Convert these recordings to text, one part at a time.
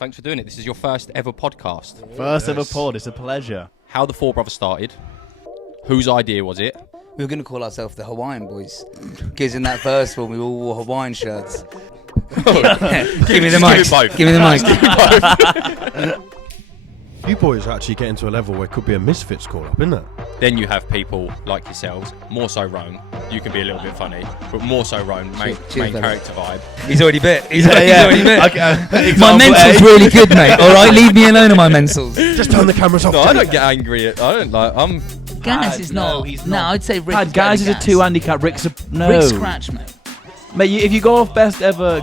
Thanks for doing it. This is your first ever podcast. First ever pod. It's a pleasure. How the Four Brothers started. Whose idea was it? We were going to call ourselves the Hawaiian Boys. Because in that first one, we all wore Hawaiian shirts. Give me the mic. Give me the mic. You boys actually getting to a level where it could be a Misfits call up, isn't it? Then you have people like yourselves, more so Roan. You can be a little bit funny, but more so Roan, main character vibe. He's already bit. He's already bit. Okay, My mental's really good, mate. All right, leave me alone on my mentals. Just turn the cameras off. No, I don't get angry. I don't like. Gaz is not. No, I'd say Rick. Pad, Gaz is a 2 handicap. Rick's a no. Rick scratch, mate. Mate, if you go off best ever.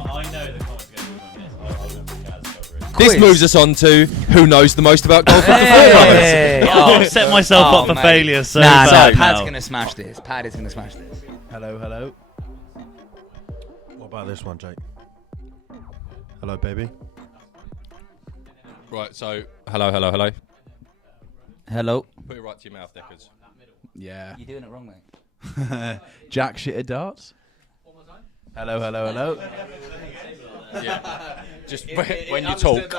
This moves us on to who knows the most about golf. I've set myself up for failure. So Pad's gonna smash this. Pad is gonna smash this. Hello. What about this one, Jake? Hello, baby. Right, so hello. Hello. Put it right to your mouth, Deckers. Yeah. You're doing it wrong, mate. Jack shit at darts. Hello. Yeah. Just when you talk.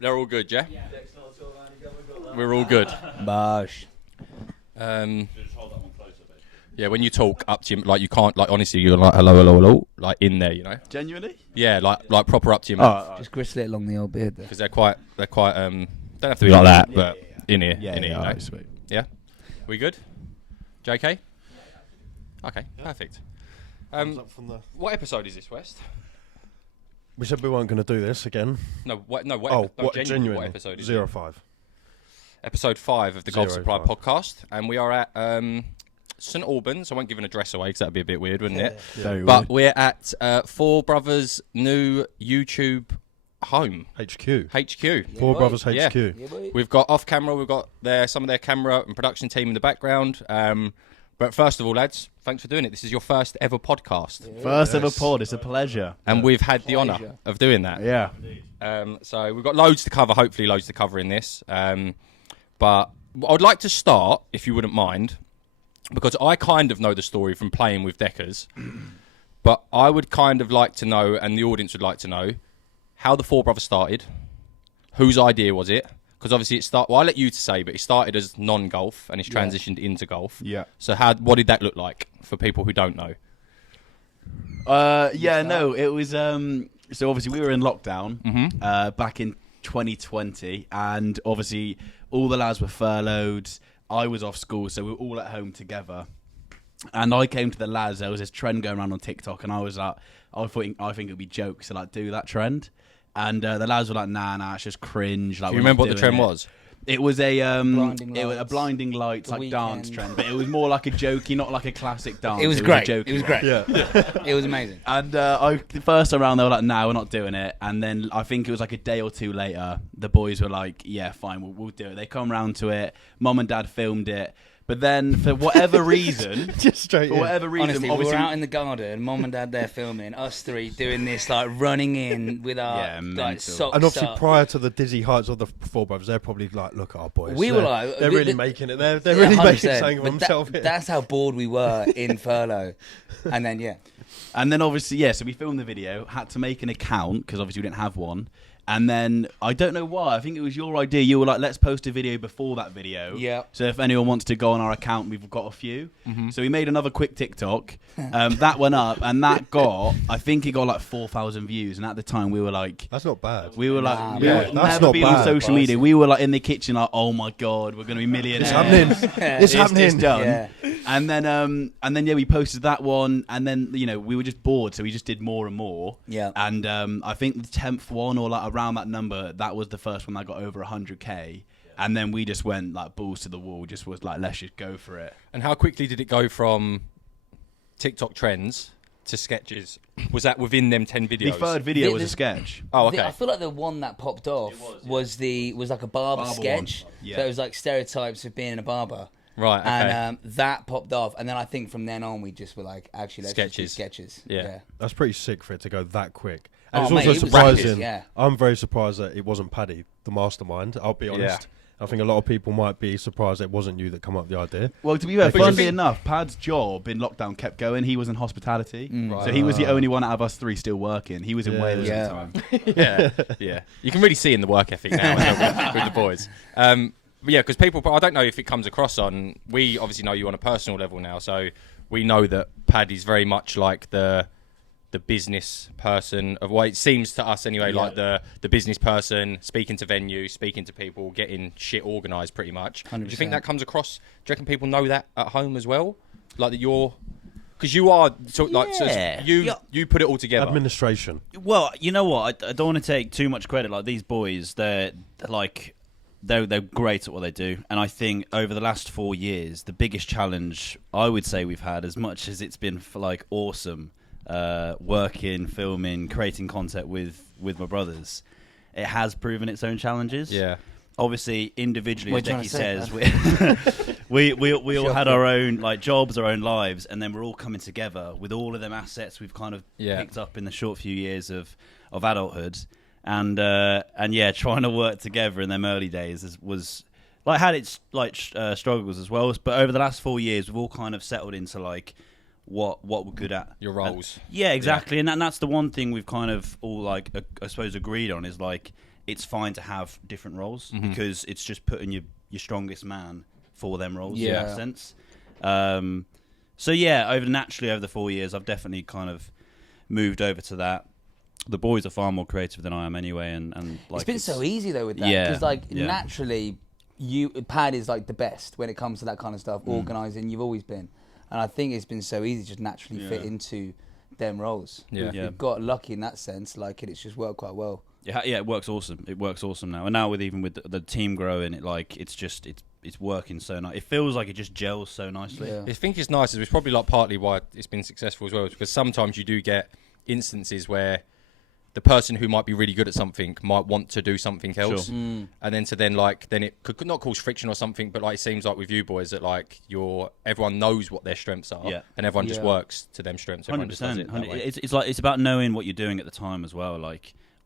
They're all good, yeah? We're all good. Bosh. Yeah, when you talk up to him, like you can't, like honestly, you're like hello, like in there, you know? Genuinely? Yeah, like proper up to your mouth. Just gristle it along the old beard there. Because they're quite, don't have to be like that, but in here, Yeah, you know? right, sweet. Yeah? We good? JK? Okay, perfect. What episode is this, West? We said we weren't going to do this again. Genuinely, what episode is it? 05. Episode 5 of the Golf Supply 05. podcast, and we are at St Albans. I won't give an address away because that'd be a bit weird, wouldn't it? Very But weird. we're at Four Brothers' new YouTube home. HQ. HQ. Four Brothers HQ. Yeah. We've got off camera, we've got some of their camera and production team in the background. But first of all, lads, thanks for doing it. This is your first ever podcast. First ever pod. It's a pleasure. And we've had the honour of doing that. Yeah. So we've got loads to cover, hopefully loads to cover in this. But I'd like to start, if you wouldn't mind, because I kind of know the story from playing with Deckers. But I would kind of like to know, and the audience would like to know, how the Four Brothers started. Whose idea was it? Because obviously I'll let you to say, but it started as non-golf and it's transitioned into golf. Yeah. So what did that look like for people who don't know? It was so obviously we were in lockdown back in 2020, and obviously all the lads were furloughed. I was off school, so we were all at home together. And I came to the lads. There was this trend going around on TikTok, and I was like, I think it would be jokes to like do that trend. And the lads were like, nah, it's just cringe. Like, Do you remember what the trend was? It was a Blinding lights, like Weekend. dance trend, but it was more like a jokey, not like a classic dance. It was great. It was great. Yeah. It was amazing. And the first time around, they were like, nah, we're not doing it. And then I think it was like a day or two later, the boys were like, yeah, fine, we'll do it. They come round to it. Mum and Dad filmed it. But then, for whatever reason, Honestly, we were out in the garden, Mum and Dad there filming, us three doing this, like running in with our like socks and obviously up. prior to the dizzy heights of the Four Brothers, they're probably like, look at our boys. We were like, they're really making it. They're really making something of themselves. That's how bored we were in furlough. And then And then obviously, so we filmed the video, had to make an account, because obviously we didn't have one. And then, I don't know why, I think it was your idea. You were like, let's post a video before that video. Yeah. So if anyone wants to go on our account, we've got a few. So we made another quick TikTok. That went up, and that I think it got like 4,000 views. And at the time, we were like... That's not bad. We were like, Nah, we yeah, would that's never not be on bad, social guys. media. We were like in the kitchen, like, oh my God, we're going to be millionaires. It's happening. It's happening. It's done. Yeah. And then we posted that one, and then we were just bored, so we just did more and more. Yeah. And I think the 10th one, or like around that number, that was the first one that got over 100k. And then we just went like balls to the wall, just was like, let's just go for it. And how quickly did it go from TikTok trends to sketches? Was that within them 10 videos? The third video was a sketch. Oh, okay. I feel like the one that popped off was like a barber sketch. one. Yeah. So it was like stereotypes of being a barber. Right, okay. And that popped off, and then I think from then on we just were like, actually, let's just do Sketches. sketches. Yeah. That's pretty sick for it to go that quick. Oh, And mate, it's it also was surprising. rapid, yeah. I'm very surprised that it wasn't Paddy, the mastermind. I'll be honest. I think a lot of people might be surprised it wasn't you that come up with the idea. Well, to be fair, But you funnily think- enough, Pad's job in lockdown kept going. He was in hospitality, Mm. so he was the only one out of us three still working. He was in Yeah. Wales Yeah. at the time. yeah. You can really see in the work ethic now with the boys. But yeah, because people, I don't know if it comes across on. We obviously know you on a personal level now, so we know that Paddy's very much like the business person of what it seems to us anyway, like the business person speaking to venues, speaking to people, getting shit organised pretty much. 100%. Do you think that comes across? Do you reckon people know that at home as well? Like that you're, because you are Yeah. you put it all together. Administration. Well, you know what? I don't want to take too much credit. Like these boys, they're great at what they do, and I think over the last 4 years, the biggest challenge I would say we've had, as much as it's been awesome, working, filming, creating content with my brothers, it has proven its own challenges. Yeah. Obviously, individually, What as are you trying Decky to says, we all had our own jobs, our own lives, and then we're all coming together with all of them assets we've kind of picked up in the short few years of adulthood, and yeah, trying to work together in them early days was had its struggles as well. But over the last 4 years, we've all kind of settled into what we're good at. Your roles. Yeah, exactly, and that's the one thing we've kind of all I suppose agreed on is it's fine to have different roles because it's just putting your strongest man for them roles in that sense. So yeah, over the 4 years, I've definitely kind of moved over to that. The boys are far more creative than I am anyway, and it's been so easy though with that because naturally, Pad is the best when it comes to that kind of stuff, organising. You've always been, and I think it's been so easy to just naturally fit into them roles. We've got lucky in that sense. It's just worked quite well. Yeah, it works awesome. It works awesome now, and now with the team growing, it's working so nice. It feels like it just gels so nicely. Yeah. I think it's nice. It's probably partly why it's been successful as well, because sometimes you do get instances where the person who might be really good at something might want to do something else, and then then it could not cause friction or something. But it seems like with you boys that everyone knows what their strengths are, and everyone just works to them strengths. 100%. It's about knowing what you're doing at the time as well.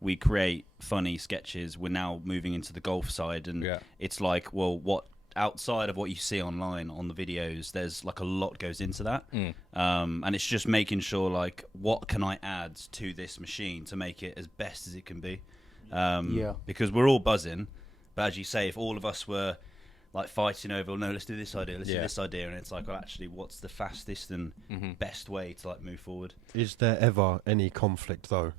We create funny sketches. We're now moving into the golf side, and it's what outside of what you see online on the videos, there's a lot goes into that, and it's just making sure what can I add to this machine to make it as best as it can be, because we're all buzzing, but as you say, if all of us were fighting over, no, let's do this idea, let's do this idea, and it's actually what's the fastest and best way to move forward. Is there ever any conflict though?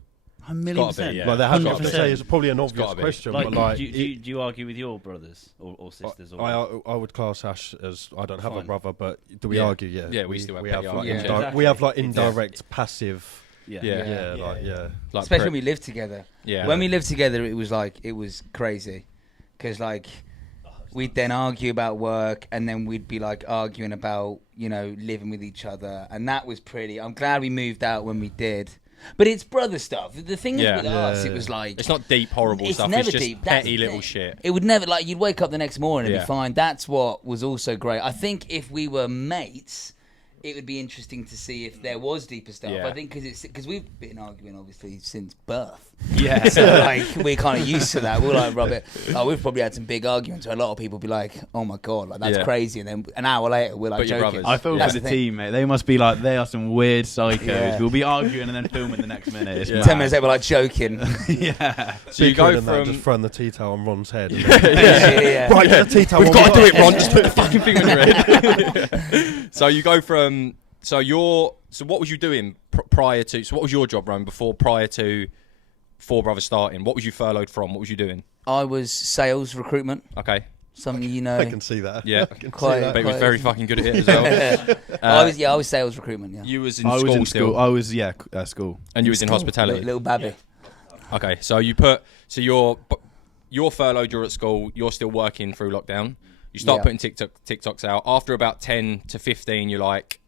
1,000,000%. There has got to 100%. say it's probably an obvious question, but do you argue with your brothers or sisters? I would class Ash as I don't have a Fine. brother, but do we argue? Yeah, Yeah, we still have we have petty like arguments. we have indirect passive. Especially when we lived together. Yeah. When we lived together, it was crazy, because we'd then argue about work, and then we'd be arguing about living with each other, and that was pretty. I'm glad we moved out when we did. But it's brother stuff. The thing is with us, it was it's not deep, horrible it's stuff. never It's just deep. That's petty the little thing. shit. It would never you'd wake up the next morning and Yeah. be fine. That's what was also great. I think if we were mates, it would be interesting to see if there was deeper stuff. Yeah. I think because we've been arguing obviously since birth. Yeah. So we're kind of used to that. We're rub it. We've probably had some big arguments where a lot of people be like, "Oh my god, that's Yeah. crazy," and then an hour later we're But your joking. brothers. I feel That's for the thing. team, mate. They must be they are some weird psychos. Yeah. We'll be arguing and then filming the next minute. It's 10 minutes later we're joking. yeah. So you go Than that, from just throwing the tea towel on Ron's head. yeah. Right, the tea towel. We've on got to do Ron's it, Ron. Just put the fucking thing on your head. So you go from. So what was you doing prior to? So what was your job, Ron, prior to FOREBROTHERS starting? What was you furloughed from? What was you doing? I was sales recruitment. Okay. Something I can see that. Yeah. I can Quite- see that. But he was very fucking good at it as well. I was sales recruitment. Yeah. You was in I was school in still, school. I was school. and you was in hospitality. Little babby. Okay. So you're furloughed. You're at school. You're still working through lockdown. You start putting TikToks out. After about 10 to 15, you're like,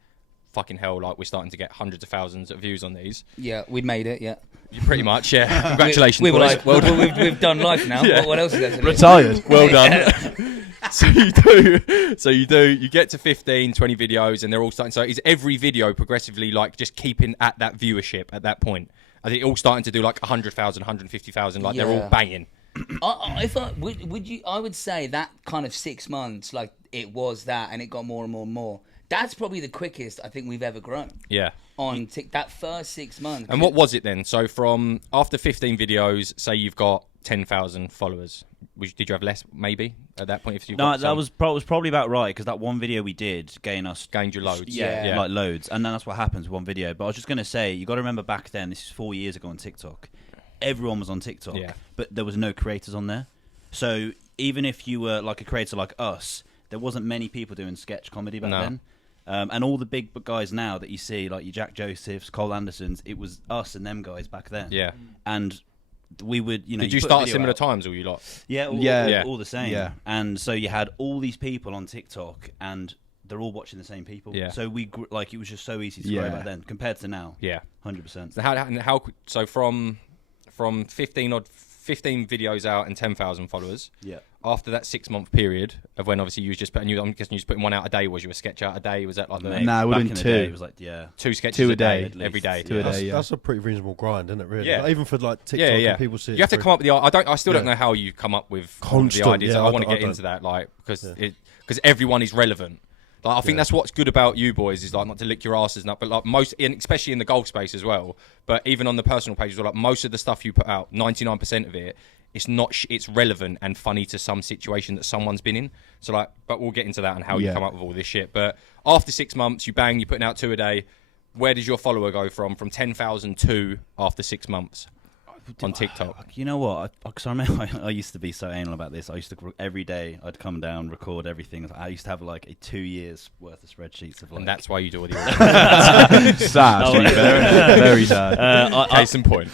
fucking hell, we're starting to get hundreds of thousands of views on these. Yeah, we'd made it. Yeah. Pretty much, yeah. Congratulations, We were boys. well done. We've done life now. Yeah. What else is there to do? Retired. Well done. So you get to 15, 20 videos, and they're all starting. So is every video progressively just keeping at that viewership at that point? Are they all starting to do 100,000, 150,000? They're all banging. Would you? I would say that kind of 6 months, like it was that, and it got more and more and more. That's probably the quickest I think we've ever grown. Yeah. On that first 6 months. And what was it then? So from after 15 videos, say you've got 10,000 followers. Did you have less, maybe, at that point? If you No, that was probably about right, because that one video we did gained you loads. Yeah. Like loads. And then that's what happens with one video. But I was just going to say, you got to remember back then, this is 4 years ago on TikTok, everyone was on TikTok, but there was no creators on there. So even if you were like a creator like us, there wasn't many people doing sketch comedy back then. And all the big guys now that you see, like your Jack Josephs, Cole Andersons, it was us and them guys back then. Yeah. And we would, Did you start at similar times, or you lot? Yeah, all the same. Yeah. And so you had all these people on TikTok, and they're all watching the same people. Yeah. So it was just so easy to grow back then compared to now. Yeah. 100%. So from 15 videos out and 10,000 followers. Yeah. After that 6 month period of when obviously you was just putting, I'm guessing you was putting one out a day. Was you a sketch out a day? Was that like the? No, back in in two. the day, it was like 2 sketches a day every day. That's a pretty reasonable grind, isn't it? Really, yeah. Like, even for like TikTok, and people see. You have to come up with the. I still don't know how you come up with the ideas. I want to get into that, like because everyone is relevant. Like, I think that's what's good about you boys is like not to lick your asses up, but like especially in the golf space as well. But even on the personal pages, like most of the stuff you put out, 99% of it. It's not. It's relevant and funny to some situation that someone's been in. So like, but we'll get into that and how you come up with all this shit. But after 6 months, you're putting out 2 a day. Where does your follower go from 10,000 to after 6 months on TikTok? You know what? Because I remember I used to be so anal about this. I used to every day I'd come down, record everything. I used to have like a 2 years worth of spreadsheets of like. And that's why you do all the. Sad, very sad. Case in point.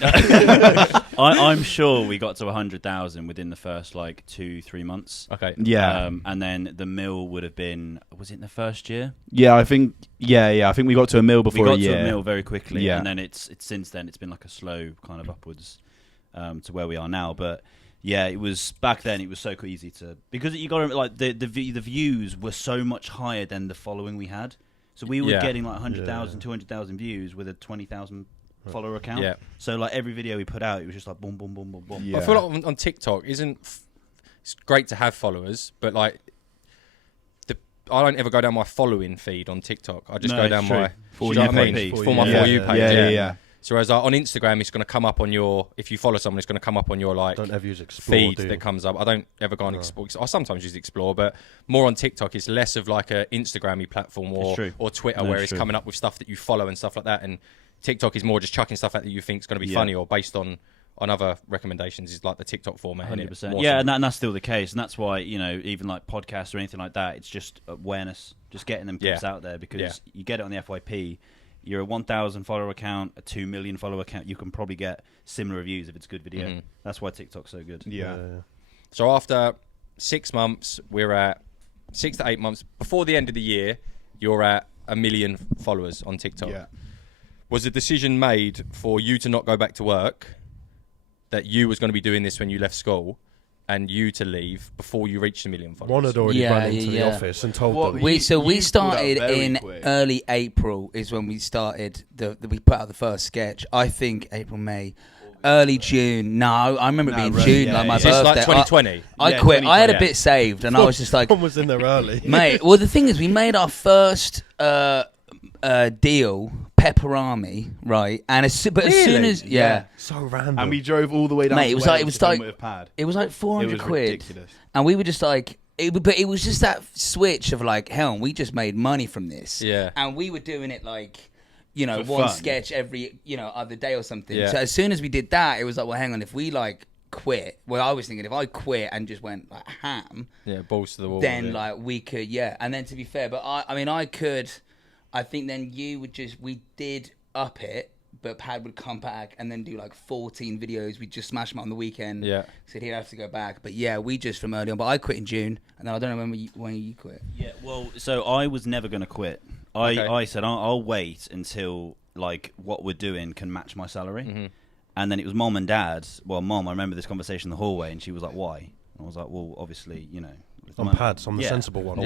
I'm sure we got to 100,000 within the first like 2-3 months. Okay. Yeah. And then the mill would have been. Was it in the first year? Yeah, I think. Yeah. I think we got to a mill before a year. We got to a mill very quickly, Yeah. and then it's since then it's been like a slow kind of upwards to where we are now. But yeah, it was back then. It was so easy to because you got to like the views were so much higher than the following we had. So we were getting like 100,000, 200,000 views with a 20,000 follower account. Yeah. So like every video we put out, it was just like boom, boom, boom, boom, boom. Yeah. I feel like on TikTok it's great to have followers, but like I don't ever go down my following feed on TikTok. I just go down my For You page. Yeah. So whereas like, on Instagram, it's going to come up on your. If you follow someone, it's going to come up on your like. Don't ever use Explore, feed that comes up. I don't ever go on Explore. I sometimes use Explore, but more on TikTok. It's less of like a Instagram-y platform or Twitter where it's coming up with stuff that you follow and stuff like that. And TikTok is more just chucking stuff out that you think is going to be funny or based on other recommendations. Is like the TikTok format. 100%. Yeah, and that's still the case, and that's why even like podcasts or anything like that, it's just awareness, just getting them clips out there because you get it on the FYP. You're a 1,000 follower account, a 2 million follower account. You can probably get similar reviews if it's a good video. Mm-hmm. That's why TikTok's so good. Yeah. So after 6 months, we're at 6 to 8 months. Before the end of the year, you're at 1 million followers on TikTok. Yeah. Was a decision made for you to not go back to work, that you was going to be doing this when you left school, and you to leave before you reached 1 million followers? One had already run into the office and told them. We started in early April is when we started. We put out the first sketch. I think April, May, early June. No, I remember being June, like my birthday. It's like 2020. I quit. I had a bit saved, and I was just like, One was in there early, mate. Well, the thing is, we made our first deal. Pepperami, right? And as soon as so random, and we drove all the way down. Mate, it was like it was like 400 quid, ridiculous. And we were just like, but it was just that switch of like, hell, we just made money from this, and we were doing it like, one fun. Sketch every other day or something. Yeah. So as soon as we did that, it was like, well, hang on, if we like quit, well, I was thinking if I quit and just went like ham, balls to the wall, then like we could, and then to be fair, but I could. I think then we did up it, but Pad would come back and then do like 14 videos. We'd just smash them out on the weekend. Yeah. So he'd have to go back. But yeah, we just from early on. But I quit in June, and then I don't remember when you quit. Yeah, well, so I was never going to quit. I said, I'll wait until like what we're doing can match my salary. Mm-hmm. And then it was Mom and Dad. Well, Mom, I remember this conversation in the hallway, and she was like, why? And I was like, well, obviously, on Pads, I'm the sensible one.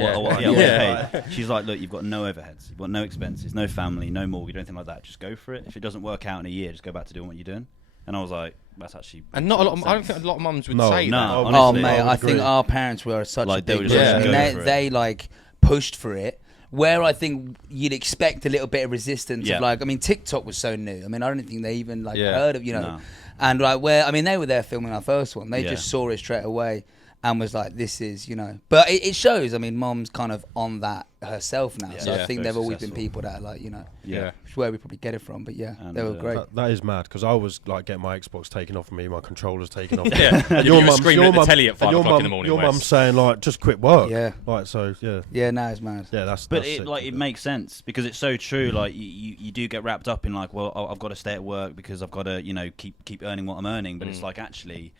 She's like, look, you've got no overheads, you've got no expenses, no family, no mortgage, anything like that. Just go for it. If it doesn't work out in a year, just go back to doing what you're doing. And I was like, that's actually. And not a lot. I don't think a lot of mums would say no, that. honestly. Oh mate, I would I think agree. our parents were such Like, a they big were push. just I mean, going for it. they like pushed for it. Where I think you'd expect a little bit of resistance Yeah. of like, I mean, TikTok was so new. I mean, I don't think they even like Yeah. heard of, you know. No. And like where, I mean, they were there filming our first one. They Yeah. just saw it straight away and was like, this is, you know. But it shows. I mean, Mom's kind of on that herself now. So Yeah, I think very they've always been successful. people that are like, you know, Yeah. which is where we probably get it from. But yeah, And, they were great. That is mad because I was like getting my Xbox taken off of me, my controllers taken off. Yeah. And You were mum's- screaming at the mum- telly at 5 and your o'clock in mum- the morning. Your Wes. mum's saying like, just quit work. Yeah. Like so, yeah. Yeah, no, it's mad. Yeah, that's. But that's it sick. like it makes sense because it's so true. Like you do get wrapped up in like, well, I've got to stay at work because I've got to, you know, keep earning what I'm earning. But it's like actually,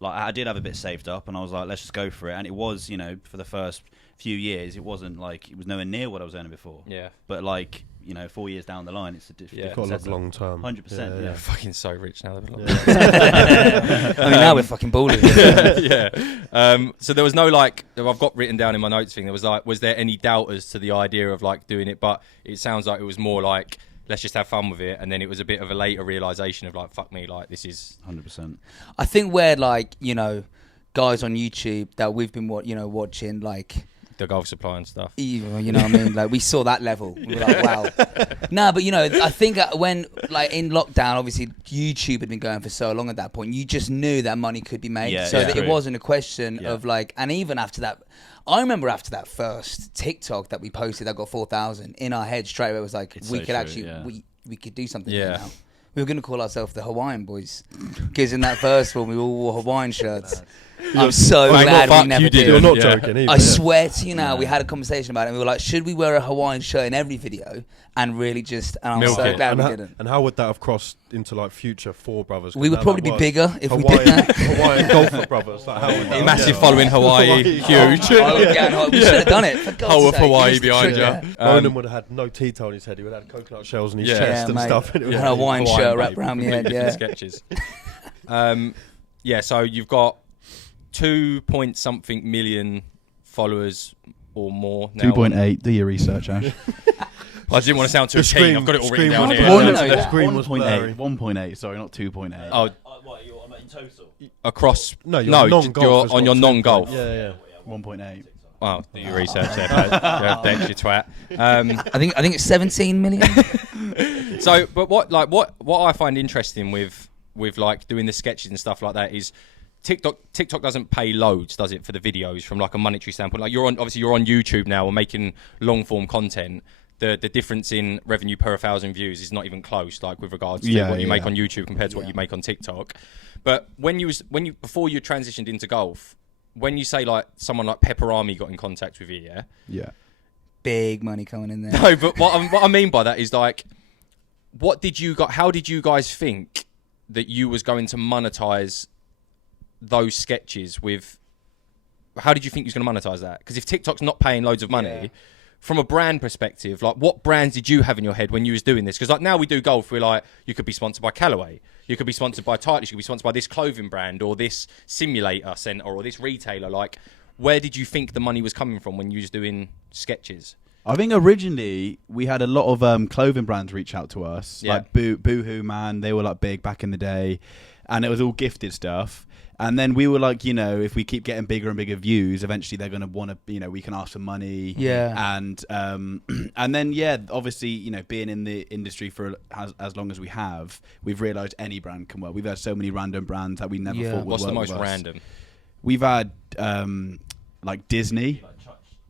like I did have a bit saved up, and I was like, let's just go for it. And it was, you know, for the first few years, it wasn't like it was nowhere near what I was earning before. Yeah. But like, you know, 4 years down the line, it's a different. Yeah. Got to look setup. long term. 100%, yeah. Fucking so rich now. I mean, now we're fucking balling. Yeah. So there was no like. I've got written down in my notes thing. There was like, was there any doubters to the idea of like doing it? But it sounds like it was more like, let's just have fun with it. And then it was a bit of a later realization of like, fuck me, like this is. 100%. I think we're like, you know, guys on YouTube that we've been watching, like, The golf supply and stuff. you know what I mean? Like, we saw that level. We were like, wow. No, but, you know, I think when, like, in lockdown, obviously, YouTube had been going for so long at that point, you just knew that money could be made. Yeah, so yeah. that it True. wasn't a question Yeah. of, like, and even after that, I remember after that first TikTok that we posted that got 4,000, in our head straight away it was like, It's we so could true, actually, yeah. we could do something Yeah. here now. We were going to call ourselves the Hawaiian Boys. Because in that first one, we all wore Hawaiian shirts. I'm so Well, glad fuck, we never you did. did. You're not Yeah. joking either. I yeah. swear to you now, we had a conversation about it. And we were like, should we wear a Hawaiian shirt in every video and really just? And I'm Milk so it. glad And, we ho- didn't. and how would that have crossed into like future FOREBROTHERS? We would probably be bigger if we did Hawaiian, that. Hawaiian golfer brothers. Like, how would that Massive yeah. following Hawaii, huge. I would get on- we should have done it. For God's Whole of sake, Hawaii give us the behind trick, you. yeah. Ronan would have had no tea towel on his head. He would have had coconut shells on his Yeah. chest Yeah, and mate. stuff. And it would And a Hawaiian Hawaiian, shirt mate, wrapped around my head. completely Yeah. different sketches. Yeah, so you've got 2-point-something million followers or more now. 2.8. Do your research, Ash. I didn't want to sound too The keen. I've got it all written screen down was here. One- blurry. no, The screen was blurry. 1.8. Sorry, not 2.8. Oh, What, you're in total? across. No, your no, non-golf you're has on got your 2 non-golf. Yeah, yeah. 1.8. Wow, do your research there, Paz. Thanks, you twat. I think it's 17 million. So, but what I find interesting with like doing the sketches and stuff like that is TikTok doesn't pay loads, does it, for the videos from like a monetary standpoint? Like you're on YouTube now and making long form content. The difference in revenue per 1,000 views is not even close, like with regards to what you make on YouTube compared to what you make on TikTok. But before you transitioned into golf, when you say like someone like Pepperami got in contact with you, Yeah. Big money coming in there. No, but what I mean by that is like, how did you guys think that you was going to monetize those sketches with? How did you think you was going to monetize that? Because if TikTok's not paying loads of money, from a brand perspective, like what brands did you have in your head when you was doing this? Because like now we do golf, we're like, you could be sponsored by Callaway, you could be sponsored by Titleist, you could be sponsored by this clothing brand or this simulator center or this retailer. Like, where did you think the money was coming from when you was doing sketches? I think originally we had a lot of clothing brands reach out to us, Yeah. like Boohoo, man. They were like big back in the day, and it was all gifted stuff. And then we were like, you know, if we keep getting bigger and bigger views, eventually they're going to want to, you know, we can ask for money. Yeah. And then, yeah, obviously, you know, being in the industry for as long as we have, we've realised any brand can work. We've had so many random brands that we never Yeah. thought would What's work the most with us. random? We've had like Disney.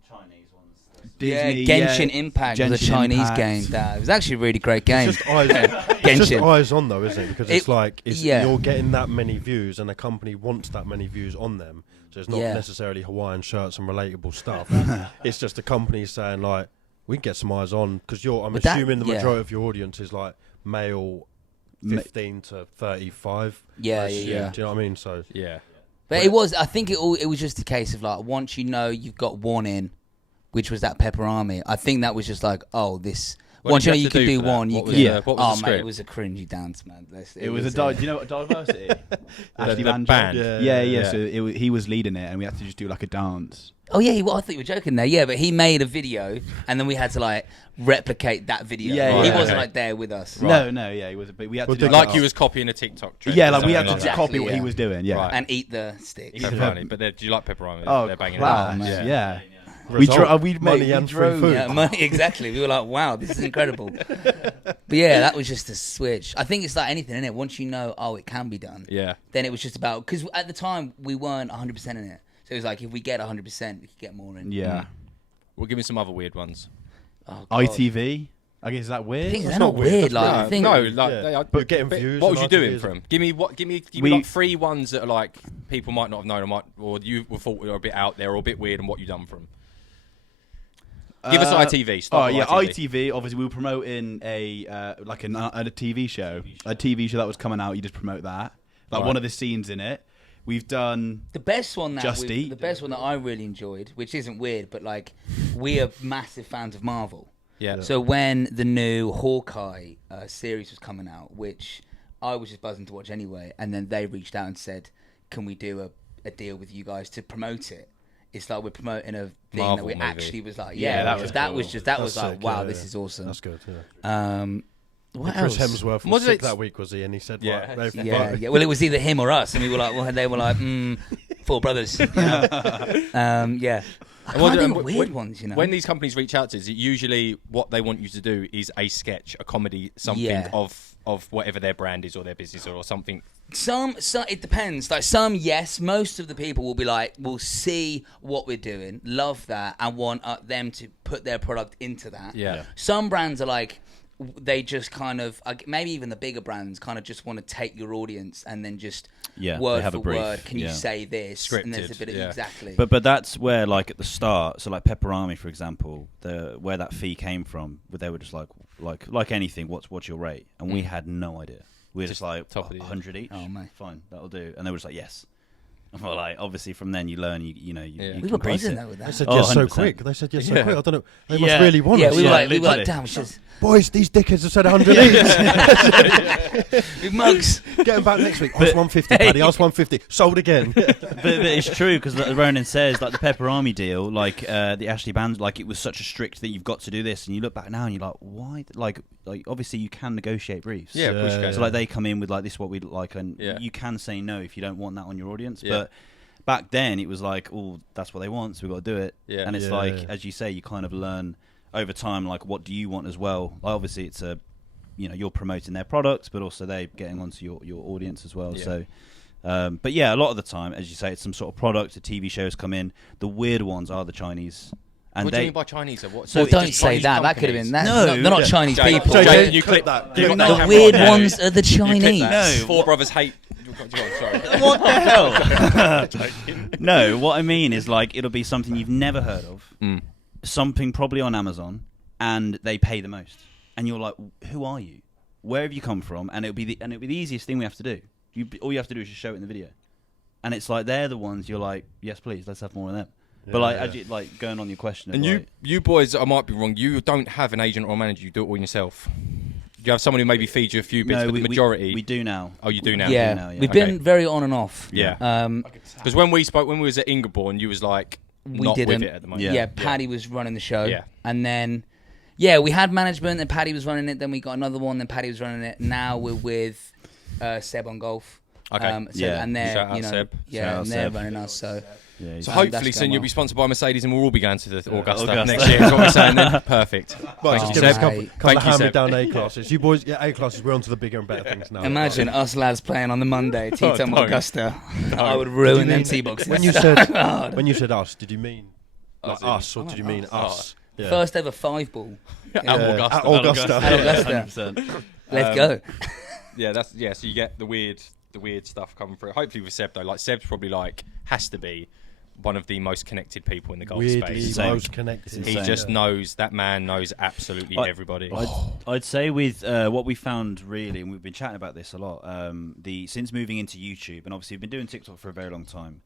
Chinese ones. Disney, Genshin Impact was a Genshin Chinese Impact. game. It was actually a really great game. It's just eyes. It's just Genshin. eyes on though, isn't it? Because it's It- like yeah. you're getting that many views, and a company wants that many views on them. So it's not Yeah. necessarily Hawaiian shirts and relatable stuff. It's just the company saying like, we can get some eyes on because I'm But that- assuming the yeah. majority of your audience is like male, 15 to 35. Yeah, I assume. yeah. Do you know what I mean? So Yeah. But I think it was just a case of like, once you know you've got one in, which was that Pepperami, I think that was just like, oh, this, Once did you you know have you to could do do for that? one, you What was could. the- what was the oh mate, script? it was a cringy dance, man. It was do you know what diversity? Ashley the Banjo? band. Yeah. So he was leading it, and we had to just do like a dance. Oh yeah, I thought you were joking there. Yeah, but he made a video, and then we had to like replicate that video. Yeah, he yeah. wasn't Okay. like there with us. No, yeah, he was. But we had Well, to do Like you was copying a TikTok trend. Yeah, or like we had to something just like copy what he yeah. was doing. Yeah. Right. And eat the stick. that. Pepperoni. But do you like pepperoni? Oh, They're banging class. it. man. Yeah. Result, We money we and free drove. food. Yeah, money, exactly. We were like, wow, this is incredible. But yeah, that was just a switch. I think it's like anything, innit? Once you know, oh, it can be done, Yeah. then it was just about, because at the time, we weren't 100% in it. So it was like, if we get 100%, we could get more in. Yeah. Well, give me some other weird ones. Oh, God. ITV. I guess is that I weird? think That's they're not not weird, weird. that's Like, weird. I think No, like Yeah. they are, But getting views What on was you doing ITV for them? Give me We- like 3 ones that are like people might not have known or you were thought were a bit out there or a bit weird, and what you done for them. Give us ITV. Start with ITV. Obviously, we were promoting a TV show, a TV show that was coming out. You just promote that, like Right. one of the scenes in it. We've done. the best one that Just Eat. the best one that I really enjoyed, which isn't weird, but like we are massive fans of Marvel. Yeah. So when the new Hawkeye series was coming out, which I was just buzzing to watch anyway, and then they reached out and said, "Can we do a deal with you guys to promote it?" It's like we're promoting a thing Marvel that we movie. actually was like, Yeah, that was that cool. was like, That's wow, sick, yeah, this yeah. is awesome. That's good. Yeah. What Chris else? Hemsworth Was was sick it- that week, was he? And he said, Yeah. right, they've- Yeah, right. yeah. Well, it was either him or us, and we were like, well, they were like, Four Brothers. You know? Yeah. I can't think of weird ones, you know. When these companies reach out to us, usually what they want you to do is a sketch, a comedy, something Yeah. of whatever their brand is or their business or something. Some it depends. Like some, yes. Most of the people will be like, will see what we're doing, love that, and want them to put their product into that. Yeah. Some brands are like, they just kind of, maybe even the bigger brands kind of just want to take your audience and then just Yeah, they word have a for brief, word, can you yeah. say this? And there's a Scripted, bit of, yeah. exactly. But that's where, like, at the start, so like Pepperami, for example, where that fee came from, they were just like anything, what's your rate? And we had no idea. We were just like, top of the 100 each. Oh, mate. Fine, that'll do. And they were just like, yes. Well, like, obviously from then you learn, you Yeah. you we can were increase buzzing it. though with They that. said Oh, yes so 100%. quick. They said yes so Yeah. quick. I don't know. They Yeah. must really want Yeah, us. we were like, literally. damn, we should Boys, these dickheads have said 100 each. big mugs. Get them back next week. Ask 150, Paddy. Ask 150. Sold again. but it's true because Ronan says like the Pepperami deal, like the Ashley Band, like it was such a strict thing. You've got to do this, and you look back now and you're like, why? Like obviously you can negotiate briefs. Yeah, of course you can. So like they come in with like this is what we like, and Yeah. you can say no if you don't want that on your audience. Yeah. But back then it was like, oh, that's what they want, so we got to do it. Yeah. And it's Yeah. like, as you say, you kind of learn over time, like what do you want as well. Like, obviously it's you're promoting their products, but also they getting onto your audience as well. Yeah. So. But yeah, a lot of the time, as you say, it's some sort of product. The TV shows come in. The weird ones are the Chinese, and What do you they. mean by Chinese? What, So what, don't just say Chinese that. That could have companies? been that. No, they're not yeah. Chinese Jay, people. Jay, Jay, you clip that. You got that The camera weird on now. ones are the You clip Chinese. that. No, Four Brothers hate. Go on, sorry. What the hell? No, what I mean is like it'll be something you've never heard of, something probably on Amazon, and they pay the most, and you're like, who are you? Where have you come from? And it'll be the easiest thing we have to do. All you have to do is just show it in the video, and it's like they're the ones you're like, yes, please, let's have more of them. But like, Yeah. as you, like going on your question, And of, like, you boys, I might be wrong. You don't have an agent or a manager. You do it all yourself. You have someone who maybe feeds you a few bits, no, but the majority. we do now. Oh, you do now. Yeah, now, yeah. we've Okay. been very on and off. Yeah. Because when we was at Ingeborg, you was like We not didn't. with it at the moment. Yeah. Yeah, Paddy was running the show. Yeah. And then, yeah, we had management, and Paddy was running it. Then we got another one, then Paddy was running it. Now we're with Seb on golf. Okay. Seb, Yeah. and they're, Shout out you know, Seb. Shout yeah, out and they're Seb. running us. So Yeah, So he's- that's hopefully going soon you'll well. be sponsored by Mercedes, and we'll all be going to the Augusta, Augusta. next year. Is what we're saying then. Perfect. Well, Thank just you, give us a Seb. couple, Thank couple of you, Seb. hand-me-down A classes. You boys, yeah, A classes. We're on to the bigger and better things now. imagine us lads playing on the Monday, T-Time don't. Augusta. I would Did ruin you them mean- tee boxes. When you said us, did you mean like As in- us, or did you mean us? Yeah. First ever 5-ball. At Yeah. Augusta. At Augusta. At Augusta. 100%. Let's go. Yeah, so you get the weird stuff coming through. Hopefully with Seb though, like Seb's probably like has to be one of the most connected people in the golf Weirdly space. Same. most connected. He Insane. just knows, that man knows absolutely everybody. I'd say with what we found really, and we've been chatting about this a lot, since moving into YouTube, and obviously we've been doing TikTok for a very long time,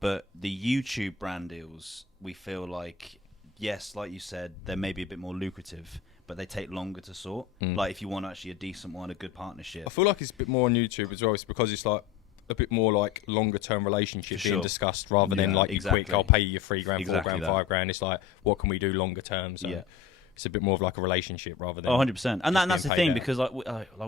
but the YouTube brand deals, we feel like, yes, like you said, they're maybe a bit more lucrative, but but they take longer to sort. Like if you want actually a decent one, a good partnership. I feel like it's a bit more on YouTube as well. It's because it's like a bit more like longer term relationship being discussed rather than like exactly. quick. I'll pay you $3 grand, Exactly $4 grand, that. $5 grand. It's like what can we do longer term? So it's a bit more of like a relationship rather than 100%. And that's the being thing paid because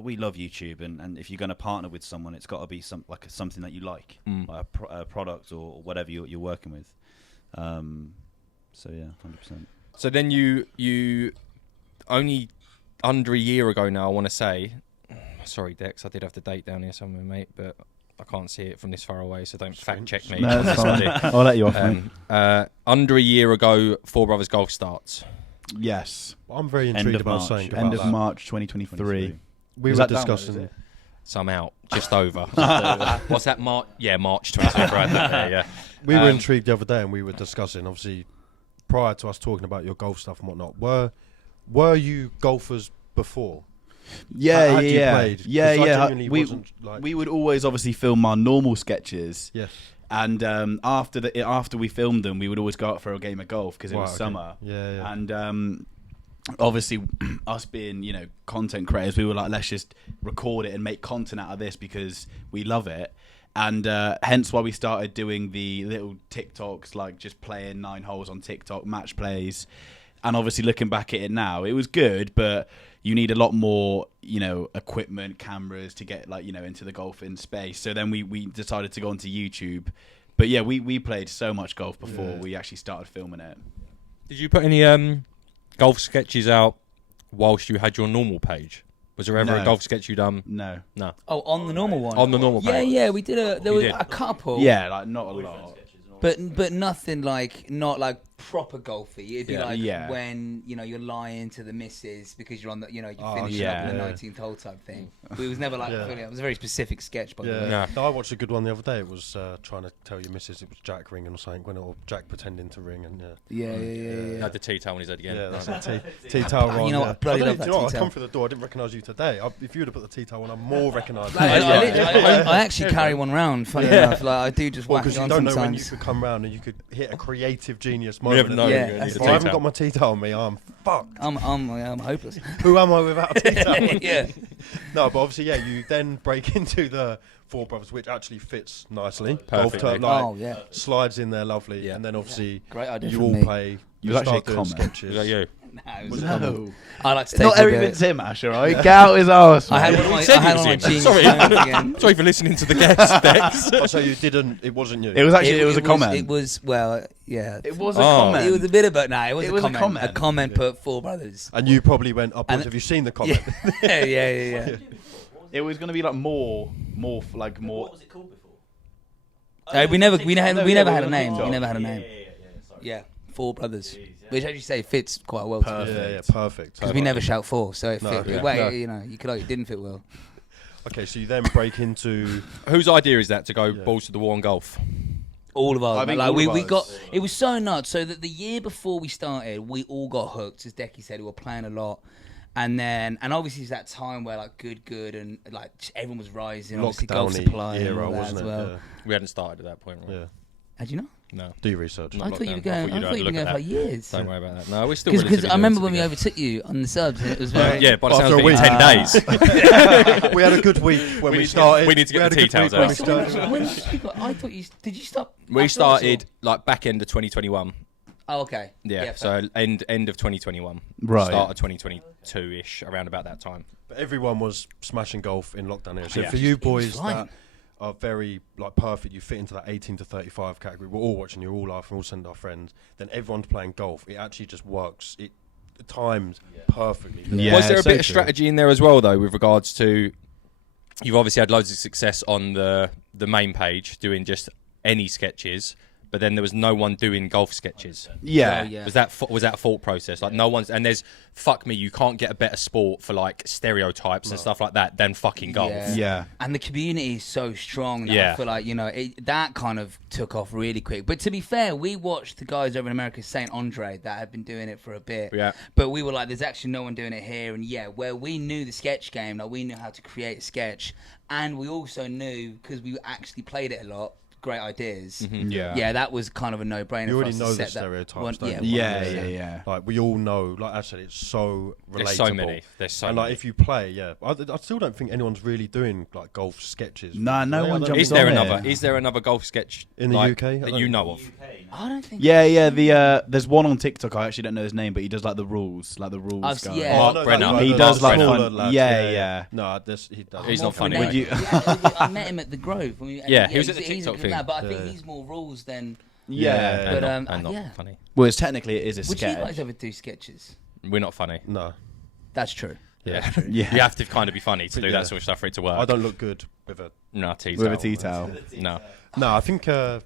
we love YouTube, and if you're going to partner with someone, it's got to be something that you like a product or whatever you're working with. So yeah, 100%. So then you only under a year ago now, I want to say, sorry Dex, I did have the date down here somewhere, mate, but I can't see it from this far away, so don't fact check me. No, that's fine. I'll let you off, mate. Under a year ago, Four Brothers Golf starts. Yes. I'm very intrigued about March. something. End about of that. March 2023. We Is were that downloaded, is discussing. it? Some out, just over. What's that, March? Yeah, March 2023. Yeah. We were intrigued the other day, and we were discussing, obviously, prior to us talking about your golf stuff and whatnot. Were you golfers before? Yeah, Had you yeah, played? 'Cause yeah, I yeah. genuinely wasn't, like- We would always obviously film our normal sketches, Yes. and after we filmed them, we would always go out for a game of golf because it was okay. summer. Yeah. And obviously, us being content creators, we were like, let's just record it and make content out of this because we love it. And hence why we started doing the little TikToks, like just playing 9 holes on TikTok, match plays. And obviously looking back at it now, it was good, but you need a lot more, equipment, cameras to get into the golfing space. So then we decided to go onto YouTube. But yeah, we played so much golf before we actually started filming it. Did you put any golf sketches out whilst you had your normal page? Was there ever a No. golf sketch you done? No. No. Oh, on the normal one. On the normal page? Yeah, we did. There You was did? a couple. Yeah, like not a lot. But nothing not like proper golfy. It'd be Yeah. like Yeah. when you're lying to the missus because you're on the you're Oh, finishing yeah. up in the 19th hole type thing. But it was never like Yeah. it was a very specific sketch, by the Yeah. way. Yeah. No, I watched a good one the other day. It was trying to tell your missus it was Jack ringing or something, or Jack pretending to ring, and Yeah. He had the tea towel on his head again. yeah, that's a tea towel on. You know what, I bloody love that do you know what, tea I come towel. through the door, I didn't recognise you today. If you would have put the tea towel on, I'm more recognised. I actually carry one round. Funny enough, like I do just whack Because it you on don't know when you sometimes. could come round and you could hit a creative genius You never moment. know. Yeah, You're gonna that's need If a I tea haven't towel. got my tea towel on me, I'm fucked. I'm hopeless. Who am I without a tea towel? Yeah. No, but obviously, yeah, you then break into the Four Brothers, which actually fits nicely. Perfectly. Golf like, Oh yeah. slides in there lovely, Yeah. and then obviously Great idea you from all me. play. You You actually start doing comment. sketches. Is that you? No. I like to take Not a everything's bit. him, Ash, alright? Get out his arse. I had mate. one of my, said I had it one was of my him. genius Sorry. moments again. Sorry for listening to the guest, Dex. Oh, so you didn't? It wasn't you. It was actually it was a comment. It was yeah. It was a Oh. comment. It was a bit about it was It a was a comment. comment. A comment put Four Brothers. And you probably went up. And- Have you seen the comment? Yeah. It was going to be like more. What was it called before? We never had a on name. TikTok. We never had a name. Sorry. Yeah, Four Brothers, which as you say fits quite well. Yeah, perfect. Because we never shout four, so it No, fit. yeah. Well, No. you could argue it didn't fit well. Okay, so you then break into. Whose idea is that to go balls to the wall on golf? All of ours. I think like all we of ours. got. It was so nuts. So that the year before we started, we all got hooked. As Decky said, we were playing a lot. And obviously it's that time where like good and like just everyone was rising. Obviously golf Lockdown-y supply and era, all that wasn't as it? well. Yeah. We hadn't started at that point, right? Yeah. Had you know? No. Do your research. Not I thought you were lockdown. going. I thought I you'd thought you were look going at for that. years. Don't worry about that. No, we're still Because relatively I remember new, when we to be overtook you on the subs, and it was very. fair. Yeah, by the After sounds a of it, week. 10 days. We had a good week when We we need to started. we need to get We had the a tea good week towels when out. we started. When did you I thought you did. You stop? We after us, started like back end of 2021. Oh, okay. Yeah, fair. so end of 2021. Right. Start of 2022-ish, around about that time. But everyone was smashing golf in lockdown here. So Yeah. for you It was boys flying. that are very like perfect, you fit into that 18 to 35 category. We're all watching you, all laughing, all send our friends. Then everyone's playing golf. It actually just works. It times perfectly. Yeah, Was there a so bit of true. strategy in there as well, though, with regards to you've obviously had loads of success on the main page doing just any sketches, but then there was no one doing golf sketches. Yeah. Oh, yeah. Was that a thought process? Like no one's and there's fuck me, you can't get a better sport for like stereotypes and stuff like that than fucking golf. Yeah. And the community is so strong that Yeah. I feel like, that kind of took off really quick. But to be fair, we watched the guys over in America, St. Andre, that had been doing it for a bit. Yeah. But we were like, there's actually no one doing it here. And yeah, where we knew the sketch game, like we knew how to create a sketch. And we also knew, because we actually played it a lot, great ideas. Yeah. That was kind of a no-brainer. You for already us know to the set stereotypes, that don't you? Yeah. Like we all know, like actually, it's so relatable. There's so many. There's so and many. like if you play, I still don't think anyone's really doing like golf sketches. Nah, no one jumps Is there on another? it. Is there another golf sketch In the like, UK? I that don't you know. know of? I don't think. Yeah. There's one on TikTok. I actually don't know his name, but he does like the rules guy. yeah. Mark no, Brenner. like He the does like smaller fun. lads, Yeah. No, he does. He's not funny. Would you? I met him at the Grove. Yeah, he was at the he's a TikTok good thing. lad, but I think he's more rules than. Yeah. But, and not yeah. funny. Well, it's technically it is a Would you sketch. guys ever do sketches? We're not funny. No. That's true. Yeah. Yeah. You have to kind of be funny to do Yeah. that sort of stuff for it to work. I don't look good with a. No, tea With a towel. tea towel. No. No, I think. I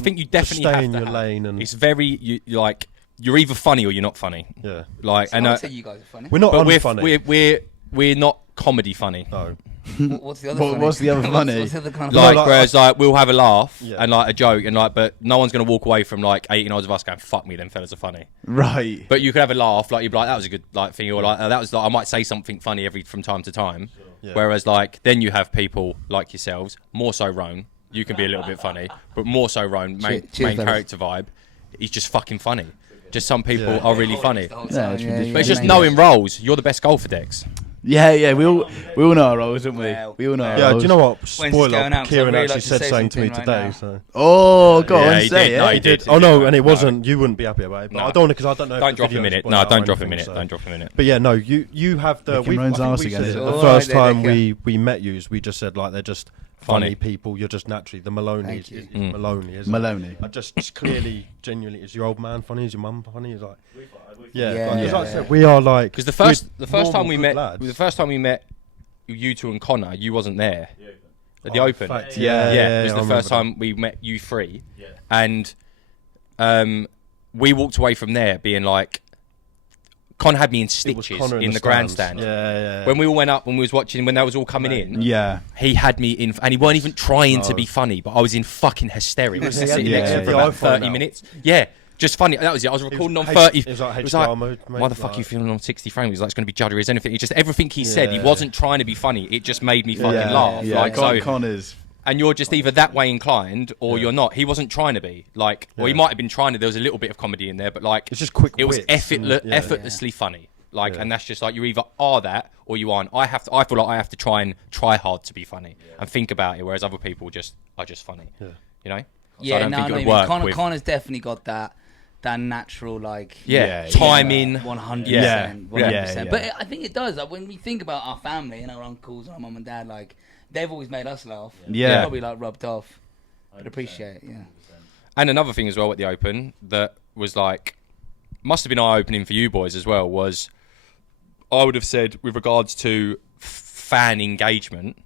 think you Just definitely stay have in to your have- lane and. It's very like you're either funny or you're not funny. Yeah. Like So and I'd say you guys are funny. We're not but unfunny. we're not comedy funny. No. What's the other funny? What's the other funny? What's the other kind of Like, like, whereas like we'll have a laugh Yeah. and like a joke and like, but no one's gonna walk away from like 18 odds of us going, "Fuck me, them fellas are funny." Right. But you could have a laugh, like you'd be like, "That was a good like thing," or like, "That was like I might say something funny from time to time." Yeah. Whereas like then you have people like yourselves, more so Roan. You can be a little bit funny, but more so Roan, main Cheers, fellas. character vibe. He's just fucking funny. Just some people Yeah. are really funny. The whole Yeah, time, it's ridiculous. But it's just mate. knowing roles. You're the best golfer, Dex. Yeah. We all know our roles, don't we? Well, We all know. Our Yeah, do roles. you know what? When's this Spoiler: going out? 'Cause I Kieran really actually like to said say something to me something right today. now. So. Oh, go Yeah, on, he say did. it. No, he did. Oh no, and it No. wasn't. You wouldn't be happy about it. But No. I don't because I don't know. Don't if the drop a video's minute. spoiled No, out or don't drop a anything, minute. so. Don't drop a minute. But yeah, no, you have the. Licking I Roan's think arse we again, said is it it? the Oh, first there you time go. we met you, we just said like they're just funny Funny. people. You're just naturally the Maloney. Thank Is you. Maloney, isn't Maloney. it? I just clearly, genuinely, is your old man funny? Is your mum funny? Is like. Yeah, Yeah, like, 'cause yeah. like I said, we are like Because the we're first time normal, we good met, lads. the first time we met you two and Connor, you wasn't there at the Oh, Open. fact, yeah, it was I the remember first that. time we met you three, and we walked away from there being like, Connor had me in It was stitches Connor in the stands. grandstand. Yeah. When we all went up, when we was watching, when they was all coming in, Yeah. he had me in, and he weren't even trying to No. be funny, but I was in fucking hysterics. Yeah, sitting yeah, next to him yeah. for The about iPhone 30 out. minutes. Yeah, just funny. That was it. I was recording on H- 30. it was like it was HDR like, mode, mate, why the fuck are you like- feeling on 60 frames? He was like, it's going to be juddery as anything. It's just everything he said. He Yeah. wasn't trying to be funny. It just made me fucking Yeah. laugh. Yeah. Like, so, Connors. and you're just either that way inclined or Yeah. you're not. He wasn't trying to be like, or he Yeah. might have been trying to. There was a little bit of comedy in there, but like, It's just quick It was wits and- yeah. effortlessly funny. Like, Yeah. and that's just like you either are that or you aren't. I feel like I have to try hard to be funny and think about it, whereas other people are just funny. Yeah. You know? So I Yeah, don't no, think I know it you would mean. work with. Connor's definitely got that natural like. Yeah, Yeah, timing. 100%. Yeah. 100%. Yeah. But I think it does. Like, when we think about our family and our uncles and our mum and dad, like they've always made us laugh. Yeah. They're probably like rubbed off. But appreciate it. Yeah. And another thing as well at the Open that was like, must have been eye-opening for you boys as well, was I would have said with regards to fan engagement,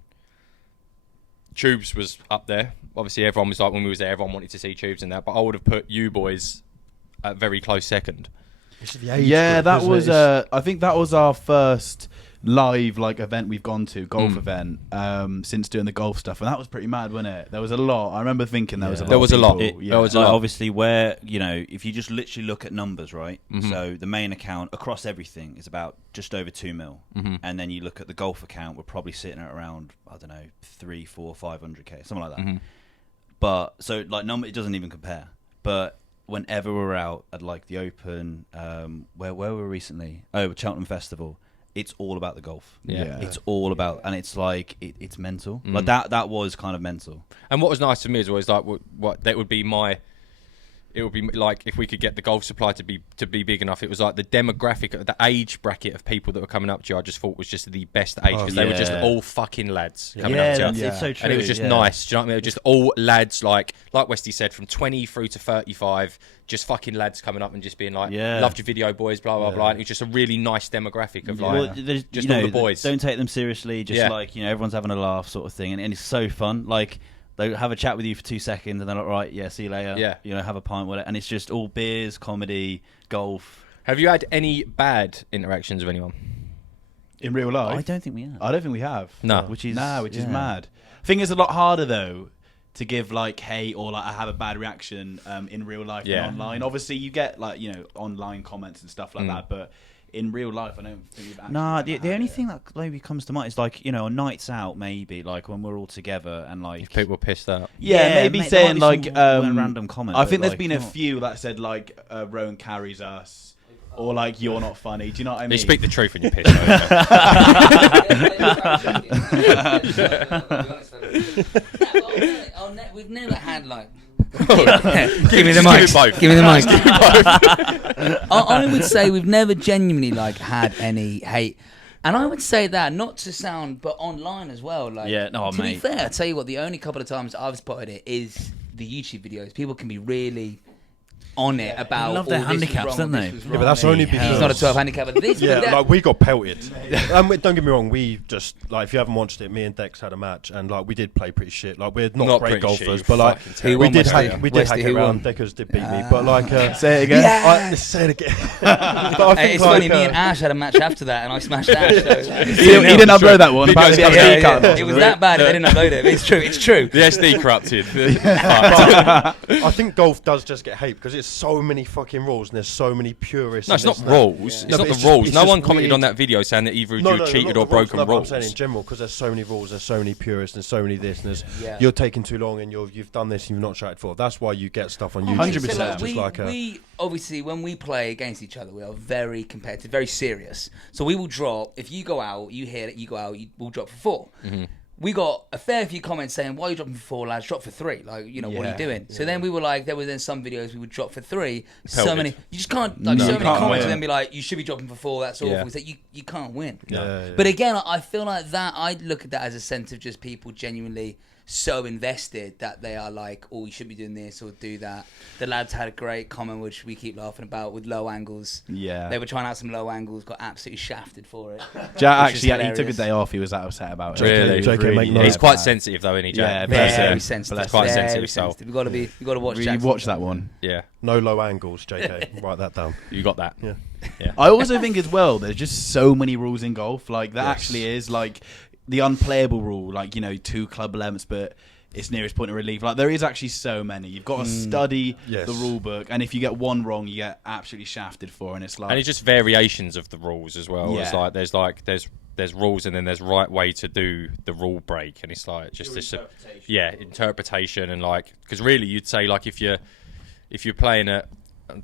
Tubes was up there. Obviously everyone was like, when we was there, everyone wanted to see Tubes and that, but I would have put you boys at very close second. It's the age Yeah, group, that isn't it? was. It's- I think that was our first live like event we've gone to, golf event, since doing the golf stuff, and that was pretty mad, wasn't it? There was a lot. I remember thinking there was a lot. There was a lot. People, There was a Like, lot. obviously, where if you just literally look at numbers, right? Mm-hmm. So the main account across everything is about just over 2 mil, Mm-hmm. and then you look at the golf account, we're probably sitting at around 3, 4, 500k, something like that. Mm-hmm. But so like number, it doesn't even compare. But whenever we're out at like the Open, where were we recently? Oh, Cheltenham Festival. It's all about the golf. Yeah. It's all about, and it's like it's mental. Like that was kind of mental. And what was nice to me as well is like what that would be it would be like if we could get the golf supply to be big enough. It was like the demographic, the age bracket of people that were coming up to you. I just thought was just the best age because they were just yeah. all fucking lads coming up to you. It's so true. And it was just nice. Do you know what I mean? It was just all lads, like Westy said, from 20 through to 35, just fucking lads coming up and just being like, Yeah. loved your video, boys, blah, blah, blah. And it was just a really nice demographic of like, Well, there's- just you know, all the boys. Don't take them seriously. Just Yeah. like everyone's having a laugh, sort of thing, and it's so fun. Like they have a chat with you for 2 seconds, and they're like, right, yeah, see you later. Yeah. Have a pint with it, and it's just all beers, comedy, golf. Have you had any bad interactions with anyone? in real life. I don't think we have. I don't think we have. No. which is yeah. mad. I think it's a lot harder though to give like hate or like I have a bad reaction in real life Yeah. and online. Obviously, you get like online comments and stuff like that, but in real life, I don't think we've actually. Nah, ever the had only it. thing that maybe comes to mind is like, you know, on nights out, maybe like when we're all together and like If people pissed out. Yeah, maybe there saying might be like some random comment. I but, think there's like, been a not- few that said like Rowan carries us, or like you're not funny. Do you know what I mean? You speak the truth when you piss. We've never had like. Give me the mic. both. Give me the mic. I would say we've never genuinely like had any hate, and I would say that not to sound, but online as well. Like, Yeah, no, to be mate. fair, I tell you what, the only couple of times I've spotted it is the YouTube videos. People can be really on it about. love their "Oh, this was handicaps, wrong, don't this they? was Yeah, wrong." but that's only He's because not a 12 handicap, but this. Yeah, but that, like we got pelted. Don't get me wrong, we just like if you haven't watched it, me and Dex had a match, and like we did play pretty shit. Like we're not great pretty shit, golfers, you but like fucking terrible. we won, did Westy? hack it Westy, who around. won? Deckers did beat me, but like Say it again. say it again. But I think it's like, funny, me and Ash had a match after that, and I smashed Ash. So. He didn't upload that one. Apparently, the Videos SD coming card. It was that bad. They didn't upload it. It's true. It's true. The SD corrupted. I think golf does just get hate because it's so many fucking rules and there's so many purists. No, it's and not this and that. rules. No, It's but not the it's rules. just- No it's one just commented weird. on that video saying that either No, you no, cheated not or the rules, broken no, but rules. I'm saying in general because there's so many rules, there's so many purists, and so many this, and there's Yeah. you're taking too long, and you've done this, and you've not shouted for. That's why you get stuff on YouTube. 100%. So, Just like a, we obviously when we play against each other, we are very competitive, very serious. So we will drop. If you go out, you hit it, you go out, we'll drop for 4. Mm-hmm. We got a fair few comments saying, "Why are you dropping for 4, lads? Drop for 3." Like, you know, what are you Yeah. doing? So then we were like, there were then some videos we would drop for 3. So Pelted. many, you just can't like No, so you many can't comments win. and then be like, "You should be dropping for 4." That's awful. Yeah. It's like you can't win. yeah. But again, I feel like that. I look at that as a sense of just people genuinely so invested that they are like, "Oh, you should be doing this or do that." The lads had a great comment which we keep laughing about with low angles. Yeah. They were trying out some low angles, got absolutely shafted for it. Jack which is actually, he took a hilarious. day off. He was that upset about it. Really? He was JK, make noise. He's quite bad. sensitive though, isn't he, Yeah, Jack? bless Very him. sensitive. Bless Quite him. Very sensitive soul. sensitive. You got to watch. You Jack's watch that one. Yeah, no low angles, JK. Write that down. you got that. Yeah. I also think as well, there's just so many rules in golf. Like that Yes. actually is like the unplayable rule. Like 2 club lengths, but it's nearest point of relief. Like there is actually so many. You've got to study Yes. the rule book, and if you get one wrong, you get absolutely shafted for. And it's like, And it's just variations of the rules as well. It's Yeah. there's rules and then there's right way to do the rule break, and it's like just this interpretation and like because really you'd say like if you're playing at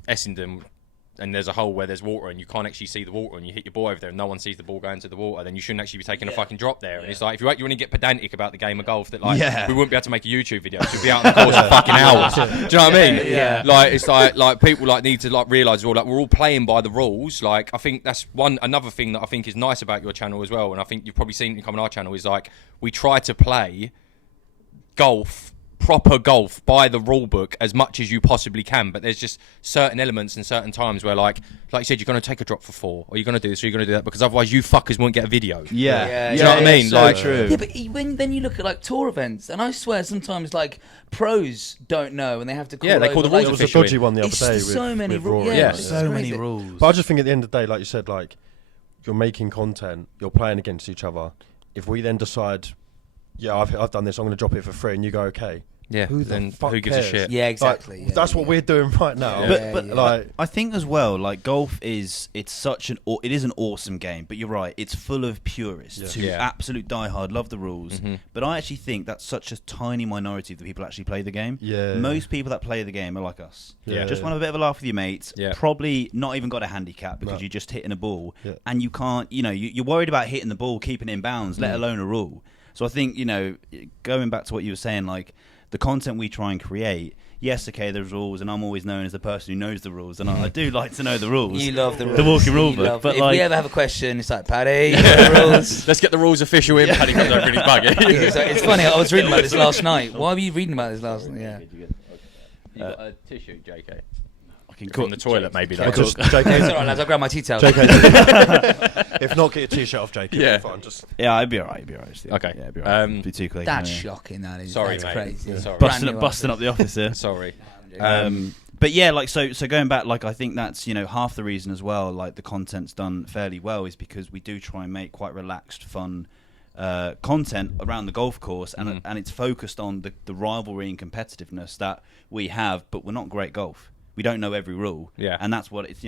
Essendon and there's a hole where there's water and you can't actually see the water and you hit your ball over there and no one sees the ball going to the water, then you shouldn't actually be taking a fucking drop there. And it's like if you want to get pedantic about the game of golf, that like Yeah. we wouldn't be able to make a YouTube video. So we'd be out on the course for fucking hours. Do you know what I mean? Yeah. Like it's like people like need to like realise we're all playing by the rules. Like I think that's another thing that I think is nice about your channel as well, and I think you've probably seen it come on our channel is like we try to play golf, proper golf by the rule book as much as you possibly can, but there's just certain elements and certain times where like you said, you're going to take a drop for 4 or you're going to do this or you're going to do that because otherwise you fuckers won't get a video. yeah, Do you know what I mean? So Like- true. Yeah, but when then you look at like tour events, and I swear sometimes like pros don't know, and they have to call. Yeah, they call over, the rules There was officially. a dodgy one the other It's day so with, many with rules. Rory. Yeah, it's so many crazy. rules. But I just think at the end of the day, like you said, like you're making content, you're playing against each other. If we then decide, yeah, I've done this, I'm going to drop it for free, and you go, okay, Yeah, who the then fuck who gives a cares? shit? Yeah, Like, exactly. yeah, that's what yeah. we're doing right now. Yeah. But Yeah. like, I think as well, like golf is such an it is an awesome game. But you're right, it's full of purists who Yeah. absolute diehard love the rules. But I actually think that's such a tiny minority of the people actually play the game. Yeah. Most people that play the game are like us. Yeah. Just want a bit of a laugh with your mates. Yeah. Probably not even got a handicap because No. you're just hitting a ball Yeah. and you can't. You're worried about hitting the ball, keeping it in bounds, let alone a rule. So I think going back to what you were saying, like the content we try and create. Yes, okay, there's rules, and I'm always known as the person who knows the rules, and I do like to know the rules. You love the rules. The walking rule You book, love- but if like- we ever have a question, it's like Paddy, you know the rules. Let's get the rules official in. Paddy comes over in his buggy. It's funny. I was reading about this last night. Why were you reading about this last night? Yeah. You got a tissue, JK? Fucking From the toilet, maybe. I'll Though. just It's JK, all right, lads. I'll grab my tea towel. JK. If not, get your t-shirt off, JK. Yeah. Fine, just Yeah, I'd be alright. Steve. Okay. Yeah, I'd be alright. Um, be too quick. That's yeah. shocking. That is. Sorry, That's mate. crazy. Yeah. Sorry. busting Brand up, new busting up the office here. Sorry. But yeah, like so going back, like I think that's half the reason as well. Like the content's done fairly well is because we do try and make quite relaxed, fun content around the golf course, and it's focused on the rivalry and competitiveness that we have. But we're not great golf. we don't know every rule. Yeah. And that's what it's,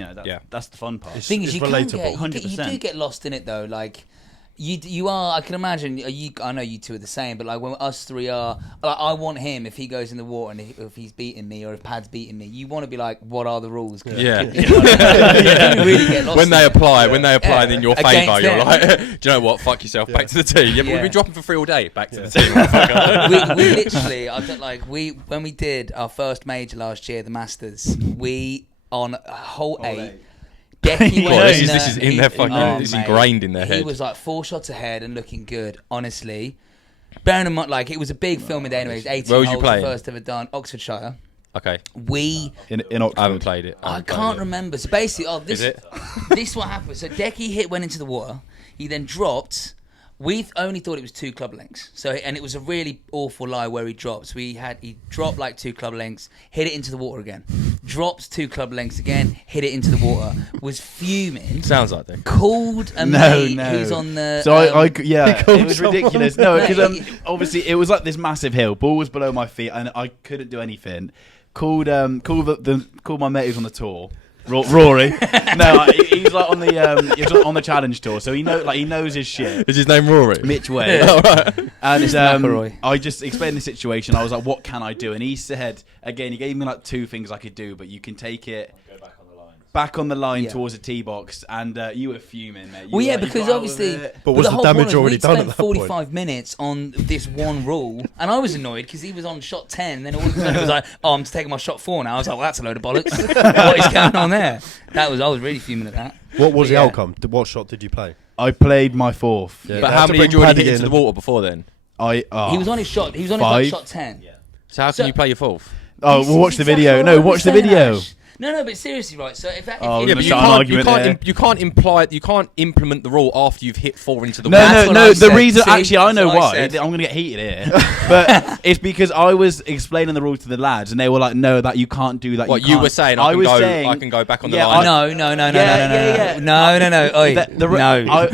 that's the fun part. It's- thing is, you can relatable. get, you do get lost in it though. Like you are. I can imagine. I know you two are the same, but like when us three are, like, I want him if he goes in the water and if he's beating me or if Pad's beating me. You want to be like, what are the rules? Yeah. You really get lost When they in it. apply, in your Against favour, you're them. like, do you know what? Fuck yourself. Back to the team. Yeah, but we've Yeah. been dropping for free all day. Back to the team. motherfucker. we literally, I don't like when we did our first major last year, the Masters. We on hole 8. Decky Well, went this is in their fucking. It's mate. ingrained in their He head. was like 4 shots ahead and looking good. Honestly, bearing in mind, like it was a big filming day. Anyways, 18 Where was you holes, playing? the first ever done, Oxfordshire. Okay. We, in Oxford. I haven't played it. I can't remember. So basically, Is it? this what happened. So Decky went into the water. He then dropped. We only thought it was 2 club lengths. So and it was a really awful lie where he dropped. So he dropped like 2 club lengths, hit it into the water again. Dropped 2 club lengths again, hit it into the water. Was fuming. Sounds like that. Called a mate who's on the. So it was someone. ridiculous. No, because Mate. obviously it was like this massive hill. Ball was below my feet, and I couldn't do anything. Called my mate who's on the tour. Rory. No, he's like on the he was on the challenge tour, so he knows his shit. Is his name Rory? Mitch Wade. All right. And Mr. McElroy. I just explained the situation. I was like, "What can I do?" And he said, again, he gave me like 2 things I could do, but you can take it back on the line Yeah. towards the tee box, and you were fuming, mate. Well, yeah, because obviously, But was the the whole damage point is already we'd done at spent that point? 45 minutes on this one rule, and I was annoyed because he was on shot 10, and then all of a sudden it was like, "Oh, I'm taking my shot 4 now." I was like, "Well, that's a load of bollocks." What is going on there? I was really fuming at that. What was But the yeah. outcome? What shot did you play? I played my 4th. Yeah. But They how had to many had bring you already Paddy hit into in the water before then? He was on his shot. He was on his 5. like, shot 10. So how can So- you play your 4th? Oh, This well, is watch the exactly video. what No, I was watch the saying, video. Ash. No, but seriously, right? So if that, Oh, if Yeah, you, but Start you an can't, argument there. you can't implement the rule after you've hit 4 into the No, water. That's no, what no. I The said. reason, See, actually, I know that's what I why. said. I'm going to get heated here, but it's because I was explaining the rules to the lads, and they were like, "No, that you can't do that." What you you can't. were saying? I can go back on the Yeah, line. no, Oi,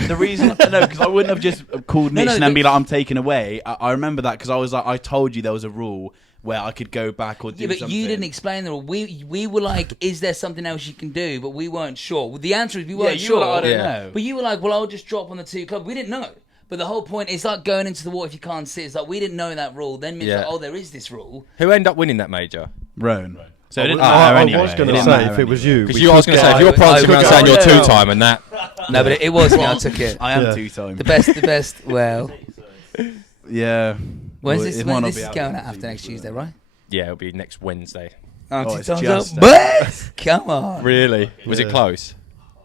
The reason, no, because I wouldn't have just called No, Mitch no, and then but- be like, "I'm taken away." I remember that because I was like, I told you there was a rule where I could go back or do Yeah, but something. you didn't explain the rule. We were like, "Is there something else you can do?" But we weren't sure. Well, the answer is we Yeah, weren't you sure. were like, I don't Yeah. know. But you were like, "Well, I'll just drop on the 2 club." We didn't know. But the whole point is like going into the water if you can't see. It's like we didn't know that rule. Then Mitch Yeah. like, "Oh, there is this rule." Who ended up winning that major? Roan. So it I didn't was- matter I anyway. was going It to didn't say matter if it was anyway. you. Because we I was could going to get- say, if you're prancing around could saying go- you're yeah. 2-time and that. No, but it was me. I took it. I am Yeah. 2-time. The best. Well, Yeah. when's Well, this? it might When not this be is out going for out after people, next so- Tuesday, right? Yeah, it'll be next Wednesday. Oh, it's Thumbs just up. But come on. Really? Was it Yeah. close?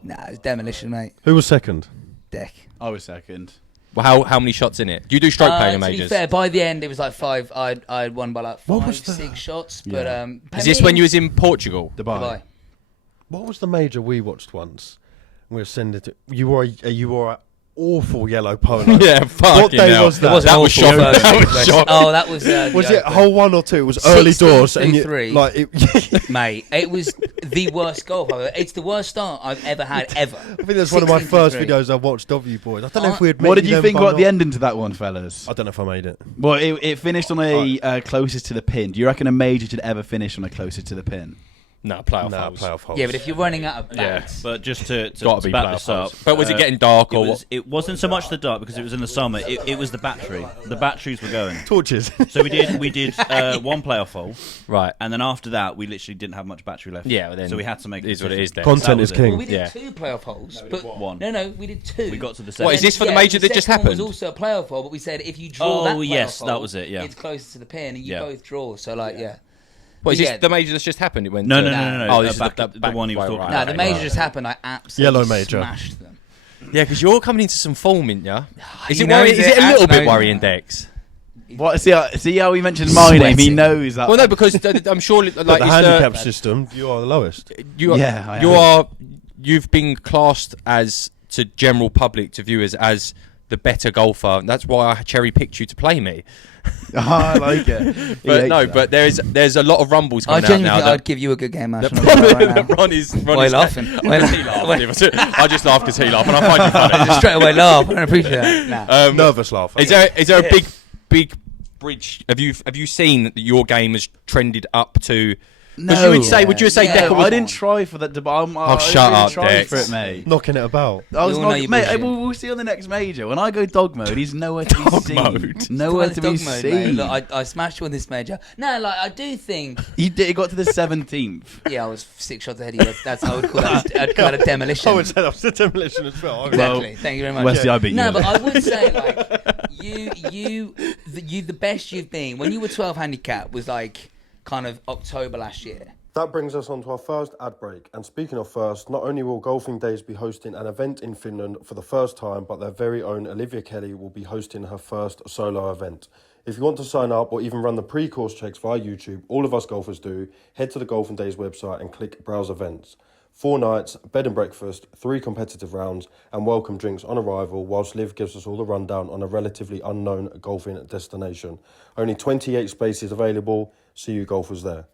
Nah, it's demolition, mate. Who was second? Deck. I was second. Well, how many shots in it? Do you do stroke play in To be majors? fair, by the end it was like 5. I'd won by like What 5, was the- 6 shots. But Yeah. Is this when you was in Portugal? Dubai. Dubai. What was the major we watched once? We were sending it. You wore a awful yellow polo. Yeah, fucking What day hell. was that? It wasn't That was awful, shocking. first. That was shocking. Oh, that was. Was the it Open. hole 1 or 2? It was early 16 doors, and you, 3. like it, Mate, it was the worst golf I've ever. It's the worst start I've ever had ever. I think that's one of my 16 first 3. videos I watched of you boys. I don't know if we had. What met did you them think by about the not. ending to that one, fellas? I don't know if I made it. Well, it finished on a closest to the pin. Do you reckon a major should ever finish on a closest to the pin? No, playoff No, holes. playoff holes. Yeah, but if you're running out of Yeah. bats, But just to Gotta be back playoff this up, holes. But was it getting dark or what? It wasn't so much the dark because it was in the summer. It was the battery. The batteries were going. torches. So we did one playoff hole, Right. and then after that we literally didn't have much battery left. Yeah, well then so we had to make. it is what it is then. Content That is was it. king. well, we did Yeah. 2 playoff holes. But one. No, we did 2. We got to the What, second. is this for the major that just second one happened? was also a playoff hole, but we said if you draw that Oh, playoff yes, hole, that was it, yeah. it's closer to the pin, and you Yeah. both draw. So yeah. What, is Yeah. this the major that's just happened? It went No, to- no. Oh, this is back, the the one he was right, talking right, No, about. the right, major just happened. I absolutely Yellow major. smashed them. Yeah, because you're coming into some form, ain't ya? Is He it knows worrying? Is it, it a little Ash bit knows worrying, it. Dex? What? See how he mentions my name. He Sweating. knows that. Well, no, because I'm sure like But the it's handicap system, you are the lowest. you are, Yeah, I you am. are you've been classed as to general public, to viewers, as the better golfer. That's why I cherry picked you to play me. Oh, I like it. He But hates no, that. but there's a lot of rumbles I coming out genuinely now. think That, I'd give you a good game, Ash. that I'm not gonna lie right now. Ron is Why are you laughing? Why Because he laughed. I just laughed because he laughed, and I find you funny. Just straight away laugh. I don't appreciate that. Nah. Nervous laugh. Is there a big bridge? Have you seen that your game has trended up to No. Would you say Yeah, Decker was I didn't try for that. shut up, try Dex. for it, mate. Knocking it about. I was We all know not, you're mate. bullshitting. We'll see on the next major. When I go dog mode, he's nowhere to be Dog seen. mode? Nowhere to be Dog mode, mate. seen. Look, I smashed you on this major. No, like I do think. He got to the 17th. Yeah, I was 6 shots ahead of you. That's how I would call that. I'd call that a demolition. I would say that was a demolition as well. Exactly. Thank you very much. Wesley, I beat you. No, but I would say like the best you've been when you were 12 handicap was like kind of October last year. That brings us on to our first ad break. And speaking of first, not only will Golfing Days be hosting an event in Finland for the first time, but their very own Olivia Kelly will be hosting her first solo event. If you want to sign up or even run the pre-course checks via YouTube, all of us golfers do, head to the Golfing Days website and click Browse Events. 4 nights, bed and breakfast, 3 competitive rounds, and welcome drinks on arrival, whilst Liv gives us all the rundown on a relatively unknown golfing destination. Only 28 spaces available. See you golfers there.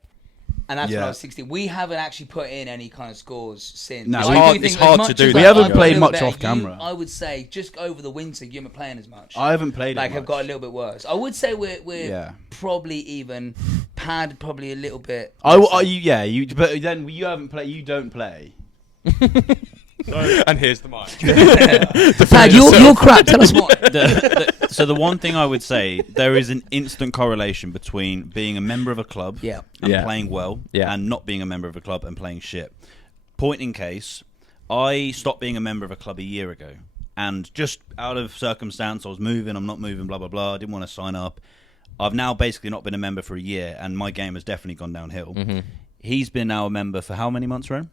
And that's when Yeah. I was 16. We haven't actually put in any kind of scores since. No, I it's do hard- think it's as hard much to do as that. We haven't I've played got a much little off bit, camera. I would say just over the winter, you haven't playing as much. I haven't played like it have much. got a little bit worse. I would say we're Yeah. probably even pad probably a little bit. But then you haven't played. You don't play. And here's the mic. Pad, you're crap. Tell us more. So the one thing I would say, there is an instant correlation between being a member of a club Yeah. and Yeah. playing well Yeah. and not being a member of a club and playing shit. Point in case, I stopped being a member of a club a year ago. And just out of circumstance, I was moving, I'm not moving, blah, blah, blah. I didn't want to sign up. I've now basically not been a member for a year, and my game has definitely gone downhill. Mm-hmm. He's been now a member for how many months, Rome?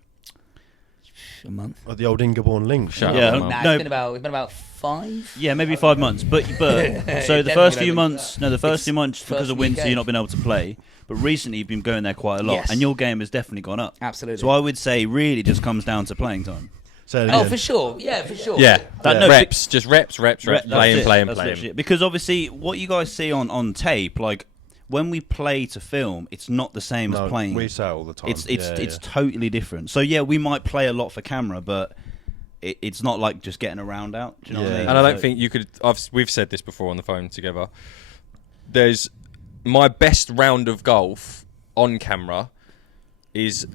A month. Or the old Ingeborg Link. Shut Yeah. up, Nah, man. No. it's been about 5. Yeah, maybe 5 months. But so the Definitely first few don't months, the first few months because first of winter, weekend. you've not been able to play. But recently, you've been going there quite a lot, Yes. and your game has definitely gone up. Absolutely. So I would say, really, just comes down to playing time. Say it Oh, again. for sure. Yeah, for sure. Yeah, That- no, reps, just reps, That's playing, it. playing, That's playing. literally it. Because obviously, what you guys see on tape, like when we play to film, it's not the same No, as playing. we say it all the time. It's totally different. So yeah, we might play a lot for camera, but it's not like just getting a round out. Do you know what I Yeah. mean? And I don't So- think you could. We've said this before on the phone together. There's my best round of golf on camera is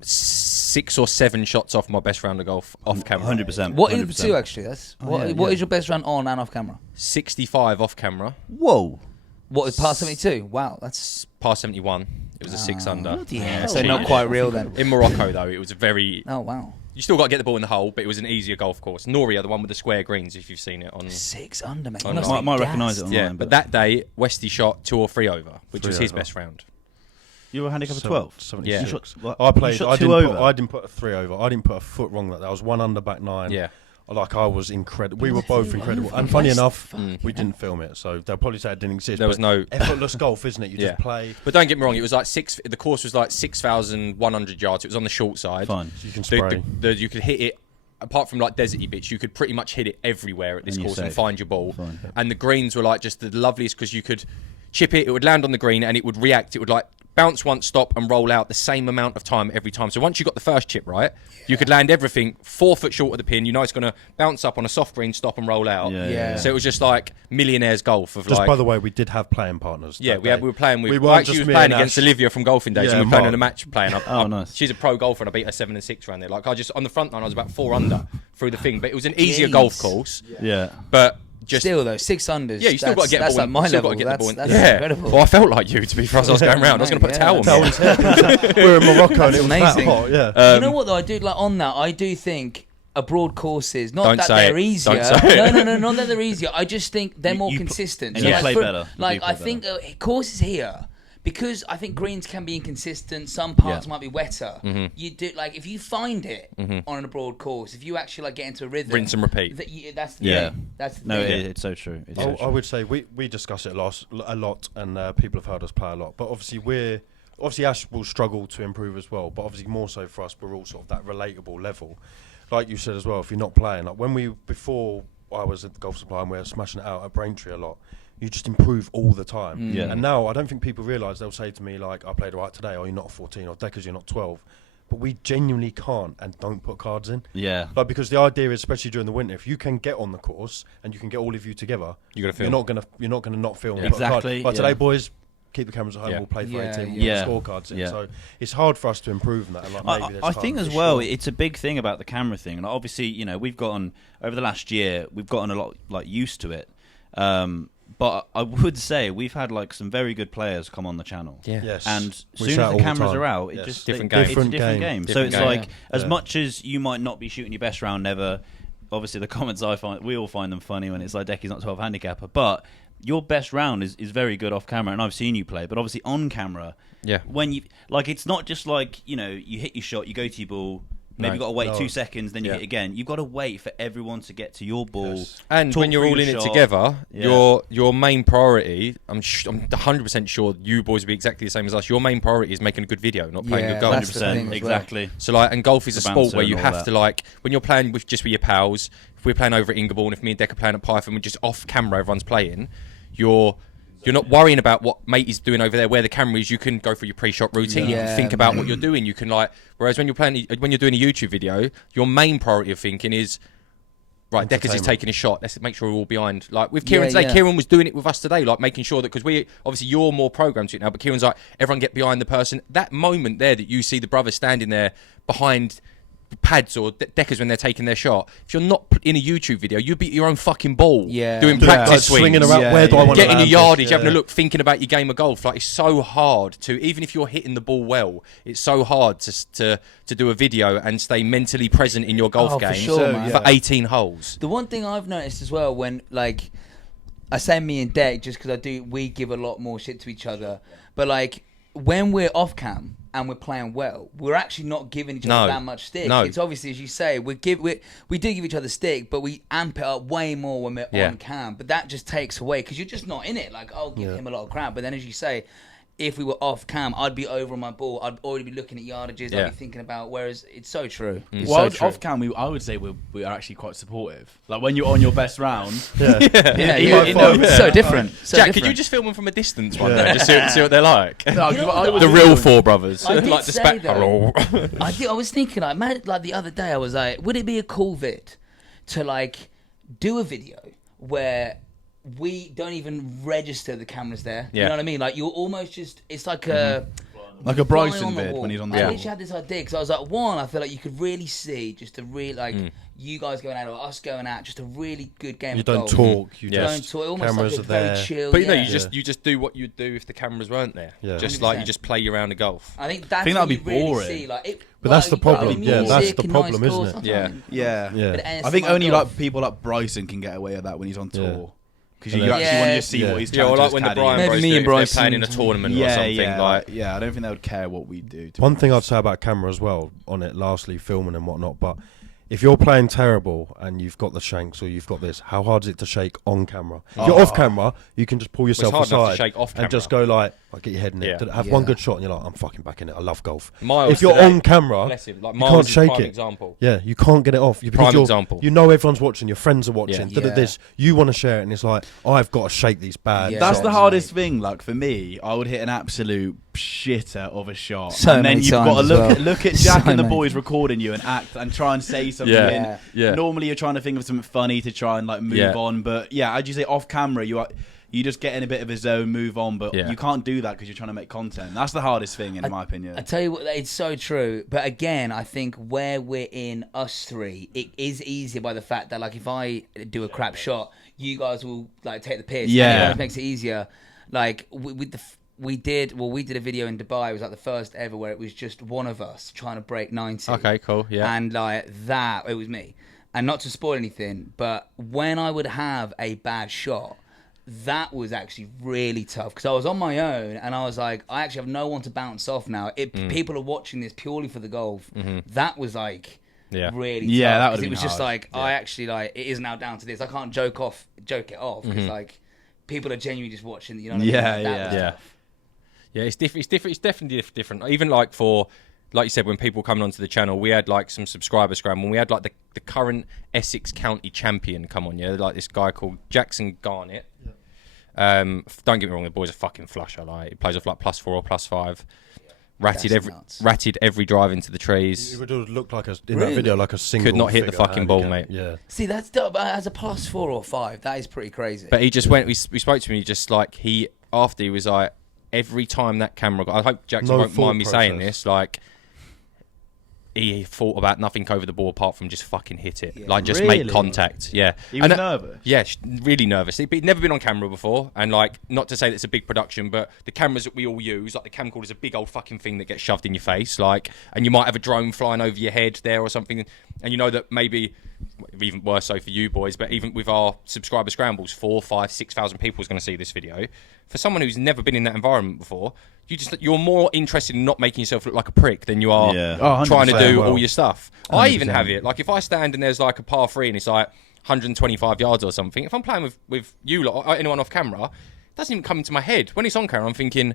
6 or 7 shots off my best round of golf off camera. 100%. What is 100%. two actually? That's what is your best run on and off camera? 65 off camera. Whoa. What is par 72? Wow, that's Par 71. It was a 6 under. bloody Yeah, hell. So cheated. not quite real then. In Morocco though, it was a very. Oh wow, You still got to get the ball in the hole, but it was an easier golf course. Noria, the one with the square greens, if you've seen it on. 6 under, mate. I You must know. be Might gassed. recognise it online. Yeah, but that day Westy shot 2 or 3 over, which was 3 his over. best round. You were a handicap of 7- 12. 76. Yeah. You shot, what? I played. You shot I 2 didn't over. Put, I didn't put a 3 over. I didn't put a foot wrong that day. I was 1 under back 9. Yeah. Like I was incredible. We were Nothing both incredible. over. And funny That's enough, fucking we didn't film it, so they'll probably say it didn't exist. There was but no. effortless golf, isn't it? You Yeah. just play. But don't get me wrong, it was like the course was like 6,100 yards. It was on the short side. Fine. So you can The- spray. you could hit it, apart from like deserty bits, you could pretty much hit it everywhere at this And you're course and safe. find your ball. Fine. And the greens were like just the loveliest because you could chip it, it would land on the green and it would react. It would like bounce once, stop and roll out the same amount of time every time. So once you got the first chip right, you could land everything 4 foot short of the pin. You know it's going to bounce up on a soft green, stop and roll out. Yeah. So it was just like millionaires golf of Just like. by the way, we did have playing partners. Yeah, that we day. were playing with. We Well, weren't actually, just was me playing and against Ash. Olivia from Golfing Days, Yeah, and we were playing in Mark. a match playing up. Oh, nice. She's a pro golfer, and I beat her 7 and 6 around there. Like I just on the front line, I was about 4 under through the thing, but it was an easier Jeez. golf course. Yeah. But just Still though, 6 unders. yeah, you still got to get that's the ball. like my still level. gotta get the ball in. That's Yeah. incredible. Well, I felt like you to be fair as I was going round. I was going to put a towel on me. we were in Morocco and it was that amazing. hot. Yeah. You know what though? I do like on that. I do think abroad courses, not Don't that say they're it. easier. Don't say it. No, not that they're easier. I just think they're more you consistent. and you like play for- better. You Like do I play think courses here. Because I think greens can be inconsistent, some parts Yeah. might be wetter. Mm-hmm. You do like if you find it on an abroad course, if you actually like get into a rhythm, Rinse and repeat. That's the Yeah. thing. That's the No, thing. it's so true. It's I, so I true. would say we discuss it a lot, and people have heard us play a lot. But obviously Ash will struggle to improve as well. But obviously more so for us, we're all sort of that relatable level. Like you said as well, if you're not playing, like before I was at the Golf Supply and we were smashing it out at Braintree a lot, you just improve all the time. Yeah. And now I don't think people realise they'll say to me like, I played right today, or you're not a 14, or Deckers, you're not 12. But we genuinely can't and don't put cards in. Yeah. Like because the idea is, especially during the winter, if you can get on the course and you can get all of you together, You gotta film. You're not gonna not film. Yeah. and put a card. Exactly, Like yeah. today, boys, keep the cameras at home. Yeah. We'll play for Yeah, 18. We'll yeah. put scorecards in. Yeah. So it's hard for us to improve in that. And like maybe I think as well, it's a big thing about the camera thing, and obviously, you know, we've gotten over the last year, we've gotten a lot like used to it. But I would say we've had like some very good players come on the channel. Yeah. Yes. And as We soon say as it the all the cameras time. are out, Yes. it just Different it's game. a different game. So Different it's game. like as Yeah. much as you might not be shooting your best round ever. Obviously, the comments we all find them funny when it's like Decky's not 12 handicapper, but your best round is very good off camera, and I've seen you play, but obviously on camera, when you like, it's not just like, you know, you hit your shot, you go to your ball, maybe you got to wait 2 seconds, then you hit again. You've got to wait for everyone to get to your ball. Yes. And talk when you're through all in your it shot. together, Yeah. your main priority, I'm 100% sure you boys will be exactly the same as us. Your main priority is making a good video, not playing Yeah, good golf. that's the thing as well. Exactly. So like, and golf is a The sport bouncer where you and all have that. to like, when you're playing with your pals, if we're playing over at Ingerborn, if me and Deck are playing at Python, we're just off camera, everyone's playing, you're not worrying about what mate is doing over there, where the camera is. You can go through your pre-shot routine. You Yeah. can think about what you're doing. You can like, whereas when you're doing a YouTube video, your main priority of thinking is, right, Deckers is Entertainment. taking a shot. Let's make sure we're all behind. Like with Kieran Yeah, today, yeah. Kieran was doing it with us today, like making sure that, because we obviously you're more programmed to it now, but Kieran's like, everyone get behind the person. That moment there that you see the brothers standing there behind pads or Deckers when they're taking their shot. If you're not in a YouTube video, you beat your own fucking ball. Yeah. Doing Yeah, practice like swings. swinging around. Where do I want to Getting your land yardage, this? having a Yeah. look, thinking about your game of golf. Like, it's so hard to, even if you're hitting the ball well, it's so hard to do a video and stay mentally present in your golf Oh, for game sure, man. for 18 holes. The one thing I've noticed as well, when like I say me and Deck, just because we give a lot more shit to each other, but like when we're off cam and we're playing well, we're actually not giving each other No. that much stick. No. It's obviously, as you say, we do give each other stick, but we amp it up way more when we're on cam. But that just takes away, because you're just not in it. Like, I'll give him a lot of crap, but then as you say, if we were off cam, I'd be over on my ball. I'd already be looking at yardages. Yeah. I'd be thinking about. Whereas it's so true. It's Well, so true. off cam, I would say we are actually quite supportive. Like when you're on your best round, Yeah, you know, it's so different. So Jack, different. could you just film them from a distance one day? Just see what they're like? No, You know I what, was The thinking- real four brothers. I did like the say that. Hello. I was thinking, like the other day, I was like, would it be a cool vid to like do a video where we don't even register the cameras there? You Yeah. know what I mean? Like, you're almost just, it's like a Like a fly Bryson on the vid wall. when he's on the I wall. literally had this idea because I was like, one, I feel like you could really see just a real like you guys going out or us going out, just a really good game. You of don't golf. talk. You Yeah. Don't just talk. Almost cameras like are a very there. chill. But you know, yeah. you just do what you'd do if the cameras weren't there. Yeah. Just like you 100%. just play your round of golf. I think that's think what that'd you be really boring. see. Like, But that's the you've got problem. music Yeah, that's the and problem, nice isn't calls it? sometimes. Yeah, Yeah. But it's I think not only golf. like people like Bryson can get away with that when he's on Yeah. tour, because And you then- actually want to Yeah. see Yeah. what he's Yeah, trying or to like his when the caddy. Brian Maybe Bros me do and if they're Bryson playing in a tournament or something. Like, I don't think that would care what we do. One thing I'd say about camera as well, on it, lastly, filming and whatnot, but if you're playing terrible and you've got the shanks or you've got this, how hard is it to shake on camera? If you're off camera, you can just pull yourself hard enough to aside shake off and just camera. go like get your head in it. Yeah. Have Yeah. one good shot and you're like, I'm fucking back in it. I love golf. Miles if you're today, on camera, bless him, like you Miles can't is shake prime it. example. Yeah, you can't get it off. Because Prime you're- example. You know everyone's watching, your friends are watching. Yeah. Yeah. This, you want to share it, and it's like, I've got to shake these bad. Yeah. That's shots, the hardest thing. Like for me, I would hit an absolute shitter of a shot, So and then many you've got to times as look well. at Jack So and the many. boys recording you and act and try and say something. Yeah. Yeah. Normally, you're trying to think of something funny to try and like move Yeah. on, but yeah, as you say, off camera, you just get in a bit of a zone, move on, but Yeah. you can't do that because you're trying to make content. That's the hardest thing, in my opinion. I tell you what, it's so true. But again, I think where we're in us three, it is easier by the fact that like if I do a crap shot, you guys will like take the piss. Yeah. And it always makes it easier. Like we did a video in Dubai. It was like the first ever where it was just one of us trying to break 90. Okay, cool. Yeah. And like that, it was me. And not to spoil anything, but when I would have a bad shot, that was actually really tough because I was on my own and I was like, I actually have no one to bounce off now. People are watching this purely for the golf. That was like Yeah. really Yeah, tough that 'cause would've it been was just hard. like I actually like it is now down to this. I can't joke it off because like people are genuinely just watching. You know what I mean? Yeah, Like, that was Yeah. tough. Yeah, it's different. It's definitely different. Even like like you said, when people coming onto the channel, we had like some subscriber scram. When we had like the current Essex County champion come on, yeah, like this guy called Jackson Garnett. Don't get me wrong, the boy's a fucking flusher. Like he plays off like +4 or +5. Ratted That's nuts. every drive into the trees. It would look like in Really? that video like a single. Could not hit the figure fucking ball, handicap. mate. Yeah. See, that's dope. But as a +4 or 5, that is pretty crazy. But he just went. We spoke to him. He just like after he was like, every time that camera got... I hope Jackson No won't thought mind me saying process. this, like... He thought about nothing over the ball apart from just fucking hit it. Yeah. Like, just Really? make contact. Yeah. He was And nervous. yeah, really nervous. He'd never been on camera before. And, like, not to say that it's a big production, but the cameras that we all use, like, the camcorder is a big old fucking thing that gets shoved in your face. Like, and you might have a drone flying over your head there or something. And you know that maybe, even worse so for you boys, but even with our subscriber scrambles, 4,000, 5,000, 6,000 people is going to see this video. For someone who's never been in that environment before, you're more interested in not making yourself look like a prick than you are Oh, trying to 100%. do Well, all your stuff. I even 100%. have it. Like, if I stand and there's like a par 3 and it's like 125 yards or something, if I'm playing with you lot or anyone off camera, it doesn't even come into my head. When it's on camera, I'm thinking,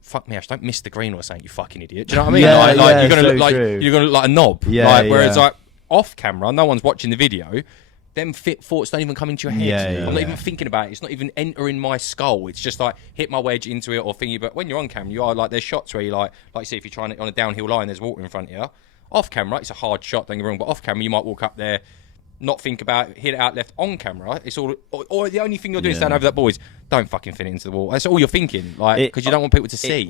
fuck me, Ash, don't miss the green or something, you fucking idiot. Do you know what I mean? Yeah, like yeah, you're gonna so look like true. you're gonna look like a knob. Yeah, like, whereas yeah. like off camera, no one's watching the video. Them thoughts don't even come into your head. Yeah, I'm not yeah. even thinking about it. It's not even entering my skull. It's just like hit my wedge into it or thingy. But when you're on camera, you are like, there's shots where you like you see, if you're trying it on a downhill line, there's water in front of you. Off camera, it's a hard shot, don't get me wrong. But off camera, you might walk up there, not think about it, hit it out left. On camera, it's all, or the only thing you're doing is stand over that ball is don't fucking fit it into the wall. That's all you're thinking, like, because you don't want people to see.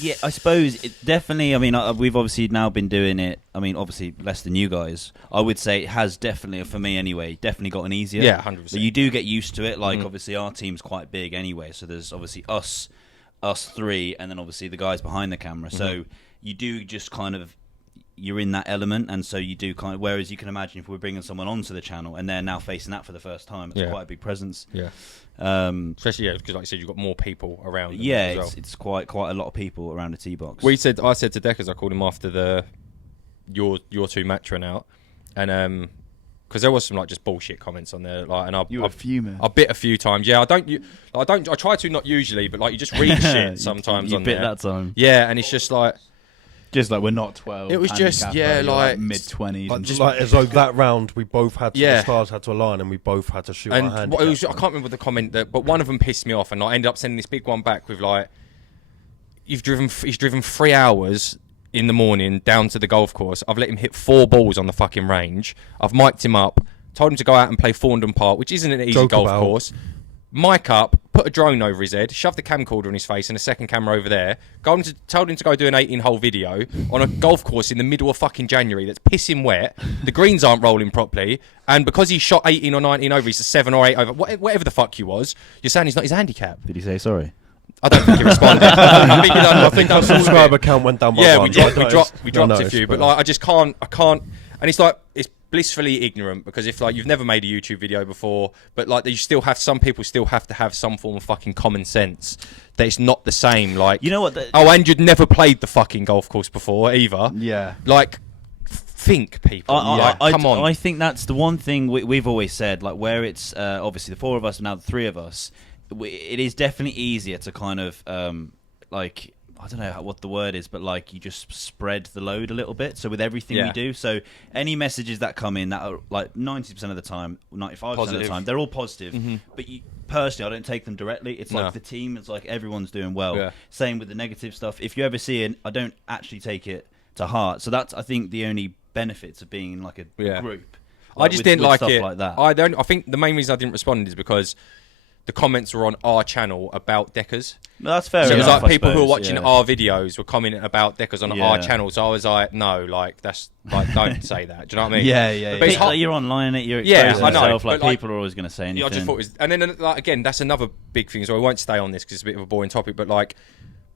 Yeah, I suppose it definitely. I mean, we've obviously now been doing it. I mean, obviously less than you guys. I would say it has definitely, for me anyway, definitely gotten easier. Yeah, 100%. But you do get used to it. Like, obviously, our team's quite big anyway. So there's obviously us three, and then obviously the guys behind the camera. So you do just kind of. You're in that element, and so you do kind of. Whereas you can imagine if we're bringing someone onto the channel and they're now facing that for the first time, it's quite a big presence. Yeah. Especially because, like I said, you've got more people around. them Yeah, as well. it's quite a lot of people around the tee box. I said to Deckers, I called him after your two match ran out, and because there was some like just bullshit comments on there, like, and You were fuming. I bit a few times. Yeah, I try to, not usually, but like you just read shit sometimes you on bit there. that time. Yeah, and it's just like. Just like we're not 12. It was just, handicapper, yeah, you're like- mid-20s. Like, and just like as though that round we both had to, Yeah. the stars had to align and we both had to shoot our And hand. what it was, I can't remember the comment but one of them pissed me off, and I ended up sending this big one back with like, he's driven 3 hours in the morning down to the golf course. I've let him hit 4 balls on the fucking range. I've mic'd him up, told him to go out and play Thorndon Park, which isn't an easy Joke golf about. course. Mic up, put a drone over his head, shoved the camcorder in his face and a second camera over there. Told him to go do an 18-hole video on a golf course in the middle of fucking January that's pissing wet. The greens aren't rolling properly, and because he shot 18 or 19 over, he's a 7 or 8 over. Whatever the fuck you was, you're saying he's not his handicap. Did he say sorry? I don't think he responded. I think our subscriber count went down by yeah, one. we dropped I a noticed, few, but like I can't, and it's like it's blissfully ignorant because if like you've never made a YouTube video before, but like some people still have to have some form of fucking common sense that it's not the same. Like, You know what? and you'd never played the fucking golf course before either. yeah. Like, think, people. Come on. I think that's the one thing we've always said. Like, where it's obviously the 4 of us and now the 3 of us, it is definitely easier to kind of like. I don't know what the word is, but like you just spread the load a little bit. So with everything we do, so any messages that come in that are like 90% of the time, 95% of the Positive. time, they're all positive. But personally, I don't take them directly. It's like the team. It's like everyone's doing well. Yeah. Same with the negative stuff. If you ever see it, I don't actually take it to heart. So that's, I think, the only benefits of being in like a group. I just didn't like stuff it. like that. I think the main reason I didn't respond is because the comments were on our channel about Deckers. No, that's fair So it was enough, like I people who were suppose, watching yeah. our videos were commenting about Deckers on our Yeah. channel. So I was like, no, like that's like don't say that. Do you know what I mean? Yeah, yeah, But it's yeah. hard- You're online, you're Yeah, exposing I know, yourself. but, Like, people are always going to say anything. Yeah, I just thought it was, and then like again, that's another big thing. So I won't stay on this because it's a bit of a boring topic. But like,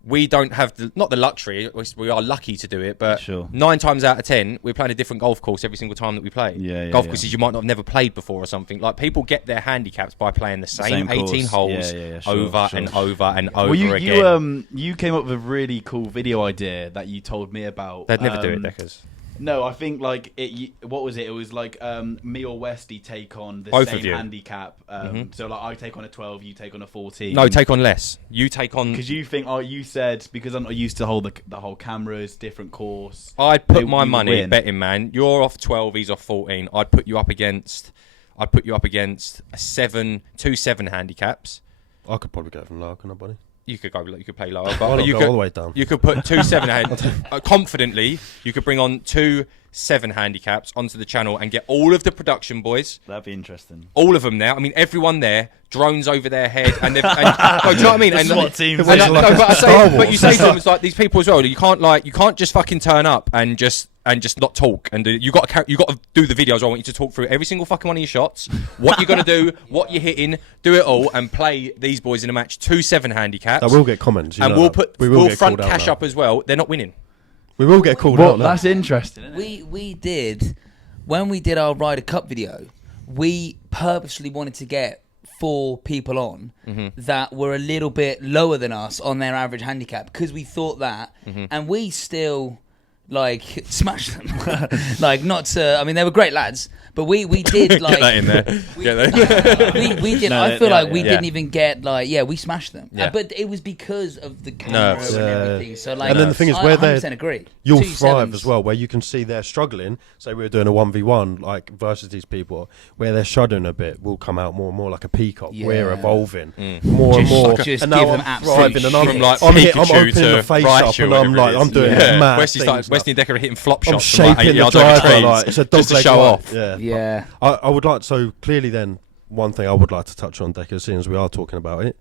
we don't have not the luxury. We are lucky to do it, but Sure. 9 times out of 10, we're playing a different golf course every single time that we play. Yeah, golf yeah. courses you might not have never played before or something. Like people get their handicaps by playing the same 18 course. holes Yeah, sure, over sure. and over and over Well, again. you came up with a really cool video idea that you told me about. They'd never do it, Deckers. No, I think like what was it? It was like me or Westy take on the Both same of you. handicap. So like I take on a 12, you take on a 14. No, take on less. You take on. because you think you said because I'm not used to hold the whole cameras, different course. I'd put you my would money win. betting, man. You're off 12, he's off 14. I'd put you up against a 2 7 handicaps. I could probably get it from Larkin, buddy. You could go. You could play lower, Why but not you go could all the way down? You could put 2 7 confidently. You could bring on 2 7 handicaps onto the channel and get all of the production boys. That'd be interesting. All of them there. I mean, everyone there. Drones over their head, and, no, do you know what I mean? And SWAT teams. but you say to Star them, it's like these people as well. You can't just fucking turn up and just not talk. And you got to do the videos. I want you to talk through every single fucking one of your shots. What you're gonna do, what you're hitting, do it all, and play these boys in a match. 2 7 handicaps. That will get comments. And we'll front cash up as well. They're not winning. We will get called Well, out. that's interesting. Isn't it? We did when we did our Ryder Cup video. We purposely wanted to get 4 people on that were a little bit lower than us on their average handicap because we thought that, and we still like smashed them. Like not to, I mean, they were great lads, but we did like Get that in there. we did. No, I feel like we yeah. didn't even get like we smashed them, Yeah. but it was because of the camera Nerves. and Yeah. everything. So like, And then the thing is, I where 100% agree. you'll 2 thrive sevens. as well, where you can see they're struggling. Say we were doing a 1v1 like versus these people, where they're shuddering a bit, will come out more and more like a peacock. Yeah. We're evolving more and Just- more, just and give now them I'm absolute thriving, and I'm, shit. From like I'm Pikachu opening to the face Raichu up, and or I'm whatever like, it I'm is. doing mad things now. Wesley Decker hitting flop I'm shots from like 80 shaping the yards over driver trees like it's a just dog to leg show right. off. Yeah. I would like, so clearly then, one thing I would like to touch on, Decker, seeing as we are talking about it,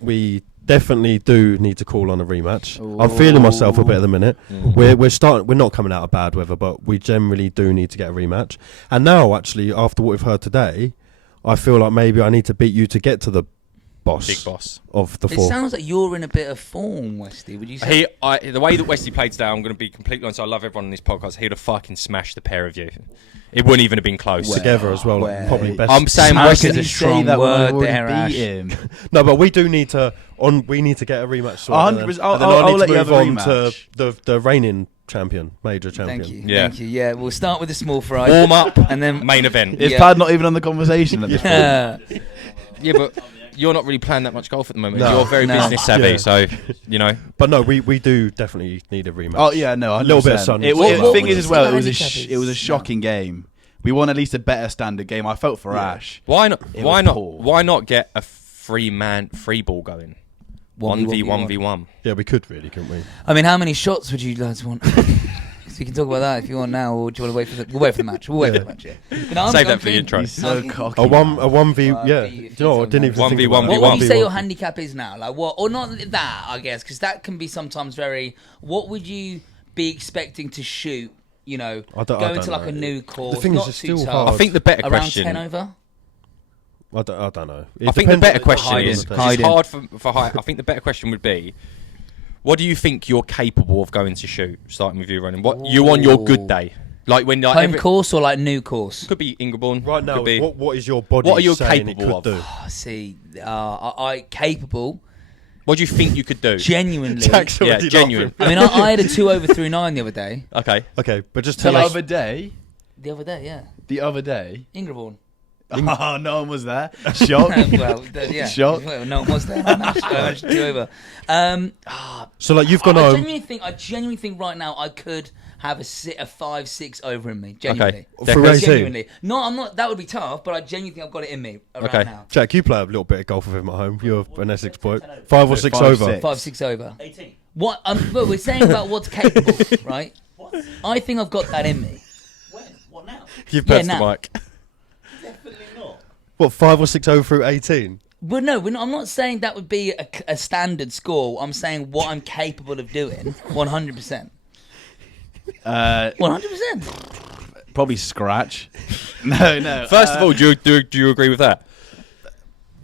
we definitely do need to call on a rematch. I'm feeling myself a bit at the minute. We're not coming out of bad weather, but we generally do need to get a rematch. And now, actually, after what we've heard today, I feel like maybe I need to beat you to get to the Big boss. of the It 4. sounds like you're in a bit of form, Westy. Would you say? The way that Wesley played today, I'm going to be completely honest. I love everyone on this podcast. He would have fucking smashed the pair of you. It wouldn't even have been close. Together as well, like, Well, probably best. I'm saying How Wesley. can you say that word there, Ash? No, but we do need to. We need to get a rematch. sorted, 100%. and then I'll I need let to you have move a on rematch. to the reigning champion, major champion. Thank you. Yeah. Thank you. Yeah, we'll start with the small fry. Warm up and then main event. Is Yeah. Pad not even on the conversation at this point? Yeah, but you're not really playing that much golf at the moment. No. You're very No. business savvy, Yeah. so you know. But no, we do definitely need a rematch. Oh yeah, no, 100%. A little bit of sun. The What thing would is you as say well, the it was handicap it was a is? shocking game. We want at least a better standard game. I felt for Ash. Why not? It Why was not? poor. Why not get a free ball going? 1v1v1. Yeah, we could really, couldn't we? I mean, how many shots would you guys want? So you can talk about that if you want now, or do you want to wait for the? We'll wait for the match. We'll wait for the match. Yeah. You know, Save that for the intro. He's so cocky. A 1v. Well, Yeah. I'll Do be- you know what? I didn't even think about 1v1v1. What it. would you say 1v1. your handicap is now? Like what? Or not that, I guess, because that can be sometimes very. What would you be expecting to shoot? You know, I don't going to like know. a new course. The thing is, not it's too still tough. hard. I think the better Around question. 10 over. I don't know. I think the better question Hiding. is 'cause Hiding. it's hard for high. I think the better question would be, what do you think you're capable of going to shoot? Starting with you, running. What you on your good day? Like when like Home course or like new course? could be Ingerborn. Right now, could be, what is your body? What are you saying capable it could of? do? Oh, see, I capable, what do you think you could do? genuinely. Jack's Yeah, already genuine. laughing. I mean, I had a 2 over through 9 the other day. Okay. Okay, but just The tell us. other day, The other day, yeah. Ingerborn. oh, no one was there. Shock. Well, yeah. Shock. Well, no one was there. I managed to 2 over. So like you've gone I home. genuinely think right now I could have a 5-6 over in me. Genuinely. Okay. For 18. Genuinely. No, I'm not. That would be tough, but I genuinely think I've got it in me around Okay. now. Jack, you play a little bit of golf with him at home. You're an Essex boy. 5 or 6 5, over. 6. 5-6 over. 18. What? But we're saying about what's capable, right? What? I think I've got that in me. When? What now? You've Yeah, pressed the now. mic. Definitely not. What, 5 or 6 over through 18? But no, I'm not saying that would be a standard score. I'm saying what I'm capable of doing. 100%. 100%. Probably scratch. No. First of all, do you agree with that?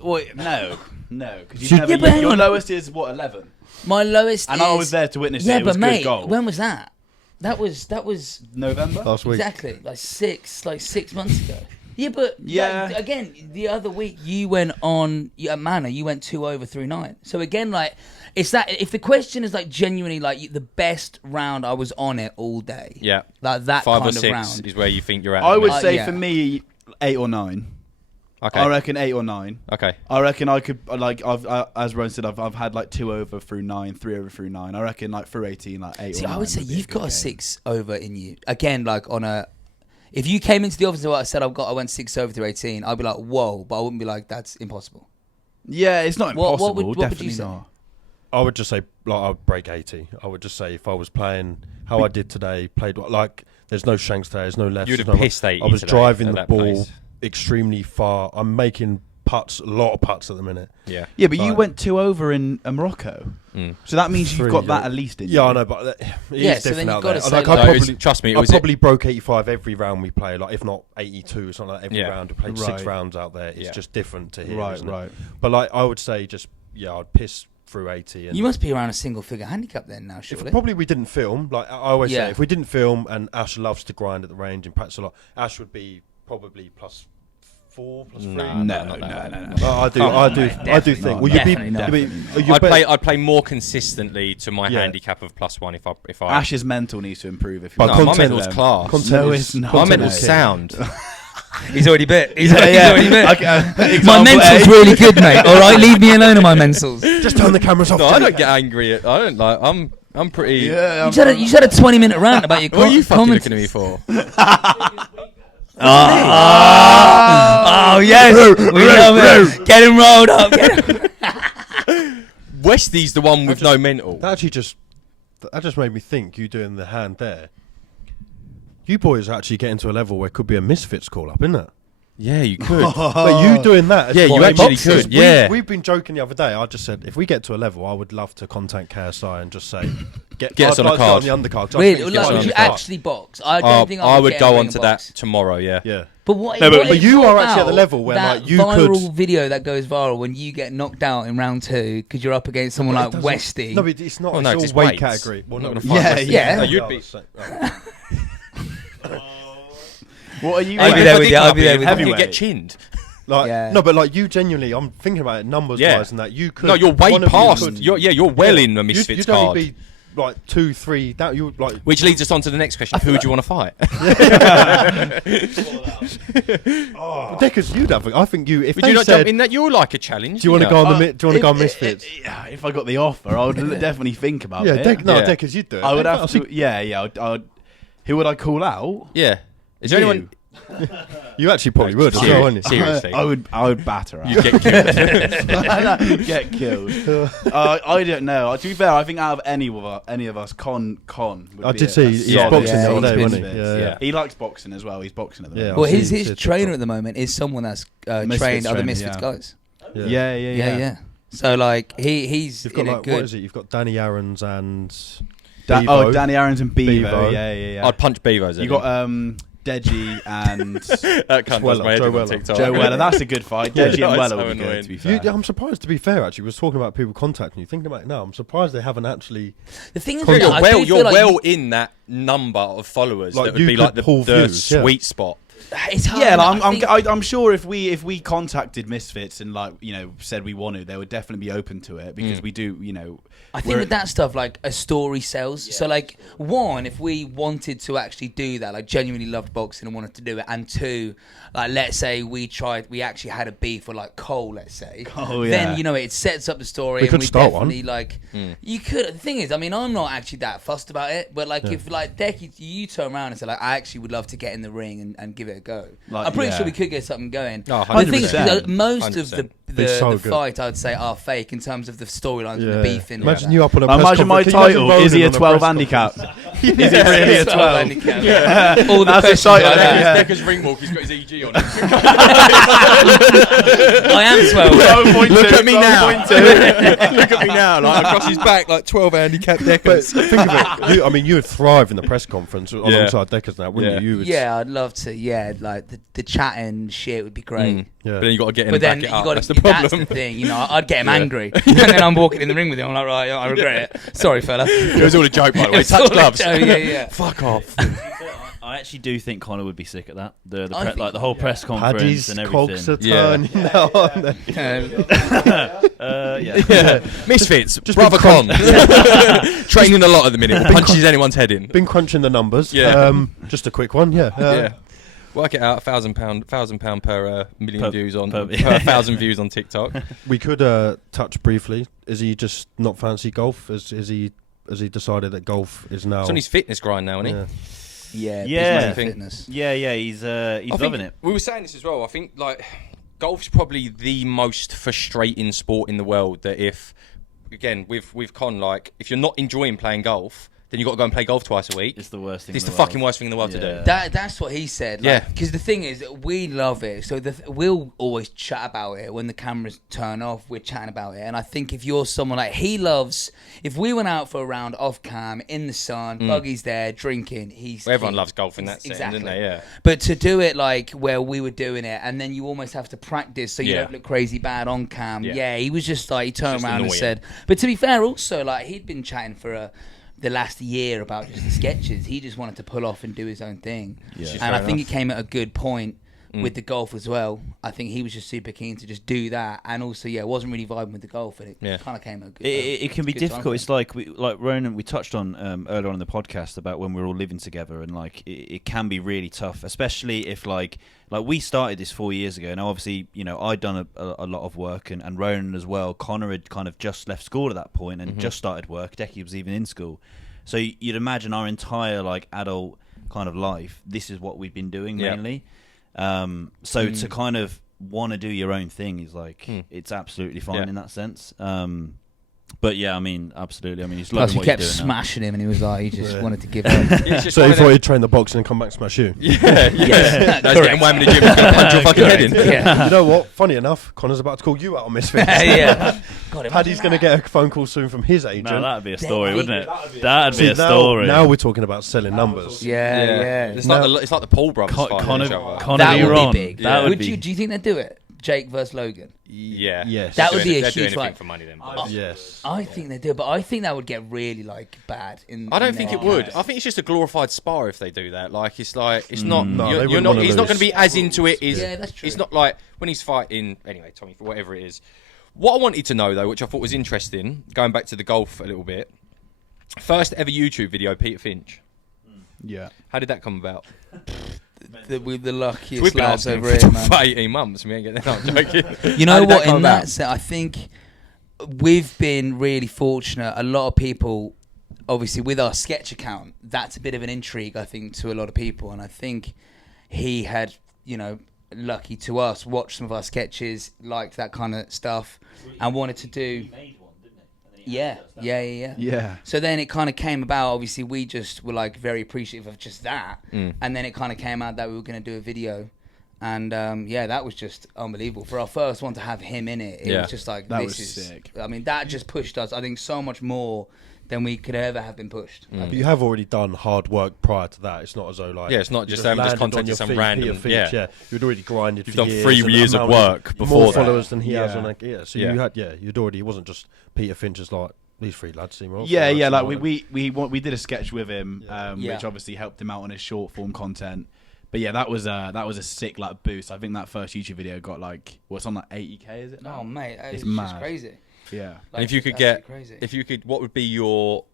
Wait, no. Because Should- Yeah, but hang your on. lowest is what, 11? My lowest And is... I was there to witness Yeah, it. It was but good mate, golf. when was that? That was November? Last week. exactly like 6 months ago. Yeah, but Yeah. like, again, the other week you went on at Manor. You went 2 over through 9. So again, like it's that. If the question is like genuinely like the best round, I was on it all day. Yeah. like that 5 kind or of 6 round. is where you think you're at. I would Uh, say yeah. for me, 8 or 9. Okay. I reckon 8 or 9. Okay. I reckon I could like as Ron said, I've had like 2 over through 9, 3 over through 9. I reckon like through 18, like 8 See, or 9. I would say would be you've good got a game. 6 over in you. Again, like on a. If you came into the office and I said I went 6 over through 18, I'd be like, whoa, but I wouldn't be like, that's impossible. Yeah, it's not impossible. What would you Definitely say? not. I would just say, like, I would break 80. I would just say if I was playing how I did today, played like there's no shanks today, there's no lefts. You'd have there's no pissed 80 I was today driving at the that ball pace. extremely far. I'm making putts, a lot of putts at the minute. Yeah. Yeah, but you Right. went 2 over in Morocco. So that means you've 3, got that yeah. at least, didn't you? Yeah, I know, but it Yeah, is so then different you've out gotta there. say, Like, like- I No, it was- probably, trust me, it I was probably broke 85 every round we play, like if not 82 or something like that every Yeah. round. We played 6 Right. rounds out there. It's Yeah. just different to here, Right, isn't it? right. But like I would say, just I'd piss through 80. And You must be around a single figure handicap then now, if surely. probably we didn't film, like I always Yeah. say, if we didn't film and Ash loves to grind at the range and practice a lot, Ash would be probably +4, +3. No. No. I do think. Well, you'd be. Definitely not. I'd play more consistently to my Yeah. handicap of +1 if I. Ash's mental needs to improve. If But you No, my content- mental's class. content No, is- it's not. My content mental's is king. sound. He's already bit. He's Yeah, already bit. Okay, My example mental's A. really good, mate. All right, leave me alone on my mentals. Just turn the cameras off. No, I Jack. don't get angry. I don't like. I'm pretty. Yeah, You just had a 20-minute rant about your What are you fucking comments. looking at me for? Oh yes, we love it. Get him rolled up. Get him. Westy's the one with no mental. That just made me think. You doing the hand there. You boys are actually getting to a level where it could be a Misfits call up, isn't it? Yeah, you could. But you doing that? is Yeah, what you it actually boxes. could, yeah. We've been joking the other day. I just said if we get to a level, I would love to contact KSI and just say, Get us I'd on a like to get card. on the undercard. 'cause I Weird. think it's Like, getting would on you the card. actually box? I don't think I would get go in on ring to and that box. tomorrow. Yeah. Yeah. But what? No, what but if you what are actually at the about level where, that like, you viral could- video that goes viral when you get knocked out in round 2 because you're up against someone But it like doesn't- Westy. No, but it's not. Well, no, it's 'cause all weight weights. category. Well, Not no, gonna fight Westy. Yeah. No, Yeah. you'd be. What are you? I'd be If there I with did you, come I'd up be here, there with I you. think you'd Heavyweight. get chinned. Like Yeah. no, but like you genuinely, I'm thinking about it numbers Yeah. wise, and that you could. No, you're way one of you past. could- You're well in the You'd- Misfits you'd card. only be like 2, 3. That you would like. Which leads us on to the next question. Who would you want to fight? Because you'd have. I think you. If Would they you not said, jump in that? You're like a challenge. do you want to go on the? Do you want to go on If- Misfits? If I got the offer, I would definitely think about Yeah, it. Yeah. Deckers, you'd do it. I would Deck, have see- to. Yeah. Who would I call out? Yeah. Is there You. anyone? You actually probably would as Serious- well, wouldn't you? Seriously. I would batter her. You get killed. Get killed. I don't know. To be fair, I think out of any of us, Con would I be did a see he's solid boxing the solid other day, spin wasn't he? spits. Yeah. He likes boxing as well. He's boxing at the Yeah. moment. Well, I've his seen his his trainer TikTok. at the moment is someone that's Misfits trained other trainer, Misfits yeah. guys. Yeah. So like he's You've got in a like good. what is it? You've got Danny Aarons and Oh, Danny Aarons and Bevo. Bevo. Yeah. I'd punch Beavos. You got Deji and that cunt does my head Joe in on Weller. TikTok. Joe Weller. That's a good fight. Yeah, Deji and that's Weller so would be annoying. good, to be fair. I'm surprised, to be fair, actually. We was talking about people contacting you. Thinking about it now, I'm surprised they haven't actually. The thing is, You're I do well, feel you're like well in that number of followers Like, that would you be could like the pull views, yeah. sweet spot. it's hard. Yeah, I like, think- I'm sure if we contacted Misfits and said we want to, they would definitely be open to it because we do. I think with that stuff, like a story sells. So, like, one, if we wanted to actually do that, like, genuinely loved boxing and wanted to do it, and two, like, let's say we actually had a beef with, like, Cole, let's say. Oh, yeah. Then, it sets up the story. We and could we start one. definitely, like, you could. The thing is, I mean, I'm not actually that fussed about it, but, like, if, like, Decky, you turn around and say, like, I actually would love to get in the ring and give it a go. Like, I'm pretty yeah. sure we could get something going. Oh, But the thing is, 100%. most of 100%. the It's so the good. fight, I'd say, are fake in terms of the storylines and Yeah. the beefing. and Imagine all you that. up on a press Imagine my conference. Can you imagine title. Is he a Rogan on 12 press handicap? conference? Is he really a 12? handicap. Yeah. All the That's a questions title, like that. yeah. Decker's ring walk, he's got his EG on it. I am 12. Look at me now. Look at me now. Like, across his back, like 12 handicap But Deckers. think of it. You would thrive in the press conference alongside Deckers now, wouldn't you? You would. Yeah, I'd love to. Yeah, like the chatting shit would be great. Yeah. But then you got to get in But then and you back it up. got That's to. the That's problem. the thing. I'd get him angry, and then I'm walking in the ring with him. I'm like, right, I regret it. Sorry, fella. It was all a joke, by the way. It's all Touch a gloves. joke, yeah. Fuck off. I actually do think Connor would be sick at that. I think- The whole press conference Paddy's and cogs are everything. Yeah. turning now, aren't they? Yeah. Misfits. Just Brother been Con. Training a lot at the minute. Punches anyone's head in. Been crunching the numbers. Yeah. Just a quick one. Yeah. Yeah. Work it out, £1,000 per million Per- views on per- per 1,000 views on TikTok. We could touch briefly. Is he just not fancy golf? Has he decided that golf is now? He's on his fitness grind now, isn't he? Yeah. Yeah, Yeah. business fitness. Yeah, he's I think loving it. We were saying this as well. I think like golf's probably the most frustrating sport in the world. That if, again, with Con, like, if you're not enjoying playing golf, then you've got to go and play golf twice a week. It's the worst thing. It's the fucking worst thing in the world to do. That's what he said. Like, Yeah. Because the thing is, we love it. So we'll always chat about it. When the cameras turn off, we're chatting about it. And I think if you're someone like, he loves, if we went out for a round off cam, in the sun, Buggy's there, drinking, Everyone loves golf in that setting, exactly. don't they? Yeah. But to do it like where we were doing it, and then you almost have to practice so you Yeah. don't look crazy bad on cam. Yeah. Yeah, he was just like, he turned Just around and annoying. said, but to be fair, also, like, he'd been chatting for the last year about just the sketches. He just wanted to pull off and do his own thing. Yeah. And I think it came at a good point with the golf as well. I think he was just super keen to just do that, and also, wasn't really vibing with the golf, and it kind of came at a good. It can be good time difficult. for It's like Ronan, we touched on earlier on in the podcast about when we're all living together, and like it can be really tough, especially if like we started this 4 years ago. Now, obviously, I'd done a lot of work, and Ronan as well. Connor had kind of just left school at that point and just started work. Decky was even in school, so you'd imagine our entire like adult kind of life, this is what we've been doing mainly. So to kind of want to do your own thing is like it's absolutely fine in that sense. But yeah, I mean, absolutely. I mean, he's Plus, loving you what kept he's doing smashing him, and he was like, he just wanted to give up. It's just So one he of thought them- he'd train the boxing and come back and smash you. Yeah. That's getting whammed in the gym. He's going to punch your fucking head in. Yeah. You know what? Funny enough, Connor's about to call you out on Misfits. Yeah. God, Paddy's going to get a phone call soon from his agent. No, that'd be a story, Decky. wouldn't it? That'd be a now, story. Now we're talking about selling numbers. Yeah. It's like the Paul brothers fighting Connor, each other. Connor That v. would Ron. be big. That would Would be. you? Do you think they'd do it? Jake versus Logan. Yeah. Yes. That would be a They'd do huge anything fight. for money then. Yes. I think they do, but I think that would get really like bad. I don't think it would. I think it's just a glorified spar if they do that. Like it's not. No, they you're wouldn't not. wanna He's not lose. going to be as into it. Yeah, that's true. It's not like when he's fighting. Anyway, Tommy, for whatever it is. What I wanted to know though, which I thought was interesting, going back to the golf a little bit. First ever YouTube video, Peter Finch. Yeah. How did that come about? We're the luckiest We've been lads asking over him here, for man. 18 months. We ain't getting that. I'm joking. You How know did what? come In about? that sense, I think we've been really fortunate. A lot of people, obviously, with our sketch account, that's a bit of an intrigue, I think, to a lot of people. And I think he had, lucky to us, watched some of our sketches, liked that kind of stuff, and wanted to do. Yeah. Yeah. So then it kind of came about. Obviously, we just were like very appreciative of just that, and then it kind of came out that we were going to do a video, and that was just unbelievable for our first one to have him in it. It was just like That this was is sick. I mean, that just pushed us. I think so much more than we could ever have been pushed. But you have already done hard work prior to that. It's not as though like Yeah, it's not you just them just landed on contacted your some feet, random- Peter Finch, yeah. You'd already grinded. You've for done years 3 and years of amount work before more that. followers than he has Yeah. on like So Yeah. you had you'd already. It wasn't just Peter Finch's like these 3 lads seem all Yeah, followers, yeah. Like you know. we did a sketch with him, Yeah. which obviously helped him out on his short form content. But yeah, that was a sick like boost. I think that first YouTube video got like what's on like 80K, is it now? Oh mate, it's just mad. crazy. Yeah. And if you could what would be your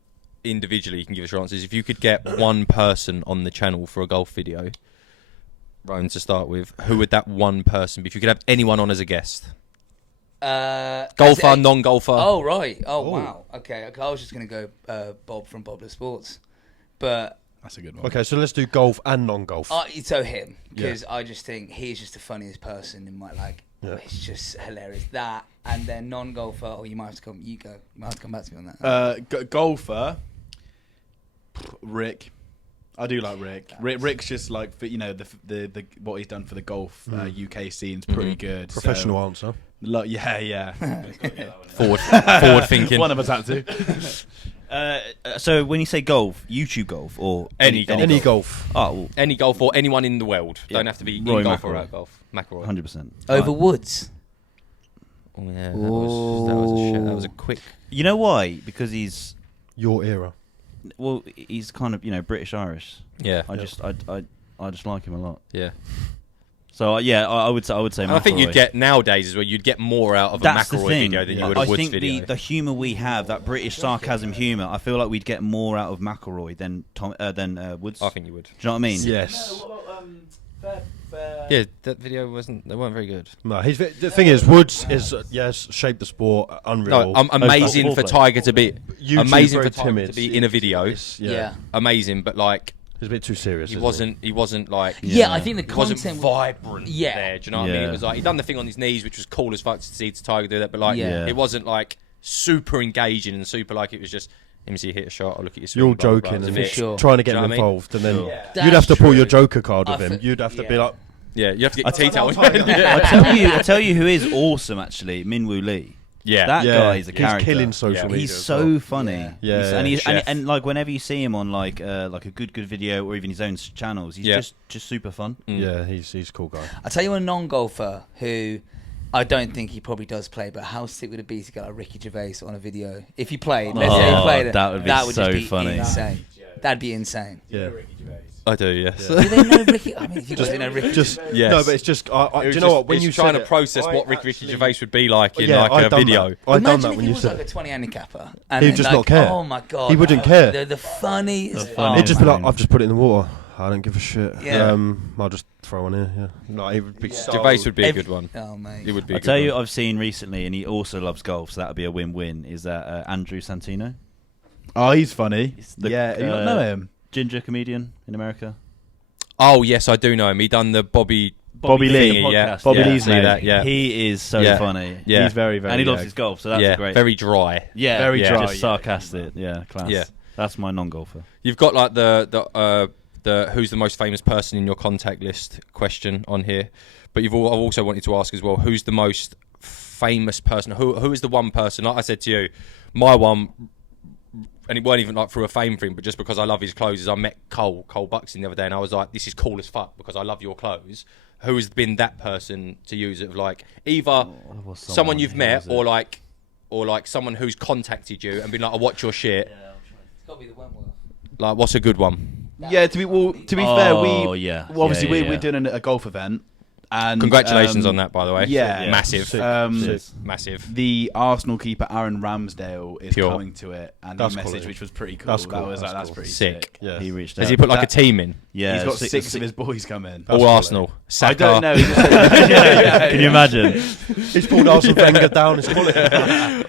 individually? You can give us your answers. If you could get one person on the channel for a golf video, Ryan, to start with, who would that one person be? If you could have anyone on as a guest, golfer, non-golfer. Oh right. Oh wow. Okay. I was just gonna go Bob from Bobler Sports, but That's a good one. Okay, so let's do golf and non-golf. so him, because I just think he's just the funniest person in my it's just hilarious. That, and then non-golfer. Oh, you might have to come. You go. You might have to come back to me on that. Golfer, Rick. I do like Rick. Rick's just like the what he's done for the golf UK scene's pretty good. Professional answer. Yeah. Forward thinking. One of us had to. So when you say golf, YouTube golf or Any golf. Any golf. Oh, well, Any golf or anyone in the world. Don't have to be Roy in golf or McIlroy. out golf. McIlroy. 100%. Over Woods. Oh, yeah, that was a quick. You know why? Because he's Your era. he's kind of British Irish. Yeah. I just like him a lot. Yeah. So I would say. And I think you'd McIlroy. get nowdays as well. You'd get more out of That's a the McIlroy thing. video than you would a I Woods think video. the humour we have, that British sarcasm humour, I feel like we'd get more out of McIlroy than Woods. I think you would. Do you know what I mean? Yes. Yeah, that video they weren't very good. No, the thing is, Woods is shaped the sport unreal. No, amazing Ball for play. Tiger to be YouTube's amazing very for Tiger timid. to be in a video. Yeah. Amazing, but like It's a bit too serious. He wasn't like. Yeah, I think the It wasn't content vibrant Yeah. there. Do you know what I mean? It was like he'd done the thing on his knees, which was cool as fuck to see Tiger do that, but like Yeah. it wasn't like super engaging and super like it was just him see hit a shot or look at your swing. You're blah, blah, blah. joking It was a and bit- Sure. trying to get Do you him know what I mean? involved, and then That's you'd have to pull your true. Joker card with I him. think- You'd have to be yeah. like, Yeah, you have to get your teeth out. I tell you who is awesome actually, Minwoo Lee. Yeah, That guy is a he's character. killing social media. He's as so well. funny. Yeah. And like whenever you see him on like a good video or even his own channels, he's just super fun. Yeah, he's a cool guy. I'll tell you a non-golfer who I don't think he probably does play, but how sick would it be to get like Ricky Gervais on a video? If he played, let's say he played it. that would be just so be funny. insane. That'd be insane. Yeah. I do. Yes. Do they know Ricky? I mean, if you guys know Ricky, Just Yes. no, but it's just. Do you know what? When you trying said to it, process I what Ricky actually- Gervais would be like in Yeah, like I'd a done video. that. I'd done imagine that if when he you was said like a it. 20 handicapper. And He'd then, just like, not care. Oh my god, He wouldn't care. The funniest. funniest. He'd just be like, man. I've just put it in the water. I don't give a shit. Yeah. I'll just throw one here. Yeah. No, he would be so. Gervais would be a Every- good one. Oh mate. He would be. I a good tell you, one. I've seen recently, and he also loves golf, so that would be a win-win. Is that Andrew Santino, Oh, he's funny. the, Yeah, you don't know him. ginger comedian in America? Oh yes, I do know him. He done the Bobby Bobby Lee. thingy, yeah. podcast, Bobby yeah, Lee's see mate. that, yeah. He is so Yeah. funny. Yeah. He's very, very. And he loves yeah. his golf, so that's yeah, great. very dry. yeah, very dry, just yeah. sarcastic. Yeah, class. Yeah. That's my non-golfer. You've got like the who's the most famous person in your contact list question on here, but I've also wanted to ask as well, who's the most famous person? Who is the one person? Like I said to you, my one, and it weren't even like through a fame thing, but just because I love his clothes. Is I met Cole Buxton the other day, and I was like, this is cool as fuck because I love your clothes. Who has been that person to use it? Like either someone you've met or like someone who's contacted you and been like, I watch your shit. It's got to be the Wentworth. Like, what's a good one? Yeah, to be fair, yeah. obviously Yeah, yeah, we're yeah. doing a golf event, and Congratulations on that, by the way. Yeah, Massive. Sick. Massive. The Arsenal keeper Aaron Ramsdale is Pure. coming to it, and That's he messaged, quality. which was pretty cool. That's cool. That's Cool. pretty Sick. sick. Yeah. He reached out. Has he put like a That- team in? Yeah, He's got six of his boys coming. All Arsenal. Saka. I don't know. Can you imagine? He's pulled Arsene Wenger down. His quality.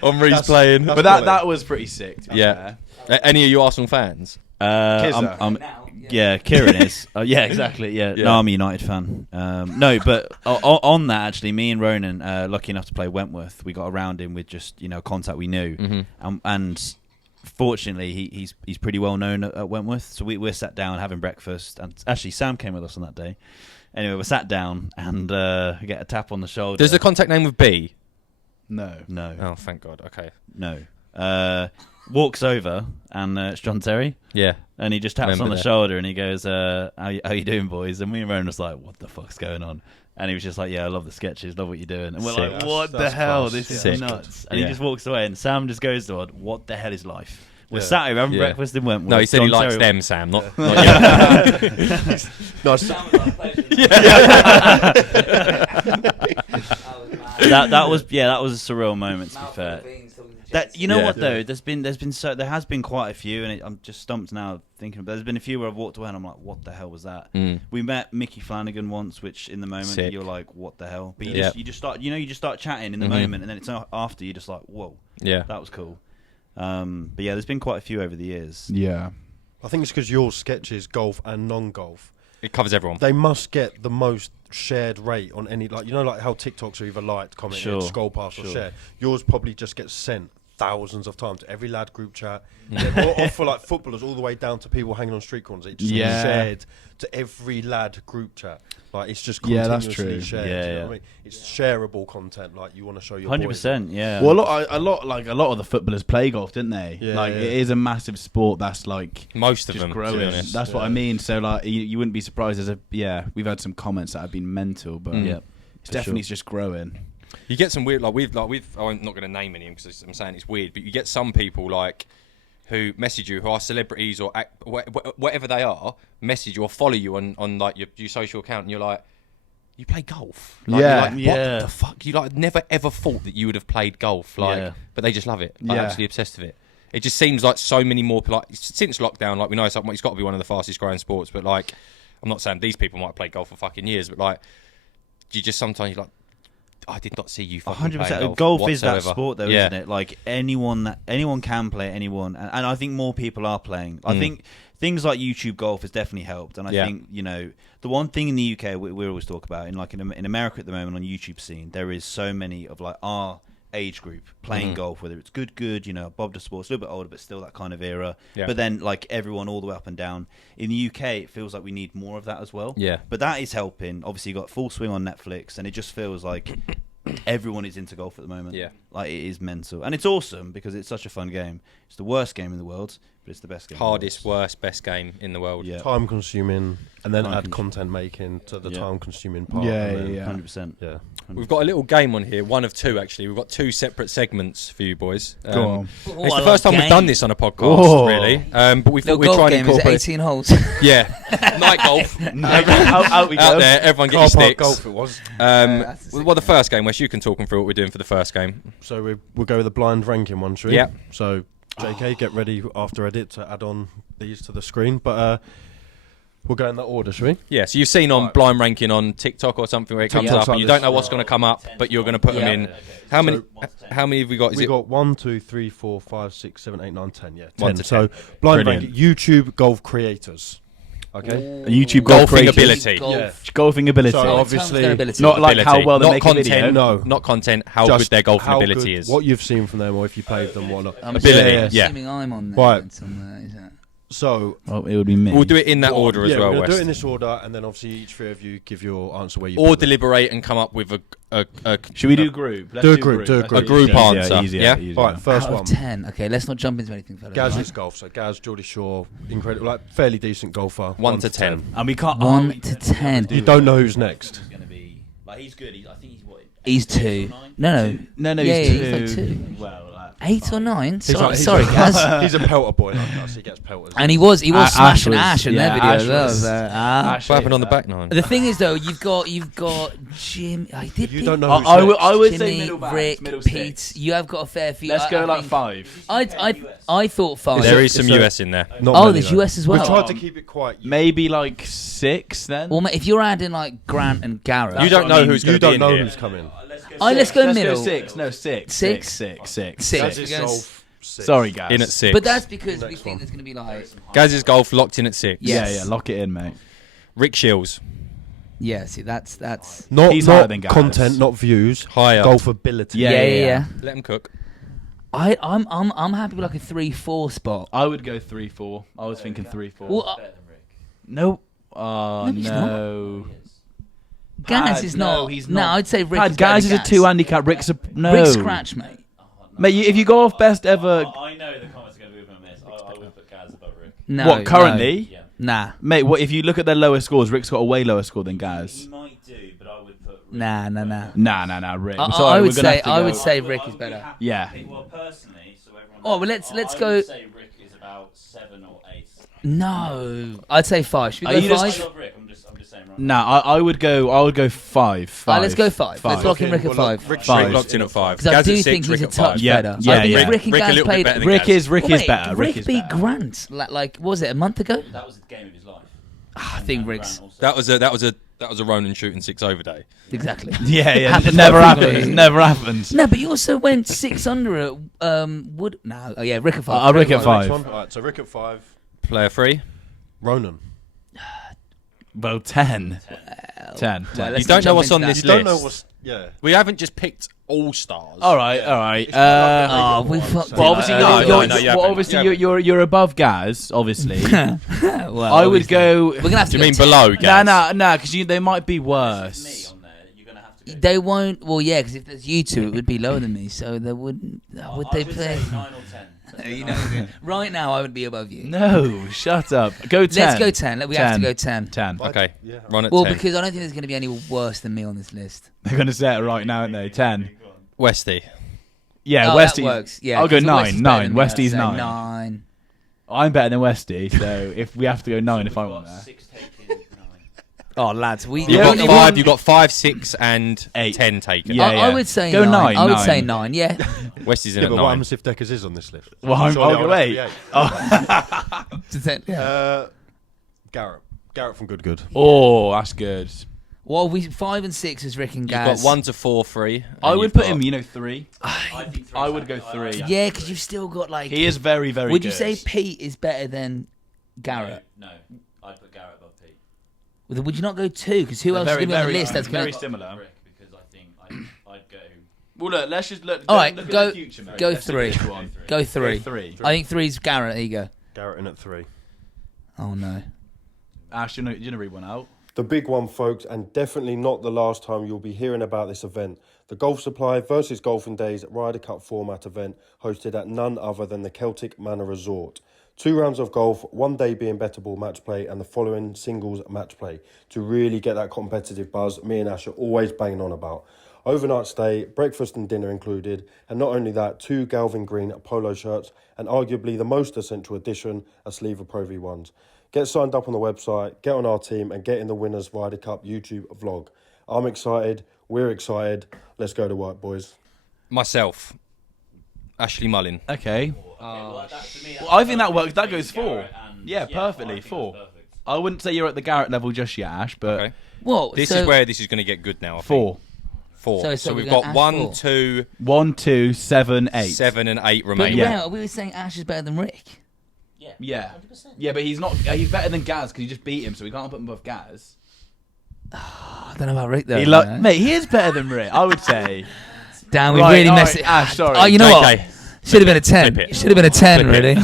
Henry's playing. But that was pretty sick. To be Yeah. fair. Any of you Arsenal fans? Kizza. Now, Yeah, Kieran is. Yeah, exactly. Yeah. Yeah. No, I'm a United fan. No, but on that, actually, me and Ronan, lucky enough to play Wentworth, we got around him with just contact we knew, and fortunately, he's pretty well known at Wentworth. So we're sat down having breakfast, and actually Sam came with us on that day. Anyway, we're sat down and we get a tap on the shoulder. Does the contact name with B? No. No, Oh, thank God. Okay. no. Walks over and it's John Terry. Yeah. And he just taps Remember on the that. shoulder and he goes, how you doing, boys? And me and Ronan was like, what the fuck's going on? And he was just like, yeah, I love the sketches, love what you're doing. And we're Sick. like, what the That's hell? class. This is Sick. nuts. And Yeah. he just walks away and Sam just goes to it, what the hell is life? We're Yeah. sat here having Yeah. breakfast in Wentworth. No, he said he John likes Terry- them, Sam, not you. Yeah. Nice. that was a surreal moment, to be fair. That you know Yeah. what though, there has been quite a few, and I'm just stumped now thinking. But there's been a few where I've walked away and I'm like, what the hell was that? We met Mickey Flanagan once, which in the moment Sick. you're like, what the hell? But Yeah. you just start chatting in the moment, and then it's after you're just like, whoa, Yeah. that was cool. But yeah, there's been quite a few over the years. Yeah. I think it's because your sketches, golf and non-golf, It covers everyone. they must get the most shared rate on any, like how TikToks are either liked, commented, Sure. scroll past or Sure. share. Yours probably just gets sent thousands of times to every lad group chat, or for like footballers all the way down to people hanging on street corners. It just gets Yeah. shared to every lad group chat. Like it's just Yeah, continuously that's true. shared. Yeah, do you know yeah. what I mean? It's shareable content. Like you want to show your 100%, yeah. Well, a lot of the footballers play golf, didn't they? Yeah, like yeah. it is a massive sport that's like Most of just them, to be growing. honest. That's what I mean. So like you wouldn't be surprised. We've had some comments that have been mental, but Yeah, it's for definitely sure. just growing. You get some weird, I'm not going to name any because I'm saying it's weird, but you get some people like who message you who are celebrities or whatever they are, message you or follow you on like your social account, and you're like, you play golf? Like, Yeah. you're like, what Yeah. the fuck? You like never ever thought that you would have played golf, like, Yeah. but they just love it. Like, Yeah. absolutely obsessed with it. It just seems like so many more like since lockdown, like we know it's got to be one of the fastest growing sports, but like I'm not saying these people might have played golf for fucking years, but like you just sometimes you're like, I did not see you fucking 100%. playing Golf is that whatsoever. sport, though, isn't it? Like anyone can play anyone, and I think more people are playing. I think things like YouTube Golf has definitely helped. And I think, you know, the one thing in the UK we always talk about, in America at the moment on YouTube scene, there is so many of like our age group playing golf, whether it's good, you know, Bob the Sports, a little bit older, but still that kind of era. Yeah. But then like everyone all the way up and down. In the UK, it feels like we need more of that as well. Yeah. But that is helping. Obviously, you got Full Swing on Netflix, and it just feels like everyone is into golf at the moment. Yeah. Like, it is mental. And it's awesome because it's such a fun game. It's the worst game in the world, but it's the best game. Hardest, worst, best game in the world. Yeah. Time consuming, and then add content making to the time consuming part. Yeah, 100%. Yeah. 100%. We've got a little game on here, one of two actually. We've got two separate segments for you boys. Go on. It's the first time we've done this on a podcast, really. But we thought we'd try and incorporate. Is it 18 holes? Yeah, night golf. out we go. Out there, everyone get your sticks. Golf it was. Well, the first game, Wes, you can talk them through what we're doing for the first game. So we'll go with the blind ranking one, shall we? Yeah. So JK, get ready after edit to add on these to the screen, but we'll go in that order, shall we? Yeah, so you've seen on blind ranking on TikTok or something where it comes up, and you don't know what's going to come up, but you're going to put them in. How many have we got? We got 1, 2, 3, 4, 5, 6, 7, 8, 9, 10. Yeah, 10. 1 to 10. So blind ranking YouTube golf creators. Okay. YouTube golfing ability. Golfing ability. So obviously, not like how well they make a video. No, not content. How good their golfing ability is. What you've seen from them, or if you played them, whatnot. Ability. Yeah. Assuming I'm on there. Right. Somewhere, is that? So it would be me. We'll do it in that order as well. We'll Wes. do it in this order, and then obviously each three of you give your answer where you. Or deliberate and come up with a Should we do group? Do a group. A group answer. Easier. Yeah. All right, first Out one. of 10. Okay, let's not jump into anything, fellas. Gaz is golf. So Gaz, Geordie Shore, incredible, like fairly decent golfer. 1 to 10. And we can't. 1 to 10. You don't know who's next. He's good. I think he's what? He's 2. No. No. Yeah, He's 2. Well, 8 or 9? Sorry, Gaz. He's a pelter boy like us. He gets pelters. And he was smashing Ash in their video Ash as well. was- What happened on the back nine? The thing is, though, you've got Jim. You don't know who's I next. would say Jimmy, middle back, Rick, middle Pete. six. You have got a fair few. Let's go I like think- 5. I thought 5. There is some So- US in there. Not Oh, many, there's though. US as well. We've tried to keep it quite. Maybe like 6 then. Well, mate, if you're adding like Grant and Garrett, You don't know who's going You to be don't in know here. who's coming. let's go Let's middle. Go 6. No, 6. Six? 6. Six. Gaz's Yes. golf. 6. Sorry, guys. In at 6. But that's because we Next think one. there's going to be like Gaz's golf locked in at 6. Yes. Yeah, lock it in, mate. Rick Shields See, that's He's higher Not than Gaz. content, not views. higher. Golf ability. yeah. Let him cook. I'm happy with like a 3-4 spot. I would go 3-4. I was thinking 3-4. Well, No. Oh, No, he's no. Gaz is not. No, he's No, not. I'd say Rick. is Gaz better is a than 2 handicap. Rick's a no. Rick scratch, mate. Mate, if you go off best ever. I know the comments are going to be with my miss. I would put Gaz above Rick. No. What currently? Yeah. Nah. Mate, what if you look at their lower scores? Rick's got a way lower score than Gaz. He might do, but I would put Rick. Nah. Nah, Rick. I'm I sorry, would we're gonna say have to I go- would say Rick is better. Yeah. Well, personally, so everyone. Oh, well, let's I go- would say Rick is about 7 or 8. No, I'd say 5. Should Are we you go just- 5? I love Rick. I'm just saying right. Nah, I would go 5. Alright, let's go 5. Let's lock in Rick at 5. Rick Five. locked in at 5. Because I Gaz do at 6, think he's Rick a at 5. touch Yeah, better. yeah, I think yeah. Rick and Rick a Gaz little bit played. better than Rick Gaz. is Well, mate, better. Rick is beat better. Grant. Like, what was it, a month ago? That was the game of his life. I think Rick's That was a Ronan shooting 6 over day. exactly. Yeah. Happens It never to happens. everybody. Never happens. No, but you also went 6 under at Wood. No, oh yeah, Rick at 5. Rick at 5. Next one. Alright, so Rick at 5. Player 3. Ronan. Well, 10. 10. Well, You let's don't not know what's jump on into this that. You don't know list. what's. Yeah. We haven't just picked all stars. All right. Oh, we fucked. Well, obviously, No, you're, no, you well, haven't. obviously You you're above Gaz. Obviously, Well, I would go. We're gonna have to. Do you go mean 10. below, Gaz? Nah, because they might be Me worse. on there. You're going to have to go. They won't. Well, yeah, because if there's you two, it would be lower than me. So they wouldn't. Would I they would play? say 9 or 10. You know, right now I would be above you. No, shut up. Go 10. Let's go 10. We have to go 10. 10. Okay. Yeah. Run at Well, 10. because I don't think there's going to be any worse than me on this list. They're going to say it right now, aren't they? 10. Westy. Yeah, Oh, Westy. that works. Yeah, I'll go 'cause 9. Westy's better 9. than me, Westy's I'd say 9. 9. I'm better than Westy, so if we have to go 9, if I want that. 6 taken, 9. Oh, lads, we. You've Yeah, got only 5. one- You've got 5, 6, and 8. 10 taken. Yeah. I would say Go 9. 9, I would 9. say 9. Yeah. Westy's in Yeah, at but 9. what happens if Deckers is on this list? Well, I'll Surely go I would 8. have to be Yeah. Garrett. Garrett from Good. Oh, that's good. Well, 5 and 6 is Rick and You've Gaz. got 1 to 4, 3. I and would you've put got- him, 3. I think 3. I would go 3. Yeah, because you've still got like. He is very, very Would good. you say Pete is better than Garrett? No, I'd put Garrett above Pete. Well, would you not go 2? Because who else is going to be on the list? That's very going similar. Rick, because I think I'd go. Well, look, let's just look. All right, look go- at the future, mate. go Let's do 3. this one. Go 3. Go 3. I think 3's Garrett. There you go. Garrett in at 3. Oh no. Ash, you gonna read one out? The big one, folks, and definitely not the last time you'll be hearing about this event. The Golf Supply versus Golfing Days Ryder Cup format event hosted at none other than the Celtic Manor Resort. 2 rounds of golf, 1 day being better ball match play and the following singles match play to really get that competitive buzz me and Ash are always banging on about. Overnight stay, breakfast and dinner included, and not only that, 2 Galvin Green polo shirts and arguably the most essential addition, a sleeve of Pro V1s. Get signed up on the website, get on our team and get in the Winners Ryder Cup YouTube vlog. I'm excited, we're excited, let's go to work, boys. Myself, Ashley Mullin. Okay. Well, I think that works. That goes 4. Yeah, perfectly. 4. I wouldn't say you're at the Garrett level just yet, Ash, but Okay. Well, This so, is where this is going to get good now. I think. 4. 4. So So we're we've going got Ash 1, 4. 2, 1, 2, 7, 8. 7, and 8 But remaining. Yeah. we were saying Ash is better than Rick. Yeah. Yeah, but he's not. He's better than Gaz because you just beat him, so we can't put him above Gaz. I don't know about Rick though. Mate, he is better than Rick, I would say. Damn, we Right, really all messed right, it. Ash, sorry. Oh, you know what? JK. Should have been a 10. Clip it. Should have been a 10, Clip it. really.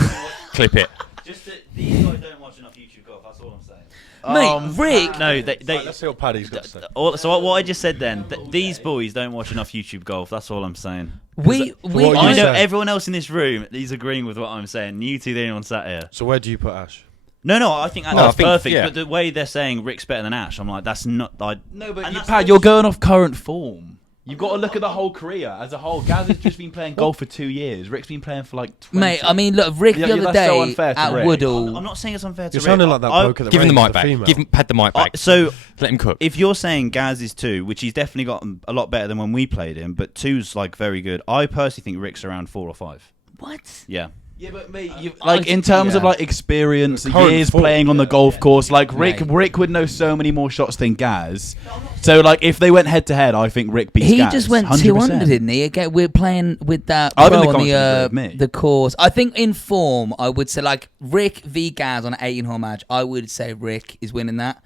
Clip it. Just that these guys don't watch enough YouTube golf. That's all I'm saying. Mate, Rick. No, they Let's see what Paddy's got to say. so what I just said then, these boys don't watch enough YouTube golf. That's all I'm saying. We what you I know saying? everyone else in this room is agreeing with what I'm saying. You two, the only one sat here. So where do you put Ash? No, I think No, that's I think- perfect. yeah. But the way they're saying Rick's better than Ash, I'm like, that's not. No, but And that's Pad, you're going off current form. You've got to look at the whole career as a whole. Gaz has just been playing golf for 2 years. Rick's been playing for like 20. Mate, I mean, look, Rick Yeah, the other that's so day unfair to at Rick. Woodall. I'm not saying it's unfair to You're Rick. sounding like that bloke at the Give him the range mic with back. female. Give him Pad the mic back. So Let him cook. if you're saying Gaz is 2, which he's definitely got a lot better than when we played him, but 2's like very good. I personally think Rick's around 4 or 5. What? Yeah. Yeah, but mate, like in terms of yeah. like experience, The current years form, playing on the golf course, like Mate. Rick would know so many more shots than Gaz. So like if they went head to head, I think Rick beats He Gaz. just went 100%. 200, didn't he? Again, we're playing with that I pro think the on comments would agree with me. the course. I think in form, I would say like Rick v Gaz on an 18-hole match. I would say Rick is winning that.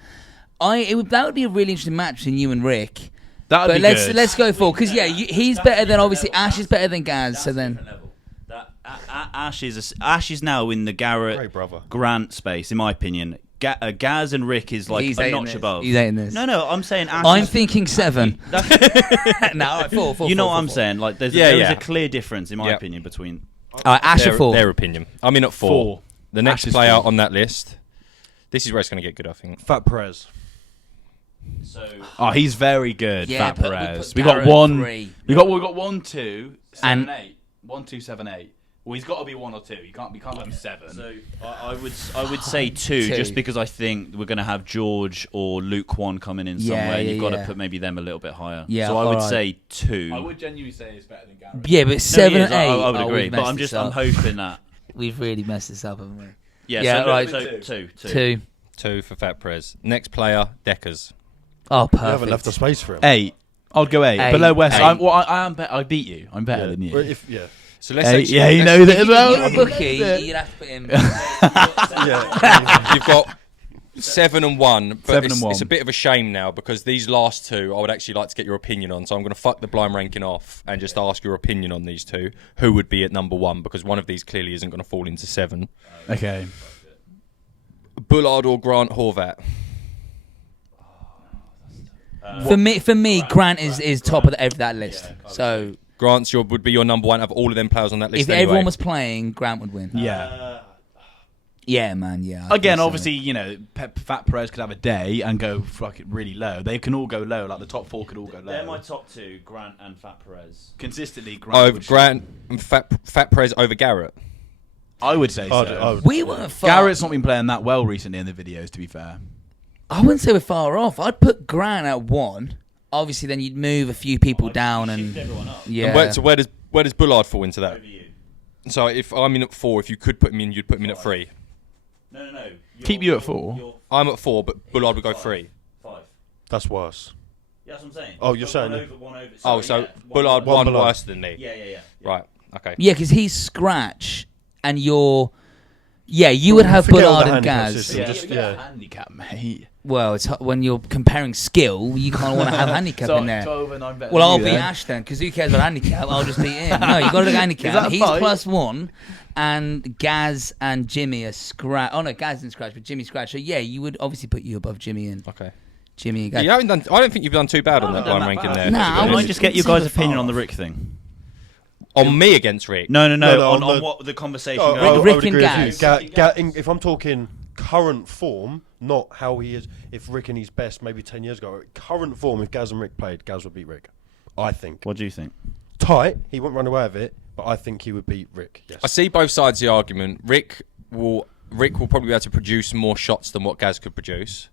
That would be a really interesting match between you and Rick. That'd But be let's good. let's go for because he's better than obviously Ash is better than Gaz. So then. Ash is now in the Garrett Great brother. Grant space, in my opinion. Gaz and Rick is like He's a hating notch this. above. He's hating this. No, I'm saying Ash. I'm is- thinking 7. No, all right, 4. You know what four, I'm four. saying? Like, there is Yeah. a clear difference, in my Yep. opinion, between. All right, Ash at 4. Their opinion. I'm in at 4. 4. The next Ash is player 4. on that list. This is where it's going to get good, I think. Fat Perez. So Oh, he's very good, Yeah, Fat but we Perez. put We got Garrett at one. 3. We got 1, 2, 7, And- 8. 1, 2, 7, 8. Well, he's got to be 1 or 2. You can't put him 7. So I would say 2, 2. just because I think we're going to have George or Luke 1 coming in Yeah, somewhere. yeah, You've got yeah. to put maybe them a little bit higher. Yeah, so I would alright. say 2. I would genuinely say he's better than Garrett. Yeah, but 7 No, and he 8. is. I would oh, agree, we've but messed I'm this hoping that. We've really messed this up, haven't we? Yeah, Yeah, so, right. so 2. 2. 2 for Fat Perez. Next player, Deckers. Oh, You perfect. haven't left a space for him. 8. I'd go 8. 8. Below West. 8. I am better. I beat you. I'm better than you. Well, yeah. So let's Hey, say yeah, you let's- know that as If well. you're a bookie, you'd have to put him. Yeah. You've got 7 and 1, but 7 it's, and 1. it's a bit of a shame now because these last 2 I would actually like to get your opinion on. So I'm going to fuck the blind ranking off and just ask your opinion on these 2. Who would be at number 1? Because one of these clearly isn't going to fall into 7. Okay. Bullard or Grant Horvat? For me, Grant is top of that list. So Grant's would be your number 1 of all of them players on that list. if anyway. everyone was playing, Grant would win. Yeah. Yeah, man. Yeah. I Again, think so. obviously, you know, Fat Perez could have a day and go fucking really low. They can all go low. Like the top 4 could all go low. They're my top 2, Grant and Fat Perez. Consistently, Grant. would Grant and Fat Perez over Garrett. I would say so. I would- We weren't far. Garrett's not been playing that well recently in the videos, to be fair. I wouldn't say we're far off. I'd put Grant at 1. Obviously, then you'd move a few people down and everyone up. yeah. And where does Bullard fall into that? So if I'm in at 4, if you could put him in, you'd put him in at 3. No. Keep you at 4. I'm at 4, but Bullard would go 3. 5. That's worse. Yeah, that's what I'm saying. Oh, you're saying- One over. Oh, Sorry, so yeah, Bullard one one below. worse than me. Yeah. Right. Okay. Yeah, because he's scratch and you're Yeah, you would have Forget all the Bullard and handicap Gaz. system, just- yeah. handicap, mate. Well, it's when you're comparing skill, you kind of want to have handicap in there. 12 and I'm better Well, than I'll you beat then. Ash then, because who cares about handicap? I'll just beat him. No, you got to look at handicap. Is that a He's fight? +1, and Gaz and Jimmy are scratch. Oh no, Gaz didn't scratch, but Jimmy scratched. So yeah, you would obviously put you above Jimmy and Okay. Jimmy and Yeah, Gaz. you haven't done. I don't think you've done too bad on that line ranking there. Nah, Can I wouldn't just get your consider guys' opinion far on the off. Rick thing? On me against Rick. No, on on the- what the conversation Oh, goes. Rick I would and agree Gaz. with you. If I'm talking current form, not how he is. If Rick in his best, maybe 10 years ago, current form. If Gaz and Rick played, Gaz would beat Rick. I think What do you think? tight. He wouldn't run away with it, but I think he would beat Rick. Yes. I see both sides of the argument. Rick will probably be able to produce more shots than what Gaz could produce.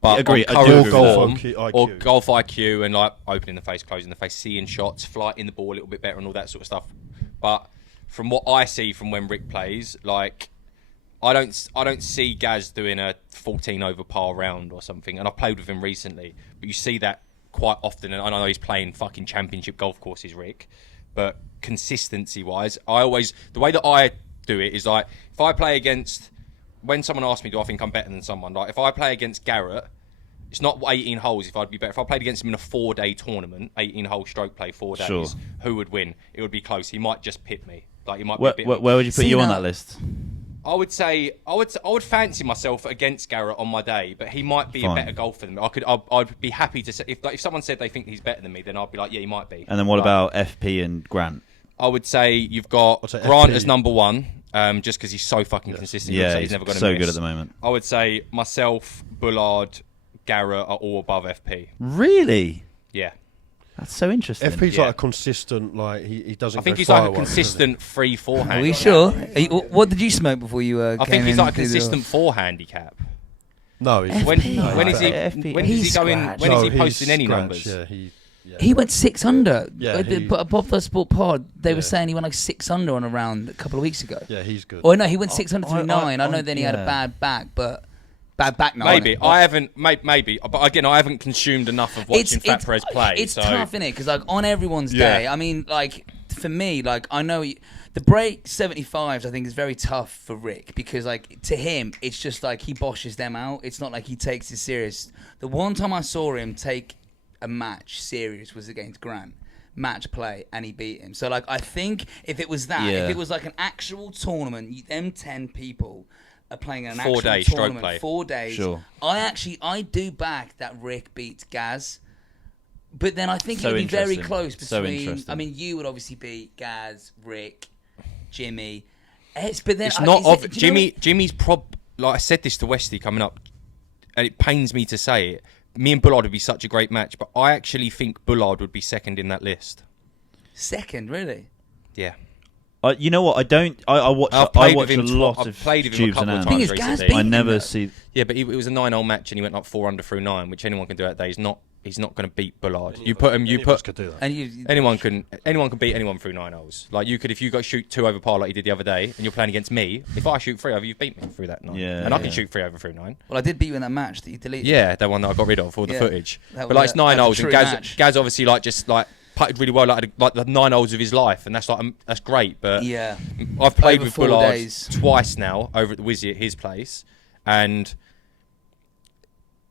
But Agree, on I do current agree form, with that. or golf IQ and like opening the face, closing the face, seeing shots, flighting the ball a little bit better and all that sort of stuff. But from what I see from when Rick plays, like I don't see Gaz doing a 14 over par round or something. And I've played with him recently, but you see that quite often. And I know he's playing fucking championship golf courses, Rick. But consistency wise, the way that I do it is like if I play against, when someone asks me, do I think I'm better than someone? Like if I play against Garrett, it's not 18 holes if I'd be better. If I played against him in a 4-day tournament, 18-hole stroke play, 4 days, Sure. who would win? It would be close. He might just pit me. Like he might Where, be a bit. where would you put See, you on now- that list? I would say I would fancy myself against Garrett on my day, but he might be Fine. a better golfer than me. I'd be happy to say if someone said they think he's better than me, then I'd be like, yeah, he might be. And then what But about FP and Grant? I would say you've got I'd say Grant FP. as number one, just because he's so fucking consistent. Yeah, he's never going to so miss. good at the moment. I would say myself, Bullard, Garrett are all above FP. Really? Yeah. That's so interesting. FP's Yeah. like a consistent, like he doesn't. I think go he's like a fireworks, doesn't he? consistent free forehand. Are we sure? What did you smoke before you I came think he's in like a to the- consistent four handicap. No, he's When FP. when is he FP. when is he He's going? scratched. When is he he's posting any scratched, numbers? Yeah, He went 6 under. Yeah, he- But above the sport pod, they were Yeah. saying he went like 6 under on a round a couple of weeks ago. yeah, he's good. Or no, he went 6 under through I- 9. I know I- then he had a yeah. bad back, but bad back now. Maybe I haven't. Maybe, but again, I haven't consumed enough of watching Fat it's, Perez play. It's so. tough, innit? Because like on everyone's Yeah. day, I mean, like for me, like I know the break 75s. I think is very tough for Rick because like to him, it's just like he boshes them out. It's not like he takes it serious. The one time I saw him take a match serious was against Grant. Match play and he beat him. So like I think if it was that, Yeah. if it was like an actual tournament, them 10 people are playing an 4 actual days stroke tournament, play. 4 days. Sure. I do back that Rick beats Gaz. But then I think So it would be very interesting. close So between. interesting. I mean, you would obviously beat Gaz, Rick, Jimmy. But then It's not is of it- do you know Jimmy. Jimmy's like I said this to Westy coming up, and it pains me to say it. Me and Bullard would be such a great match, but I actually think Bullard would be second in that list. second, really? Yeah. You know what? I don't. I watch. I've I played watch with a him lot I've of played with him a Tubes and couple of Ants. Thing times is, Gaz recently. beat I him, never though. see. Yeah, but it was a 9-hole match, and he went like 4 under through 9, which anyone can do that day. He's not going to beat Bullard. You put him. Any You of us put could do that. And you, anyone can beat anyone through 9 holes. Like you could if you go shoot 2 over par like you did the other day, and you're playing against me. If I shoot 3 over, you beat me through that 9. Yeah, and I can yeah. shout 3 over through 9. well, I did beat you in that match that you deleted. Yeah, that one that I got rid of all the Yeah, footage. that But was like it's 9 a holes, and true match. Gaz obviously like just like putted really well, like the 9 holes of his life, and that's great. But Yeah. I've played Over with 4 Bullard days. twice now over at the Wizzy at his place, and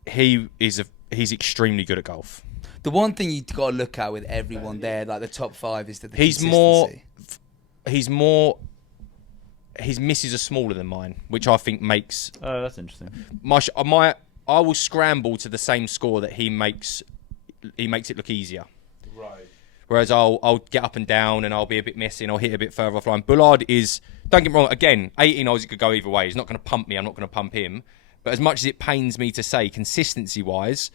he's extremely good at golf. The one thing you've got to look at with everyone there, like the top 5, is the He's consistency. more. His misses are smaller than mine, which I think makes Oh, that's interesting. I will scramble to the same score that he makes. He makes it look easier. Right. Whereas I'll get up and down and I'll be a bit messy and I'll hit a bit further offline. Bullard is, don't get me wrong, again, 18 holes it could go either way. He's not going to pump me. I'm not going to pump him. But as much as it pains me to say, consistency-wise,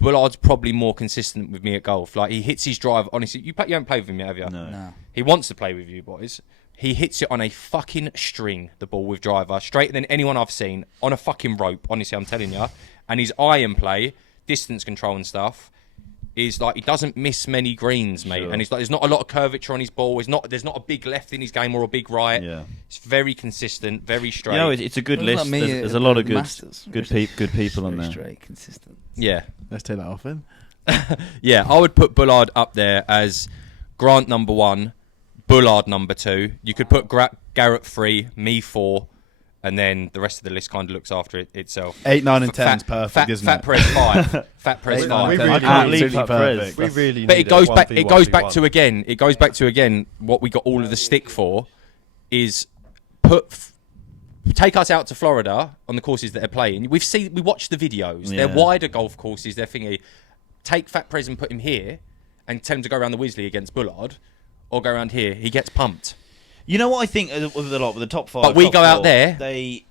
Bullard's probably more consistent with me at golf. Like he hits his drive. Honestly, you haven't played with him yet, have you? No. No. He wants to play with you boys. He hits it on a fucking string, the ball with driver, straighter than anyone I've seen, on a fucking rope, honestly, I'm telling you. And his iron play, distance control and stuff, is like he doesn't miss many greens, mate. Sure. And it's like there's not a lot of curvature on his ball. There's not a big left in his game or a big right. Yeah. It's very consistent, very straight. You know, it's a good What about list. me There's at a lot of the good, Masters? good people on Very there. straight, consistent. yeah. Let's take that off him. Yeah, I would put Bullard up there as Grant number 1, Bullard number 2. You could put Garrett 3, me 4, and then the rest of the list kind of looks after itself. 8, 9, and 10 is perfect, isn't Fat it? Press 5. Fat Press 5. I can't leave Fat Press. We really But need it goes a back. 1v1v1. It goes back to again. It goes back to again. What we got all of the stick for is take us out to Florida on the courses that they're playing. We watched the videos. Yeah. They're wider golf courses. They're thingy. Take Fat Prez and put him here, and tell him to go around the Wisley against Bullard, or go around here. He gets pumped. You know what I think with a lot with the top 5. But we top go out 4, there.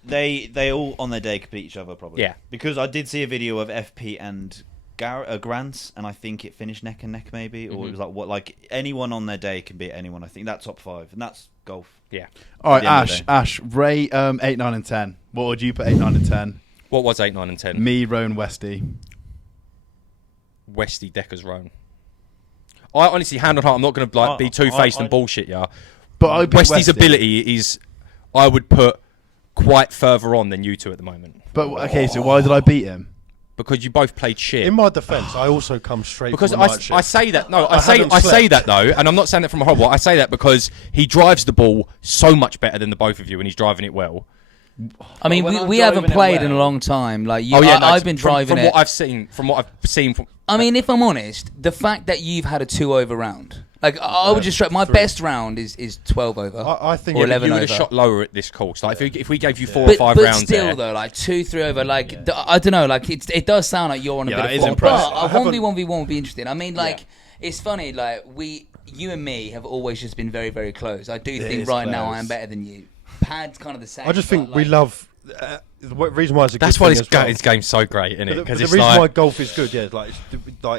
They all on their day compete each other probably. Yeah. Because I did see a video of FP and Grants, and I think it finished neck and neck maybe, or it was like anyone on their day can beat anyone. I think that top 5, and that's golf. Yeah. All right, At the end of the Ash, rate 8, 9, and 10. What would you put 8, 9, and 10? What was 8, 9, and 10? Me, Roan, Westy. Westy, Decker's, Roan. I honestly, hand on heart, I'm not going to be two-faced and bullshit, yeah. But I pick Westy's Westy. ability is, I would put quite further on than you two at the moment. But okay, so why did I beat him? Because you both played shit. In my defence, I also come straight Because from the night shift. I say that I haven't say slept. that though, and I'm not saying that from a horrible. I say that because he drives the ball so much better than the both of you, and he's driving it well. I mean, When I'm we haven't driving it played in a well- long time. Like, I've been driving from it. what I've seen. From what I've seen. I mean, if I'm honest, the fact that you've had a 2-over round, like I would just my best round is 12 over. I think or Yeah, but 11 you would over. have shot lower at this course. Like if we gave you 4 or 5 but rounds still there. though, like 2-3 over, like I don't know, like it does sound like you're on a Yeah, bit that of is form. impressive. But I a haven't- 1v1v1 would be interesting. I mean, like it's funny, like you and me have always just been very, very close. I do think is right now close. I am better than you. Pad's kind of the same. I just but, think we like, love. The reason why it's a That's good why thing as well. this game's so great, isn't it? But Because the it's reason why like golf is good, yeah,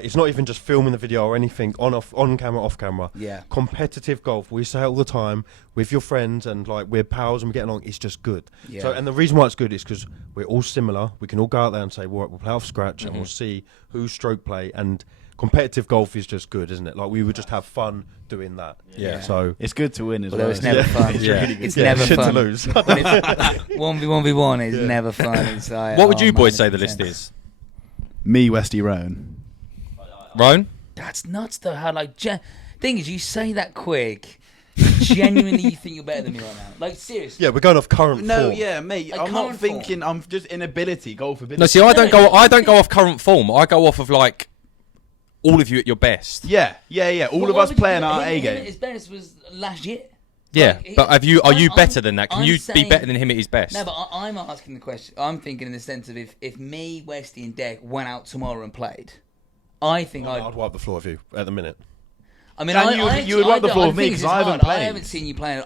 it's not even just filming the video or anything on camera, off camera. Yeah. Competitive golf. We say it all the time with your friends, and like we're pals and we're getting along. It's just good. Yeah. So, and the reason why it's good is because we're all similar. We can all go out there and say, well, we'll play off scratch, and we'll see who's stroke play. And competitive golf is just good, isn't it? Like we would just have fun doing that. Yeah. So It's good to win as Although well. it's never fun. Yeah. It's yeah, never shit fun. to lose. 1v1v1 is never fun. It's like, what would oh, you boys man, say the it's list intense. is? Me, Westy, Roan. Roan? That's nuts though. How like thing is, you say that quick. Genuinely, you think you're better than me right now? Like seriously? Yeah, we're going off current No, form. yeah, mate. Like I'm not current thinking. I'm just inability, golf ability. No, see, I don't go off current form. I go off of like all of you at your best. Yeah. All of us playing our A game. His best was last year. Yeah, Like, but are you I'm- better than that? Can I'm you be saying- better than him at his best? No, but I'm asking the question. I'm thinking in the sense of if me, Westy, and Deck went out tomorrow and played, I think I'd wipe the floor of you at the minute. I mean, And you would wipe the floor with me, 'cause I haven't I played. haven't seen you playing.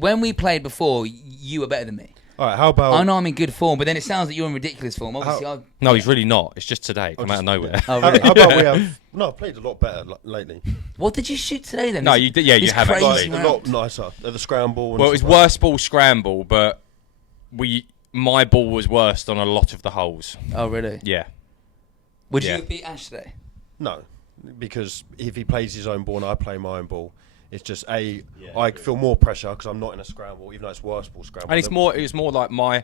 When we played before, you were better than me. All right, how about? I know I'm in good form, but then it sounds like you're in ridiculous form. Obviously, No, he's really not. It's just today. Come out of nowhere. Oh, How, really? how about we have? No, I've played a lot better lately. What did you shoot today then? No, you did. Yeah, you It's have crazy actually. Like, a lot nicer at the scramble. And Well, it was stuff like worst ball scramble, but my ball was worst on a lot of the holes. Oh, really? Yeah. Would Yeah. you beat Ash today? that. No, because if he plays his own ball and I play my own ball, it's just I feel more pressure because I'm not in a scramble, even though it's worst ball scramble. And it's more like my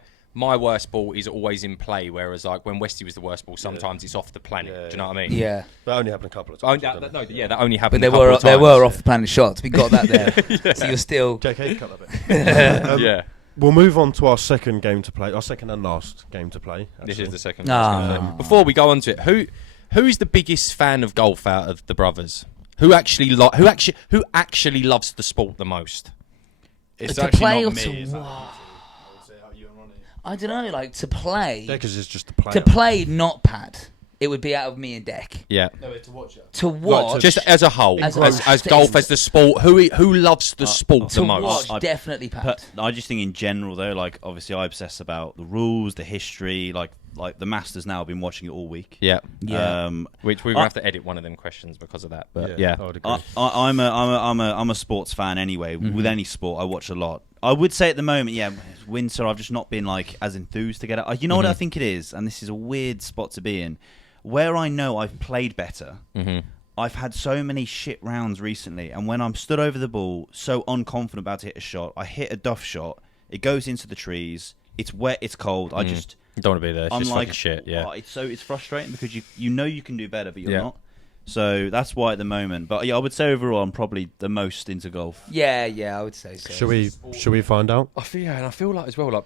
worst ball is always in play, whereas like when Westy was the worst ball, sometimes it's off the planet. Yeah, Do you know what I mean? Yeah. That only happened a couple of Oh, times. that didn't it? that only But happened. there a couple were of there times. were off the planet shots. We got that there. So you're still. JK, cut that bit. Yeah. We'll move on to our second game to play. Our second and last game to play. This actually. is the second. Ah. Before we go on to it, who is the biggest fan of golf out of the brothers? Who actually loves the sport the most? It's To actually play not or me. to it's watch? actually I would say you and Ronnie. I don't know, like to play. Yeah, because it's just the player. To play, not pad. It would be out of me and Deck. Yeah. No, it's to watch it. To watch, Just as a whole, As as a- golf, as the sport, who loves the sport to the most? watch, definitely pad. I just think in general though, like obviously I obsess about the rules, the history, like the Masters now. I've been watching it all week. Yeah. Yeah. Which we're gonna have to edit one of them questions because of that. But yeah. I would agree. I'm a sports fan anyway. With any sport, I watch a lot. I would say at the moment, yeah, winter. I've just not been like as enthused to get out. You know what I think it is, and this is a weird spot to be in. Where I know I've played better, I've had so many shit rounds recently, and when I'm stood over the ball, so unconfident about to hit a shot, I hit a duff shot. It goes into the trees. It's wet. It's cold. I just You don't want to be there. It's I'm just like fucking shit. Yeah. oh, it's frustrating because you know you can do better, but you're Yeah. not. So that's why at the moment. But yeah, I would say overall, I'm probably the most into golf. Yeah, I would say so. Should we find out? I feel like as well, like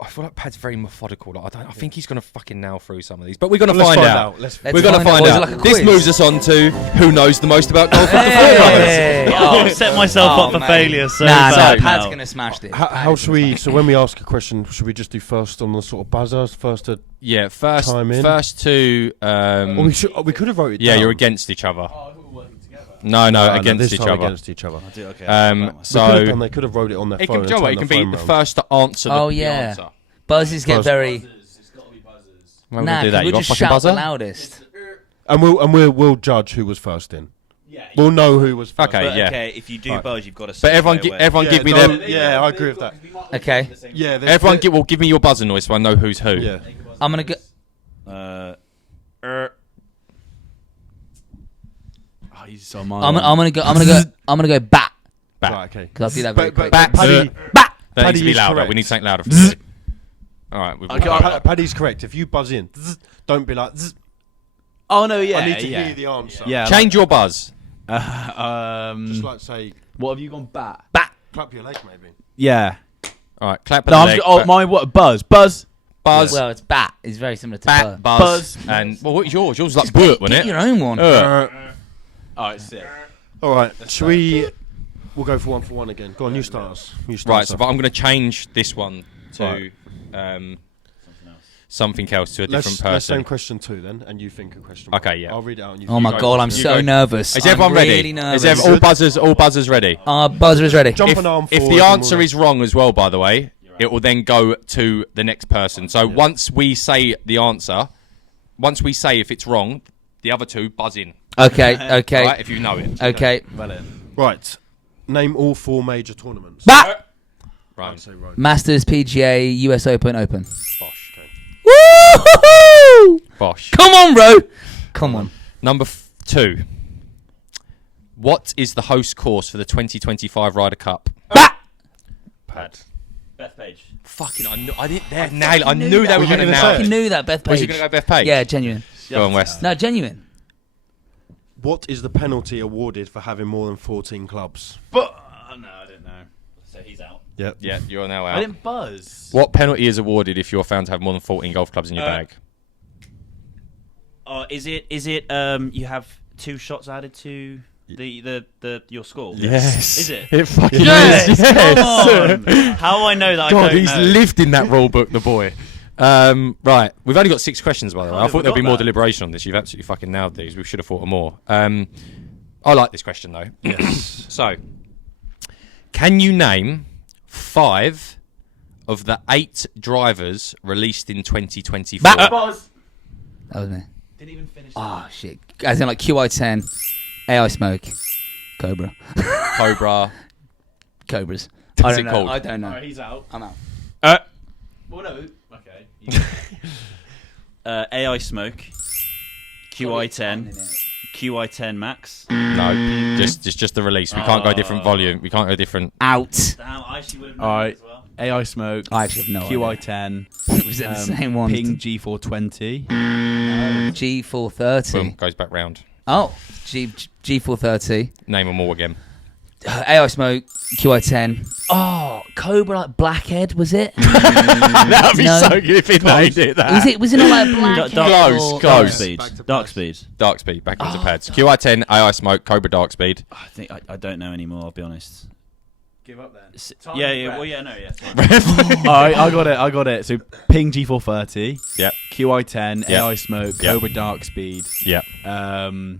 I feel like Pad's very methodical. Like I think he's gonna fucking nail through some of these, but we're gonna find out. We're gonna find out. Like this moves us on to who knows the most about golf. I've set myself up for failure. So Pad's now. gonna smash this. How should we? So when we ask a question, should we just do first on the sort of buzzers? First to first time in? first two. Or we could have wrote it Yeah, down. you're against each other. No, against this each time other. Against each other. Okay. So they could have wrote it on their it phone. can be the first to answer the answer. Buzzes get very. It's got to be buzzers. We're gonna do that. You we'll got just fucking shout buzzer? the loudest. And we'll judge who was first in. Yeah. We'll know who was first. Okay, But, yeah. okay, if you do buzz, you've got to. But everyone give me their. Yeah, I agree with that. Okay. Yeah, Everyone give me your buzzer noise so I know who's who. Yeah. I'm gonna go. He's so mine. I'm gonna go bat. Bat. Right, okay. Because I'll do that very quick. Bat. Paddy, Bat. That needs Paddy to be is louder. correct. We need something louder for this. All right. Paddy's correct. If you buzz in, don't be like. Oh no, yeah. I need to hear the answer. Yeah. Change your buzz. Just like say, What have you gone bat? clap your leg, maybe. Yeah. All right. Clap at No, the leg. my what? Buzz. Buzz. Well, it's bat. It's very similar to Bat. buzz. Buzz. And well, what was yours? Yours was like boot, wasn't Get it? your own one. All right, sick. All right. Should we? We'll go for one again. Go on, you start us. Right. So, but I'm going to change this one to something else to a different Let's same person. question two then, and you think a question. Okay, yeah. I'll read it out. And you Oh my go. god, I'm You so go. nervous. Is everyone I'm ready? really nervous. Is all buzzers ready? Our buzzer is ready. Jump an arm If forward the and answer we'll- is wrong as well, by the way, it will then go to the next person. So once we say the answer, once we say if it's wrong, the other two buzz in. Okay. Right, if you know it. Okay. Right. Name all 4 major tournaments. Bat. Right. I'd say right. Masters, PGA, US Open. Bosh. Okay. Woo! Bosh. Come on, bro. Come on. Number 2. What is the host course for the 2025 Ryder Cup? Bat. Pad. Bethpage. Fucking, I didn't nail it. I knew they were going to gonna nail say it. You knew that, Beth Page. Was you going to go Beth Page? Yeah, genuine. Go on, West. No, genuine. What is the penalty awarded for having more than 14 clubs? But no, I didn't know. So he's out. Yep. Yeah, you're now I out. didn't buzz. What penalty is awarded if you're found to have more than 14 golf clubs in your bag? Is it? You have 2 shots added to the your score? Yes. Is it? It fucking Yes! is. Yes. Come on! How I know that? God, I don't he's know. lived in that rule book, the boy. Right, we've only got 6 questions, by the way. I have thought we there'd be got more that? deliberation on this. You've absolutely fucking nailed these. We should have thought of more. I like this question, though. Yes. So, can you name 5 of the 8 drivers released in 2024? Buzz. That was me. Didn't even finish. Oh, shit. As in, like, QI10, AI Smoke, Cobra. Cobra. Cobras. What's I it don't know. called? I don't know. Alright, he's out. I'm out. Well, no. Okay. AI Smoke, QI10, QI10 Max. No, just the release. We can't go different volume. We can't go different. Out. Damn, I actually would have known Alright. as well. AI Smoke. I actually have no idea. QI10. Was it the same one? Ping G420. G430. Boom, goes back round. Oh, G430. Name them all again. AI Smoke, QI10. Oh, Cobra, like Blackhead, was it? That'd be No. so good if he named it that. Was it not like Blackhead? Close, or- close. Dark Speed. Dark Speed. Dark Speed, back into pads. QI10, AI Smoke, Cobra Dark Speed. I think I don't know anymore. I'll be honest. Give up then. Yeah. Well, yeah, no, yeah. Alright, I got it. So Ping G430. Yep, QI10, Yep. AI Smoke, Yep. Cobra Dark Speed. yep. Oh,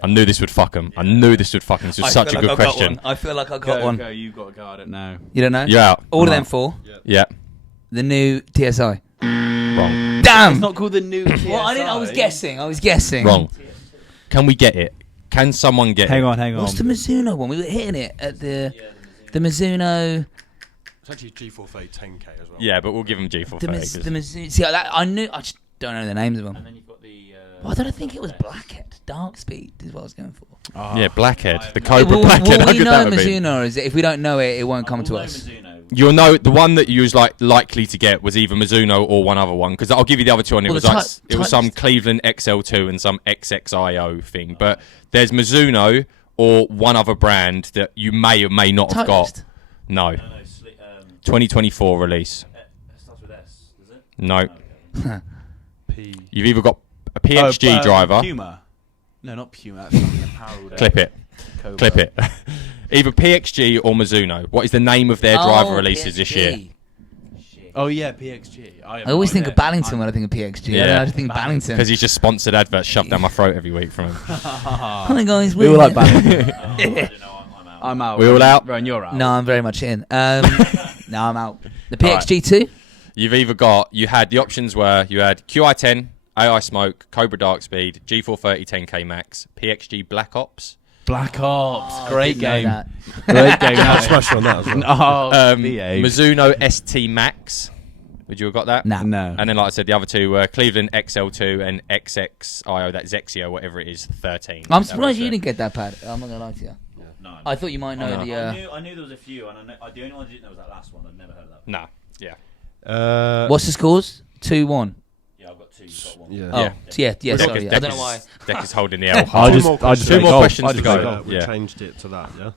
I knew this would fuck him. I knew this would fuck him. This was such a good question. I feel like I got one. Go, you got to guard it now. You don't know? You're out. All of I'm them out. 4. Yeah, The new TSI. wrong. Damn! It's not called the new TSI. Well, I was guessing. Wrong. Can we get it? Can someone get Hang it? on. What's the Mizuno one? We were hitting it at the Mizuno. It's actually G430 10K as well. Yeah, but we'll give him G430. The Mizuno. See, I knew. I just don't know the names of them. And then you've got the. Why did I think it was Blackhead? Dark Speed is what I was going for. Yeah, Blackhead. The Cobra Will Blackhead. How we good know that would be? Mizuno, or is it, if we don't know it, it won't come to We'll know us? Mizuno. You'll know the one that you was likely to get was either Mizuno or one other one, because I'll give you the other two, and it was some Cleveland XL2 and some XXIO thing. But there's Mizuno or one other brand that you may or may not have got. No. 2024 release. It starts with S, does it? No. P. You've either got a PXG driver. Puma. No, not Puma. That's fucking apparel. Clip it. Cobra. Clip it. Either PXG or Mizuno. What is the name of their driver releases this year? Oh yeah, PXG. I always think of Ballington when I think of PXG. Yeah. I just think Ballington. Because he's just sponsored adverts shoved down my throat every week from him. Hi guys, We all like Ballington. I don't know, I'm out. I'm out. We all out? Ron, you're out. No, I'm very much in. No, I'm out. The PXG too. You had the options were you had QI10, AI Smoke, Cobra Dark Speed, G430 10K Max, PXG Black Ops. Black Ops, great game. That. Great game. I smashed on that as well. Oh, behave. Mizuno ST Max. Would you have got that? Nah. No. And then, like I said, the other two were Cleveland XL2 and XXIO, that Zexio, whatever it is, 13. I'm surprised you didn't get that, Pad. I'm not gonna lie to you. No. I thought you might know the. I knew there was a few, and the only one I didn't know was that last one. I'd never heard of that. Nah, yeah. What's the scores? 2-1. Yeah, I've got two. You've got one. Yeah. Oh, yeah. Deck Sorry, is- I don't know why. Deck is holding the L. I just Two more golf. questions I to just go. say golf. We Yeah. changed it to that, yeah?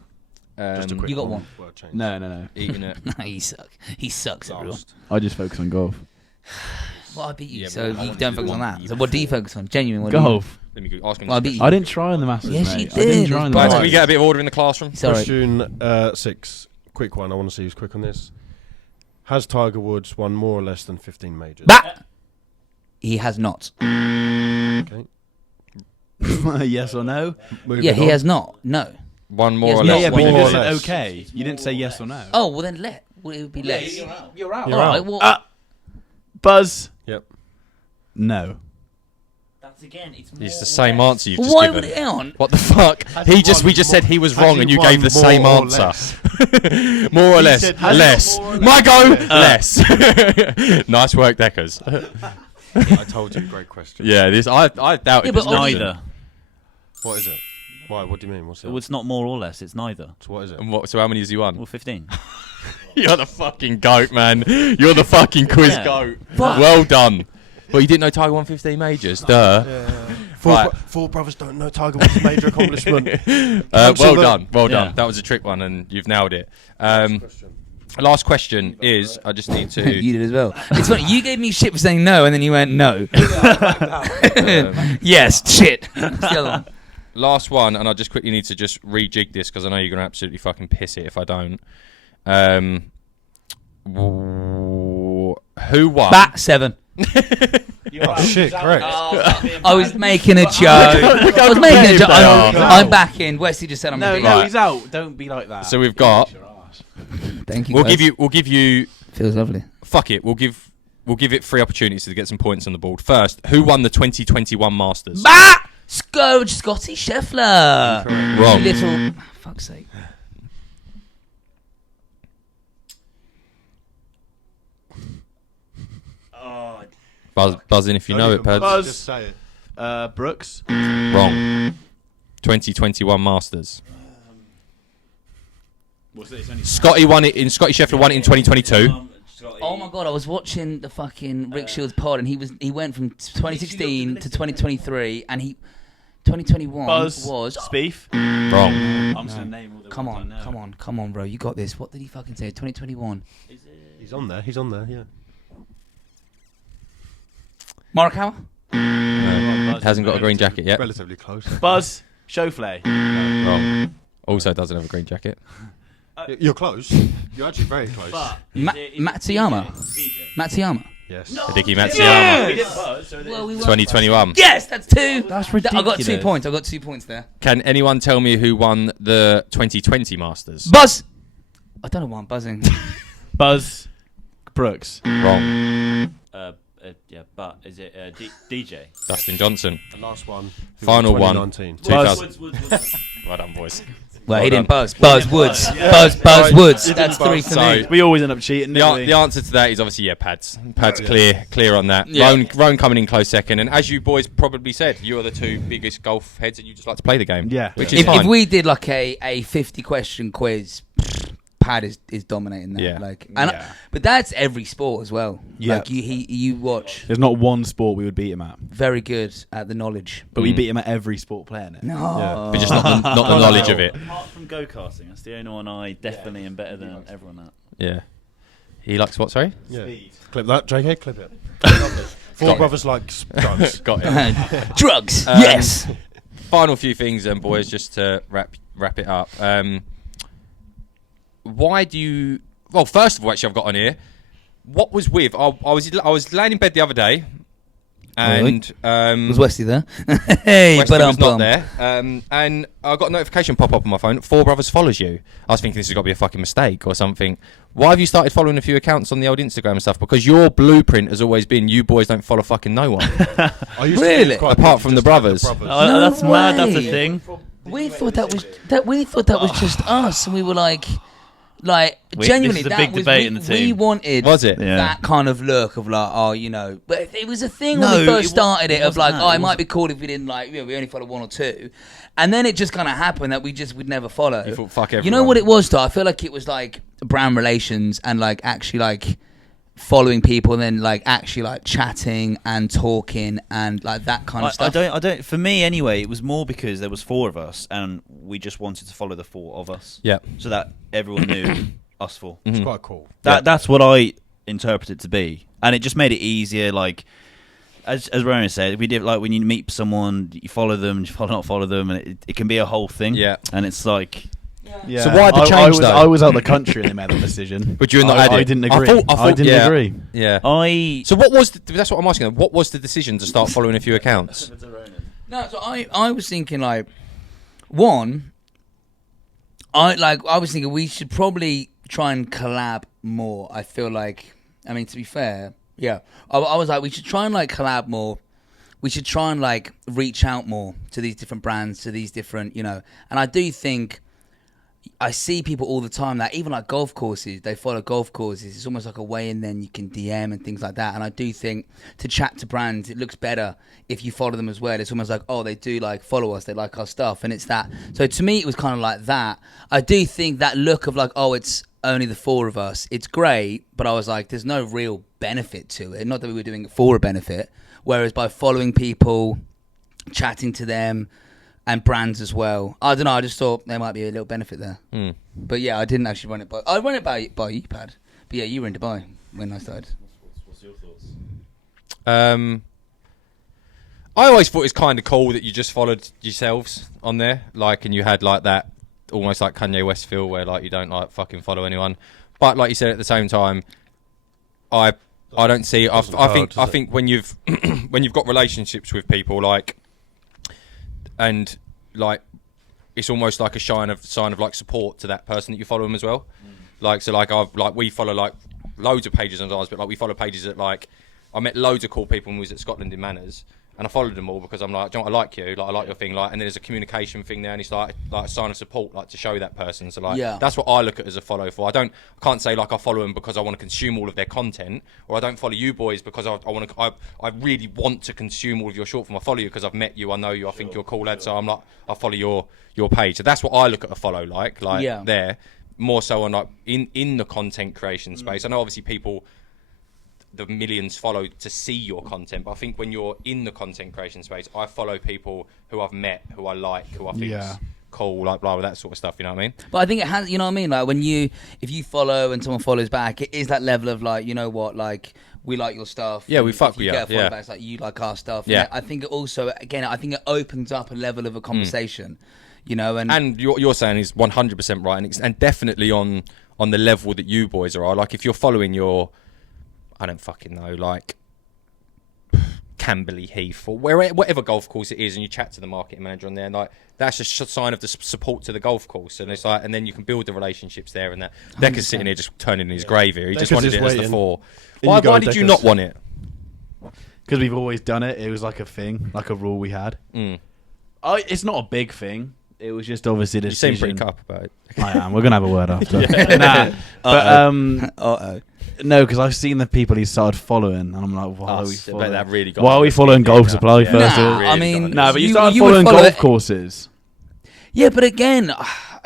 Just a quick You got one. word change. No. Eating it. He sucks. He sucks, everyone. I just focus on golf. Well, I beat you, Yeah, so but you don't focus on that. So what do you focus on? Genuine. What Golf. Let me go ask him. Well, I this beat you. I didn't try on the Masters, Yes, mate. you I didn't did. try on It's the Guys, Right. can we Masters. get a bit of order in the classroom? Sorry. Question 6. Quick one. I want to see who's quick on this. Has Tiger Woods won more or less than 15 majors? He has not. Okay. Yes or no? Moving Yeah, he on. has not. No. One more Yes, or no, less. Yeah, but you More or just said less. okay. You didn't say yes or no. Oh, well then let. Well, it would be less. You're out. You're out. You're All out. right. Well, Buzz. Yep. No. That's again. It's more It's the or same less. answer you've just why given. would it on? What the fuck? We just said he was wrong and you gave the same answer. More or less. said Less. more or My go. Less. Nice work, Deckers. I told you, great question. Yeah, this I doubted Yeah, this but question. Neither. What is it? Why? What do you mean? What's it? Well, it's not more or less. It's neither. So what is it? And so how many has he won? Well, 15. You're the fucking goat, man. You're the fucking quiz Yeah. goat. Fuck. Well done. Well, you didn't know Tiger won 15 majors? Duh. Right. Four brothers don't know Tiger Woods' major accomplishment. Well Silver. done. Well done. Yeah. That was a trick one and you've nailed it. Question. Last question is, I just need to... You did as well. It's funny. You gave me shit for saying no, and then you went no. Yes, shit. What's the other one? Last one, and I just quickly need to just rejig this because I know you're going to absolutely fucking piss it if I don't. Who won? Bat 7. Oh shit! Correct. I was making a joke. I was making a joke. I'm back in. Wesley just said I'm No, a bit. no, Right. he's out. Don't be like that. So we've got... Thank you. We'll guys. give you... Feels lovely. Fuck it. We'll give it 3 opportunities to get some points on the board. First, who won the 2021 Masters? Bat! Scotty Scheffler. Wrong. You little. Fuck's sake. Buzz in if you know it, Pads. Buzz. Just say it. Brooks. Wrong. 2021 Masters. Scotty won it in. Scotty Scheffler won it in 2022. Oh my god! I was watching the fucking Rick Shields pod, and he went from 2016 to 2023, and 2021 Buzz. was. Spieth. Wrong. I'm just going to name all the Come ones I know. on, bro! You got this. What did he fucking say? 2021. He's on there. He's on there. Yeah. Morikawa. Hasn't got a green jacket yet. Relatively close. Buzz. Schauffele. Wrong. Also doesn't have a green jacket. You're close. You're actually very close. Matsuyama. Matsuyama. Yes. Hideki Matsuyama. We didn't buzz, so Well, we won. 2021. Yes, that's 2. That's I got 2 ridiculous. points. I got 2 points there. Can anyone tell me who won the 2020 Masters? Buzz. I don't know why I'm buzzing. Buzz. Brooks. Wrong. yeah, but is it DJ? Dustin Johnson. The last one. Final one. 2019. 2000. Woods. Well done, boys. Well, he done. didn't buzz. Buzz Woods. Buzz Woods. That's 3 for me. So- We always end up cheating. don't we? The answer to that is obviously Pads. Pads clear on that. Yeah. Rowan coming in close second, and as you boys probably said, you are the 2 biggest golf heads, and you just like to play the game. Yeah. which is If fine. we did like a 50 question quiz, Pad is dominating that. Yeah. But that's every sport as well. Yeah. Like you watch. There's not one sport we would beat him at, Very good at the knowledge. but we beat him at every sport playing it. No. But just not the knowledge of it. Apart from go-karting, that's the only one I definitely am better than everyone at. Yeah. He likes what? Sorry. Yeah. Speed. Clip that, JK. Clip it. Four brothers like drugs. Got it. Drugs. Yes. Final few things, then, boys, just to wrap it up. Why do you? Well, first of all, actually, I've got on here. What was with? I was laying in bed the other day, and Was Westy there? Hey, Weston but was not there, and I got a notification pop up on my phone. Four Brothers follows you. I was thinking this has got to be a fucking mistake or something. Why have you started following a few accounts on the old Instagram and stuff? Because your blueprint has always been you boys don't follow fucking no one. I used to Really? think quite Apart big, from just the like brothers. No That's mad. That's a way. thing. We thought that was just us, and we were like genuinely this is a that big was debate we, in the we team. wanted Was it? Yeah. that kind of look of like, oh, you know, but it was a thing when No, we first it started it of wasn't like, that. oh, It it might wasn't- be cool if we didn't like, we only follow one or two, and then it just kind of happened that would never follow. You thought, fuck You know everyone. what it was, though? I feel like it was like brand relations and like actually like following people and then like actually like chatting and talking and like that kind of stuff. I don't. For me, anyway, it was more because there was four of us, and we just wanted to follow the four of us. Yeah. So that everyone knew us four. It's quite cool. That's what I interpret it to be, and it just made it easier. Like as Ronan said, we did like when you meet someone, you follow them, you not follow them, and it can be a whole thing. Yeah. And it's like. Yeah. So why the change, though? I was out the country and they made the decision. But you're not I, had it. I didn't I agree. thought- I didn't yeah. agree. Yeah. So what was? That's what I'm asking. What was the decision to start following a few accounts? No, so I was thinking like, one, I was thinking we should probably try and collab more. I feel like, I mean, to be fair, yeah, I was like, we should try and like collab more. We should try and like reach out more to these different brands, to these different, you know. And I do think I see people all the time that even like golf courses, they follow golf courses. It's almost like a way in then you can DM and things like that. And I do think to chat to brands, it looks better if you follow them as well. It's almost like, oh, they do like follow us, they like our stuff. And it's that. So to me, it was kind of like that. I do think that look of like, oh, it's only the four of us. It's great. But I was like, there's no real benefit to it. Not that we were doing it for a benefit. Whereas by following people, chatting to them, and brands as well, I don't know. I just thought there might be a little benefit there. But yeah, I didn't actually run it by. I ran it by you, Pad. But yeah, you were in Dubai when I started. What's your thoughts? I always thought it was kind of cool that you just followed yourselves on there, like, and you had like that almost like Kanye West feel where like you don't like fucking follow anyone. But like you said, at the same time, I don't see. I think when you've when you've got relationships with people, like, and like, it's almost like a sign of like support to that person that you follow them as well. Like, so like we follow like loads of pages on ours, but like we follow pages that like I met loads of cool people when we was at Scotland in Manners. And I followed them all because I'm like, do you know what, I like you, like I like your thing, like, and then there's a communication thing there, and it's like a sign of support, like to show that person. So like, that's what I look at as a follow for. I can't say like I follow them because I want to consume all of their content, or I don't follow you boys because I really want to consume all of your short form. I follow you because I've met you, I know you, I think you're a cool lad, so I'm like, I follow your page. So that's what I look at a follow like there, more so on like in the content creation space. I know obviously people. The millions follow to see your content, but I think when you're in the content creation space, I follow people who I've met, who I like, who I think is cool, like blah, blah, that sort of stuff. You know what I mean? But I think it has. You know what I mean? Like if you follow and someone follows back, it is that level of like, you know what, like we like your stuff. Yeah, we fuck with you. Get a follow back, it's like you like our stuff. Yeah. And I think it also, again, I think it opens up a level of a conversation. You know, and you're saying is 100% right, and definitely on the level that you boys are. Like if you're following your I don't fucking know, like Camberley Heath or whatever golf course it is, and you chat to the marketing manager on there, and like that's just a sign of the support to the golf course, and it's like, and then you can build the relationships there. And that Decker's sitting here just turning in his grave here. He just wanted it as the four. Why did you not want it? Because we've always done it. It was like a thing, like a rule we had. It's not a big thing. It was just obviously the decision. You seem pretty cup about it. I am. We're gonna have a word after. Nah, but no, because I've seen the people he started following, and I'm like, why are we following? That really got why are we following Golf Supply first? I mean, no, but you started would following follow golf it. courses. Yeah, but again,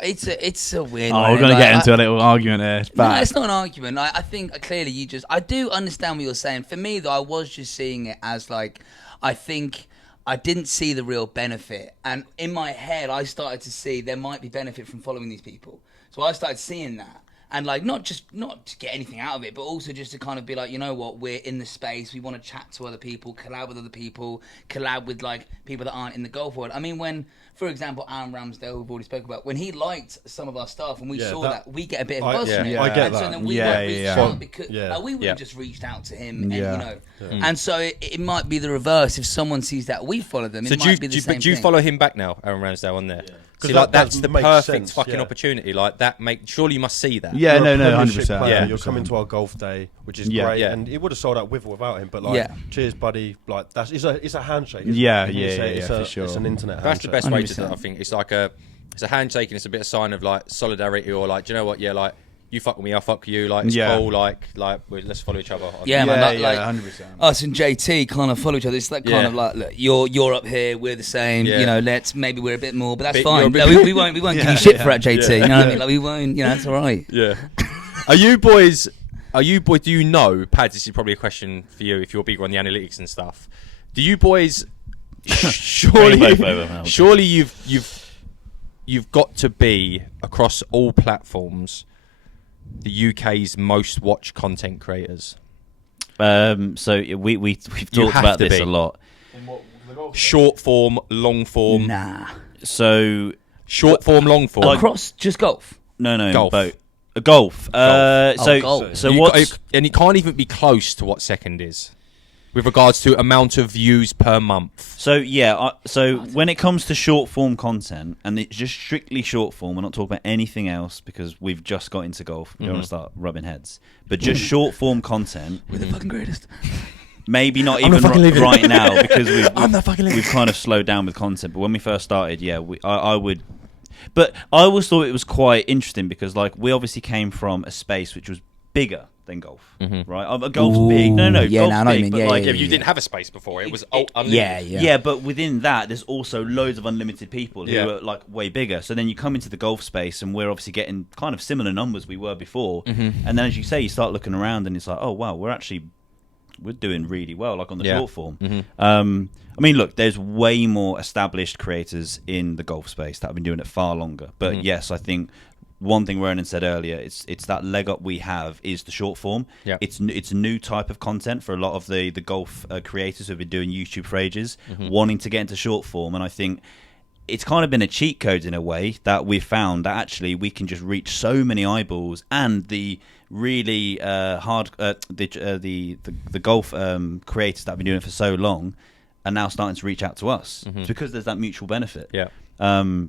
it's a weird. Oh, we're gonna get into a little argument here. No, it's not an argument. I think clearly I do understand what you're saying. For me though, I was just seeing it as like, I think I didn't see the real benefit, and in my head, I started to see there might be benefit from following these people. So I started seeing that. And like not to get anything out of it, but also just to kind of be like, you know what, we're in the space, we want to chat to other people, collab with other people, collab with like people that aren't in the golf world. I mean, when, for example, Aaron Ramsdale, we've already spoken about, when he liked some of our stuff and we saw that, we get a bit of buzz from it. I get and that. So then we won't reach out because we would have Yeah. just reached out to him, and you know. And so it might be the reverse if someone sees that we follow them. It might be the same do you thing. follow him back now, Aaron Ramsdale, on there? See, that like that's the makes perfect sense, fucking opportunity. Like that, surely you must see that. Yeah, You're a no, Premiership 100%. player, Yeah. You're coming to our golf day, which is Yeah. great, Yeah. and it would have sold out with or without him. But like, cheers, buddy. Like it's a handshake. Isn't Yeah, it? yeah, It's for sure. It's an internet That's the handshake. best way to do it. 100%. I think it's like it's a handshake and it's a bit of sign of like solidarity, or like, do you know what? Yeah, like you fuck with me, I fuck with you. Like it's cool. Like let's follow each other. Yeah, man, like 100%. us and JT kind of follow each other. It's that kind of like, look, you're up here, we're the same. Yeah. You know, maybe we're a bit more, but that's You're fine. a bit- No, we won't give you shit for that, JT. You know what I mean? Like we won't. You know, that's all right. Yeah. Are you boys? Do you know, Pads? This is probably a question for you if you're bigger on the analytics and stuff. Do you boys? surely you've got to be across all platforms the UK's most watched content creators. So we've talked have about to this be. a lot. Short form, long form. Nah. So Short form, long form. Across just golf. no, Golf. boat. Golf. So golf. so You what's got- and it can't even be close to what second is, with regards to amount of views per month. So yeah, so when it comes to short form content, and it's just strictly short form, we're not talking about anything else because we've just got into golf. We don't want to start rubbing heads, but just short form content. We're the fucking greatest. Maybe not I'm even not fucking leaving. right now because I'm not fucking leaving. we've kind of slowed down with content. But when we first started, yeah, I would. But I always thought it was quite interesting because like we obviously came from a space which was bigger than golf, right? Golf's big. No, yeah, golf's no, I know what you big, mean. but Yeah, like yeah, If you didn't have a space before, it was unlimited. Yeah. but within that, there's also loads of unlimited people who are like way bigger. So then you come into the golf space, and we're obviously getting kind of similar numbers we were before. And then, as you say, you start looking around, and it's like, oh wow, we're doing really well, like on the short form. I mean, look, there's way more established creators in the golf space that have been doing it far longer. But yes, I think one thing Ronan said earlier, it's that leg up we have is the short form. Yeah. It's a new type of content for a lot of the golf creators who've been doing YouTube for ages, wanting to get into short form. And I think it's kind of been a cheat code in a way that we've found that actually we can just reach so many eyeballs, and the really hard the golf creators that have been doing it for so long are now starting to reach out to us. It's because there's that mutual benefit. Yeah.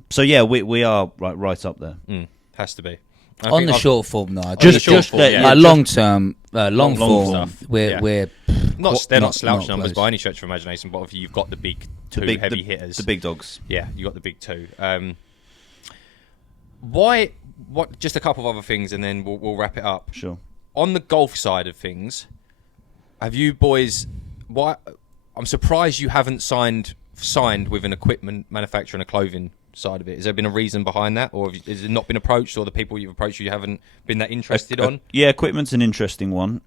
So yeah, we are right up there. Has to be. On the short form, though. Just long term, long form. stuff. We're they're not slouch not numbers close. by any stretch of imagination. But obviously, you've got the big two heavy hitters. the big dogs. Yeah, you got the big two. Why? What? Just a couple of other things, and then we'll wrap it up. Sure. On the golf side of things, have you boys? Why? I'm surprised you haven't signed with an equipment manufacturer and a clothing side of it. Has there been a reason behind that, or has it not been approached, or the people you've approached you haven't been that interested on? Yeah, equipment's an interesting one.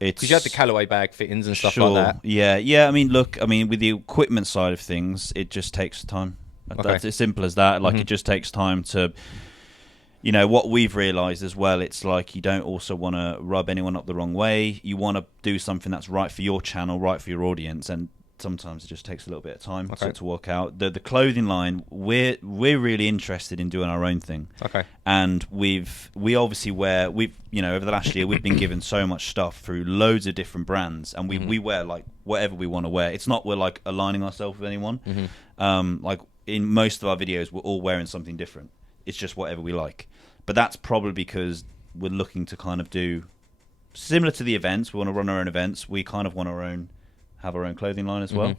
It's Because you had the Callaway bag fittings and stuff sure. like that. Yeah. I mean, look. I mean, with the equipment side of things, it just takes time. That's as simple as that. Like, it just takes time to. You know, what we've realised as well, it's like you don't also want to rub anyone up the wrong way. You want to do something that's right for your channel, right for your audience, and sometimes it just takes a little bit of time to work out. The clothing line, we're really interested in doing our own thing. Okay. And we obviously over the last year we've been given so much stuff through loads of different brands, and we wear like whatever we want to wear. It's not we're like aligning ourselves with anyone. Like in most of our videos, we're all wearing something different. It's just whatever we like. But that's probably because we're looking to kind of do similar to the events. We want to run our own events. We kind of want have our own clothing line as well.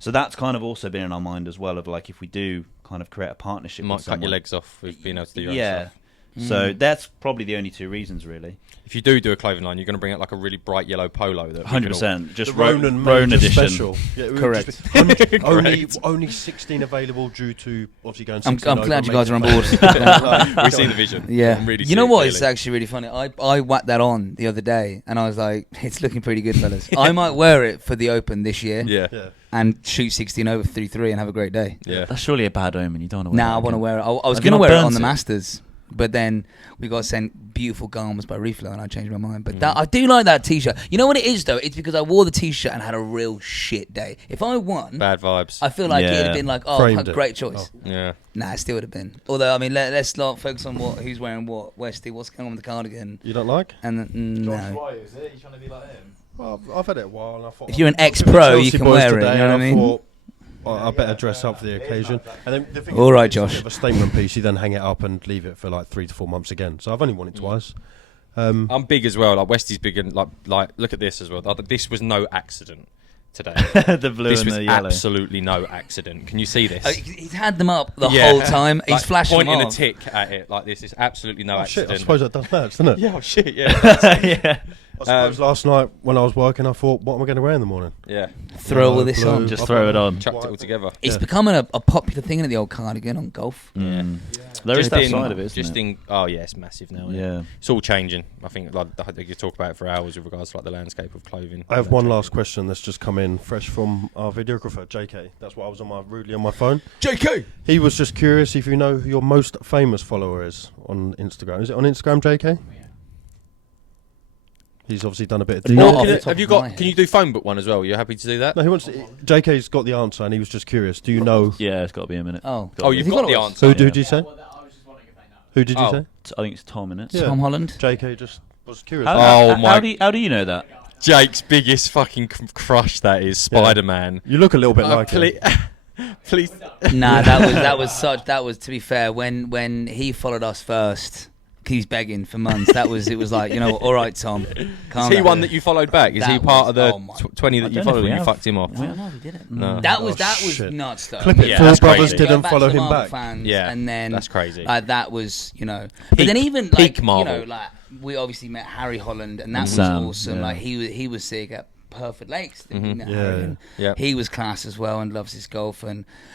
So that's kind of also been in our mind as well, of like if we do kind of create a partnership, Might with someone, cut your legs off with being able to do your own stuff. So that's probably the only two reasons, really. If you do a clothing line, you're going to bring out like a really bright yellow polo. That 100%. Just the Ronan Ronan Major edition. Special. Yeah, it would Correct. just be only 16 available due to obviously going. I'm 16 glad you guys are on over. board. We see the vision. Yeah. Really You know see it what? It's clearly. actually really funny. I whacked that on the other day, and I was like, it's looking pretty good, fellas. I might wear it for the Open this year Yeah. Yeah. and shoot 16 over through 3 and have a great day. Yeah. That's surely a bad omen. You don't want to wear Nah, I that want to again. wear it. I was Have you going to not wear it on burnt the it? Masters, but then we got sent beautiful garments by Reflow, and I changed my mind. But that, I do like that T-shirt. You know what it is, though? It's because I wore the T-shirt and had a real shit day. If I won, Bad vibes. I feel like it'd Yeah. have been like, oh, Framed it. great choice. Yeah. Nah, it still would have been. Although, I mean, let's not focus on who's wearing what. Westy, what's going on with the cardigan? You don't like? And no. is it? You trying to be like him? Well, I've had it a while. And I thought If you're an I was with ex-pro, the you Chelsea can boys wear it, today, you know what and I mean? thought, I better dress up for the occasion. And then the thing All is, right, it's a bit Josh. of a statement piece. You then hang it up and leave it for like 3 to 4 months again. So I've only worn it twice. I'm big as well. Like Westy's big and like look at this as well. This was no accident today. The blue This and was the yellow. absolutely no accident. Can you see this? He's had them up the Yeah. whole time. He's Like, flashing them pointing a off. tick at it like this is absolutely no Oh, shit, accident. I suppose that does match, doesn't it? Yeah, oh shit, yeah, Yeah. I suppose last night when I was working, I thought, what am I going to wear in the morning? yeah. Throw all Yellow, this blue. on. Just throw it on. Chucked it all together. It's Yeah. becoming a popular thing in the old cardigan on golf. Mm. There is Just that in- side of it, isn't just it? in. Oh yeah, it's massive now. Yeah. It's all changing. I think like you could talk about it for hours with regards to like the landscape of clothing. I have one last question that's just come in fresh from our videographer, JK. That's why I was rudely on my phone. JK. He was just curious if you know who your most famous follower is on Instagram. Is it on Instagram, JK? He's obviously done a bit of Not digging. off the top Have you of my got? head. Can you do phone book one as well? You're happy to do that? No, he wants. JK's got the answer, and he was just curious. Do you know? Yeah, it's got to be a minute. Oh. Oh, you've Has he got the got answer. Who did you say? Who did you Oh. say? I think it's Tom, innit? Yeah. Tom Holland? JK just was curious. Oh, my- How do you know that? Jake's biggest fucking crush. That is Spider-Man. You look a little bit like him. Please. Nah, that was to be fair, when he followed us first, he's begging for months. It was like, you know, all right, Tom. Is Calm he down. one that you followed back? Is he That part was- of the oh my 20 I that you don't know followed if we and you have. fucked him off? No, we didn't. No. That Oh, was shit. nuts though. Clip it. Yeah, Four that's brothers crazy. didn't Going back follow to the him Marvel back. Fans, Yeah, and then that's crazy. That was, you know. Peak- But then even peak like Marvel. you know, like we obviously met Harry Holland, and that was Sam, awesome. yeah. Like he was sick at Perfect Lakes. Didn't we met Yeah, Harry, yeah. and Yeah. he was class as well and loves his golf.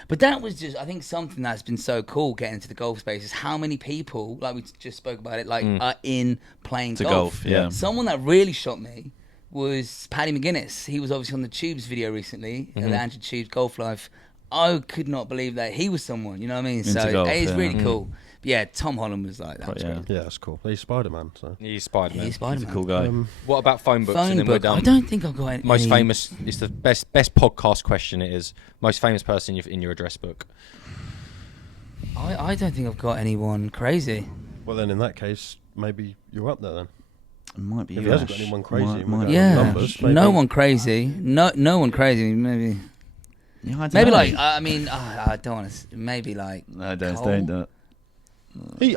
But that was just, I think, something that's been so cool getting into the golf space is how many people, like we just spoke about it, like are in playing To golf. golf, yeah. Someone that really shot me was Paddy McGuinness. He was obviously on the Tubes video recently, the Andrew Tubes Golf Life. I could not believe that he was someone, you know what I mean? Into So golf, it's yeah. really cool. But yeah, Tom Holland was like that. But Was yeah. great. Yeah, that's cool. He's Spider-Man. So. He's Spider-Man. He's Spider-Man. He's a cool guy. What about phone books? and Phone then we're book. done. I don't think I've got any. Most famous. It's the best podcast question. It is most famous person in your address book. I don't think I've got anyone crazy. Well, then in that case, maybe you're up there then. It might be If you, he hasn't Ash. got anyone crazy, Might- we'll might go be Yeah, numbers, maybe. no one crazy. No one crazy. Maybe Yeah, I don't maybe know. like I mean I don't want to. Maybe like No, don't Cole. don't.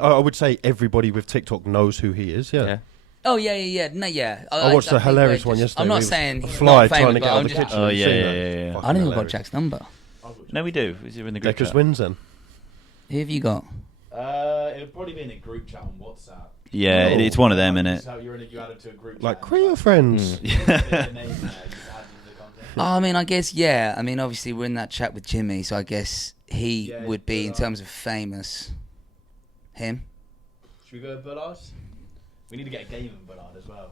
I would say everybody with TikTok knows who he is. Yeah. Oh yeah. No, yeah. I watched a think hilarious we're one just- yesterday. I'm where not he was saying a he's fly not trying famous, to but get out I'm of the just. kitchen. Oh, Have you yeah, seen yeah, that? yeah, yeah. Fucking I don't think I've got hilarious. Jack's number. No, we do. Is it in the group Deckers chat? wins then. Who have you got? It'll probably be in a group chat on WhatsApp. Yeah, Oh. it's one of them, innit? So you add it to a group Like, chat. create your friends. Oh, I mean, I guess yeah. I mean, obviously we're in that chat with Jimmy, so I guess he Yeah, would be in Bullard. terms of famous. Him. Should we go with Bullard? We need to get a game of Bullard as well.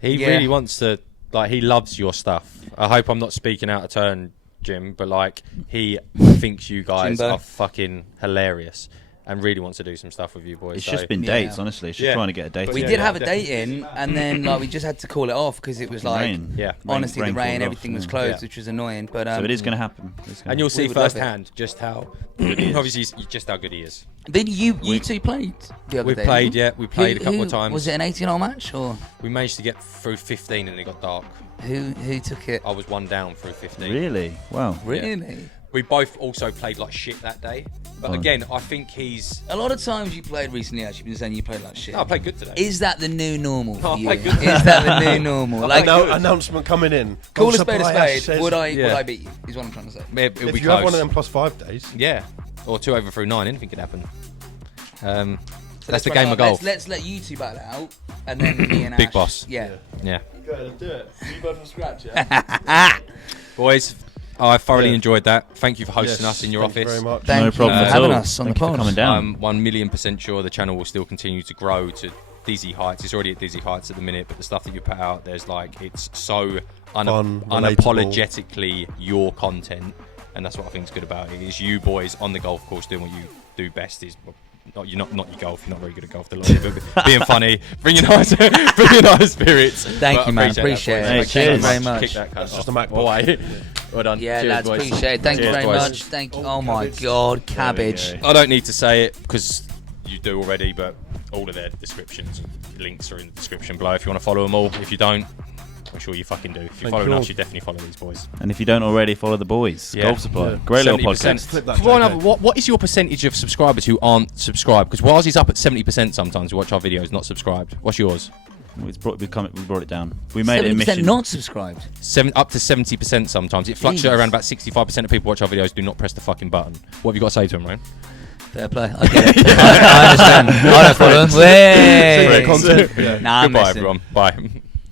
He Yeah. really wants to. Like he loves your stuff. I hope I'm not speaking out of turn, Jim, but like he thinks you guys Jimbo. are fucking hilarious and really wants to do some stuff with you boys. It's so- just been Yeah. dates, honestly. It's just Yeah. trying to get a date. But We yeah, did yeah, have a date definitely. in, and then like we just had to call it off because it was like Rain. Yeah. honestly Rain the rain, called off, everything was yeah. closed, Yeah. which was annoying. But So it is going to happen. And you'll see would love it. firsthand just how obviously just how good he is. Then you two played the other We day. played, didn't you? yeah, we played a couple of times. Was it an 18-hole match or We managed to get through 15 and it got dark. who took it? I was one down through 15. Really? Wow. Really? We both also played like shit that day. But Oh. again, I think he's. A lot of times you played recently, actually, been saying you played like shit. No, I played good today. Is that the new normal for Oh, you? my goodness. Is that the new normal? Like, Announcement coming in. call a Golf spade a Supply Ash spade. says- Would Yeah. I beat you? Is what I'm trying to say. It'll If be you have close. one of them plus 5 days. Yeah, or 2 over through 9, anything could happen. That's the game of golf. Let's let you two battle it out, and then me and Big Ash. boss. Yeah. Yeah. Go ahead and do it. You both from scratch, yeah? Boys, I thoroughly enjoyed that. Thank you for hosting us in your Thank you office. very much. Thank No you problem for at having all. us on Thank the you for pod. coming down. I'm 1,000,000% sure the channel will still continue to grow to dizzy heights. It's already at dizzy heights at the minute, but the stuff that you put out, there's like, it's so Fun, unapologetically your content, and that's what I think is good about it. Is you boys on the golf course doing what you do best. Is not your golf. You're not very good at golf. But being funny, bringing nice spirits. Thank But you, man. that, Appreciate boys. it. Hey, Thank you cheers. very much. Kick that cunt It's off. just a MacBook. Away. Well done. Yeah, Cheers, lads, boys. appreciate it. Thank you Cheers, very boys. much. Thank you. Oh my God, cabbage. go. I don't need to say it because you do already, but all of their descriptions and links are in the description below if you want to follow them all. If you don't, I'm sure you fucking do. If you're Thank following you. us, you definitely follow these boys. And if you don't already, follow the boys. Yeah. Golf Supply. Yeah. Great little 70%. podcast. Flip that, For one JK. other, what is your percentage of subscribers who aren't subscribed? Because Waz is up at 70% sometimes who watch our videos not subscribed. What's yours? We brought it down. We made it a 70% mission. not subscribed. Up to 70% sometimes. It fluctuates around about 65% of people watch our videos do not press the fucking button. What have you got to say to them, Ryan? Fair play. I get it. I understand. I don't follow them. Way. Content. Yeah. Nah, I'm Goodbye, messing. everyone. Bye.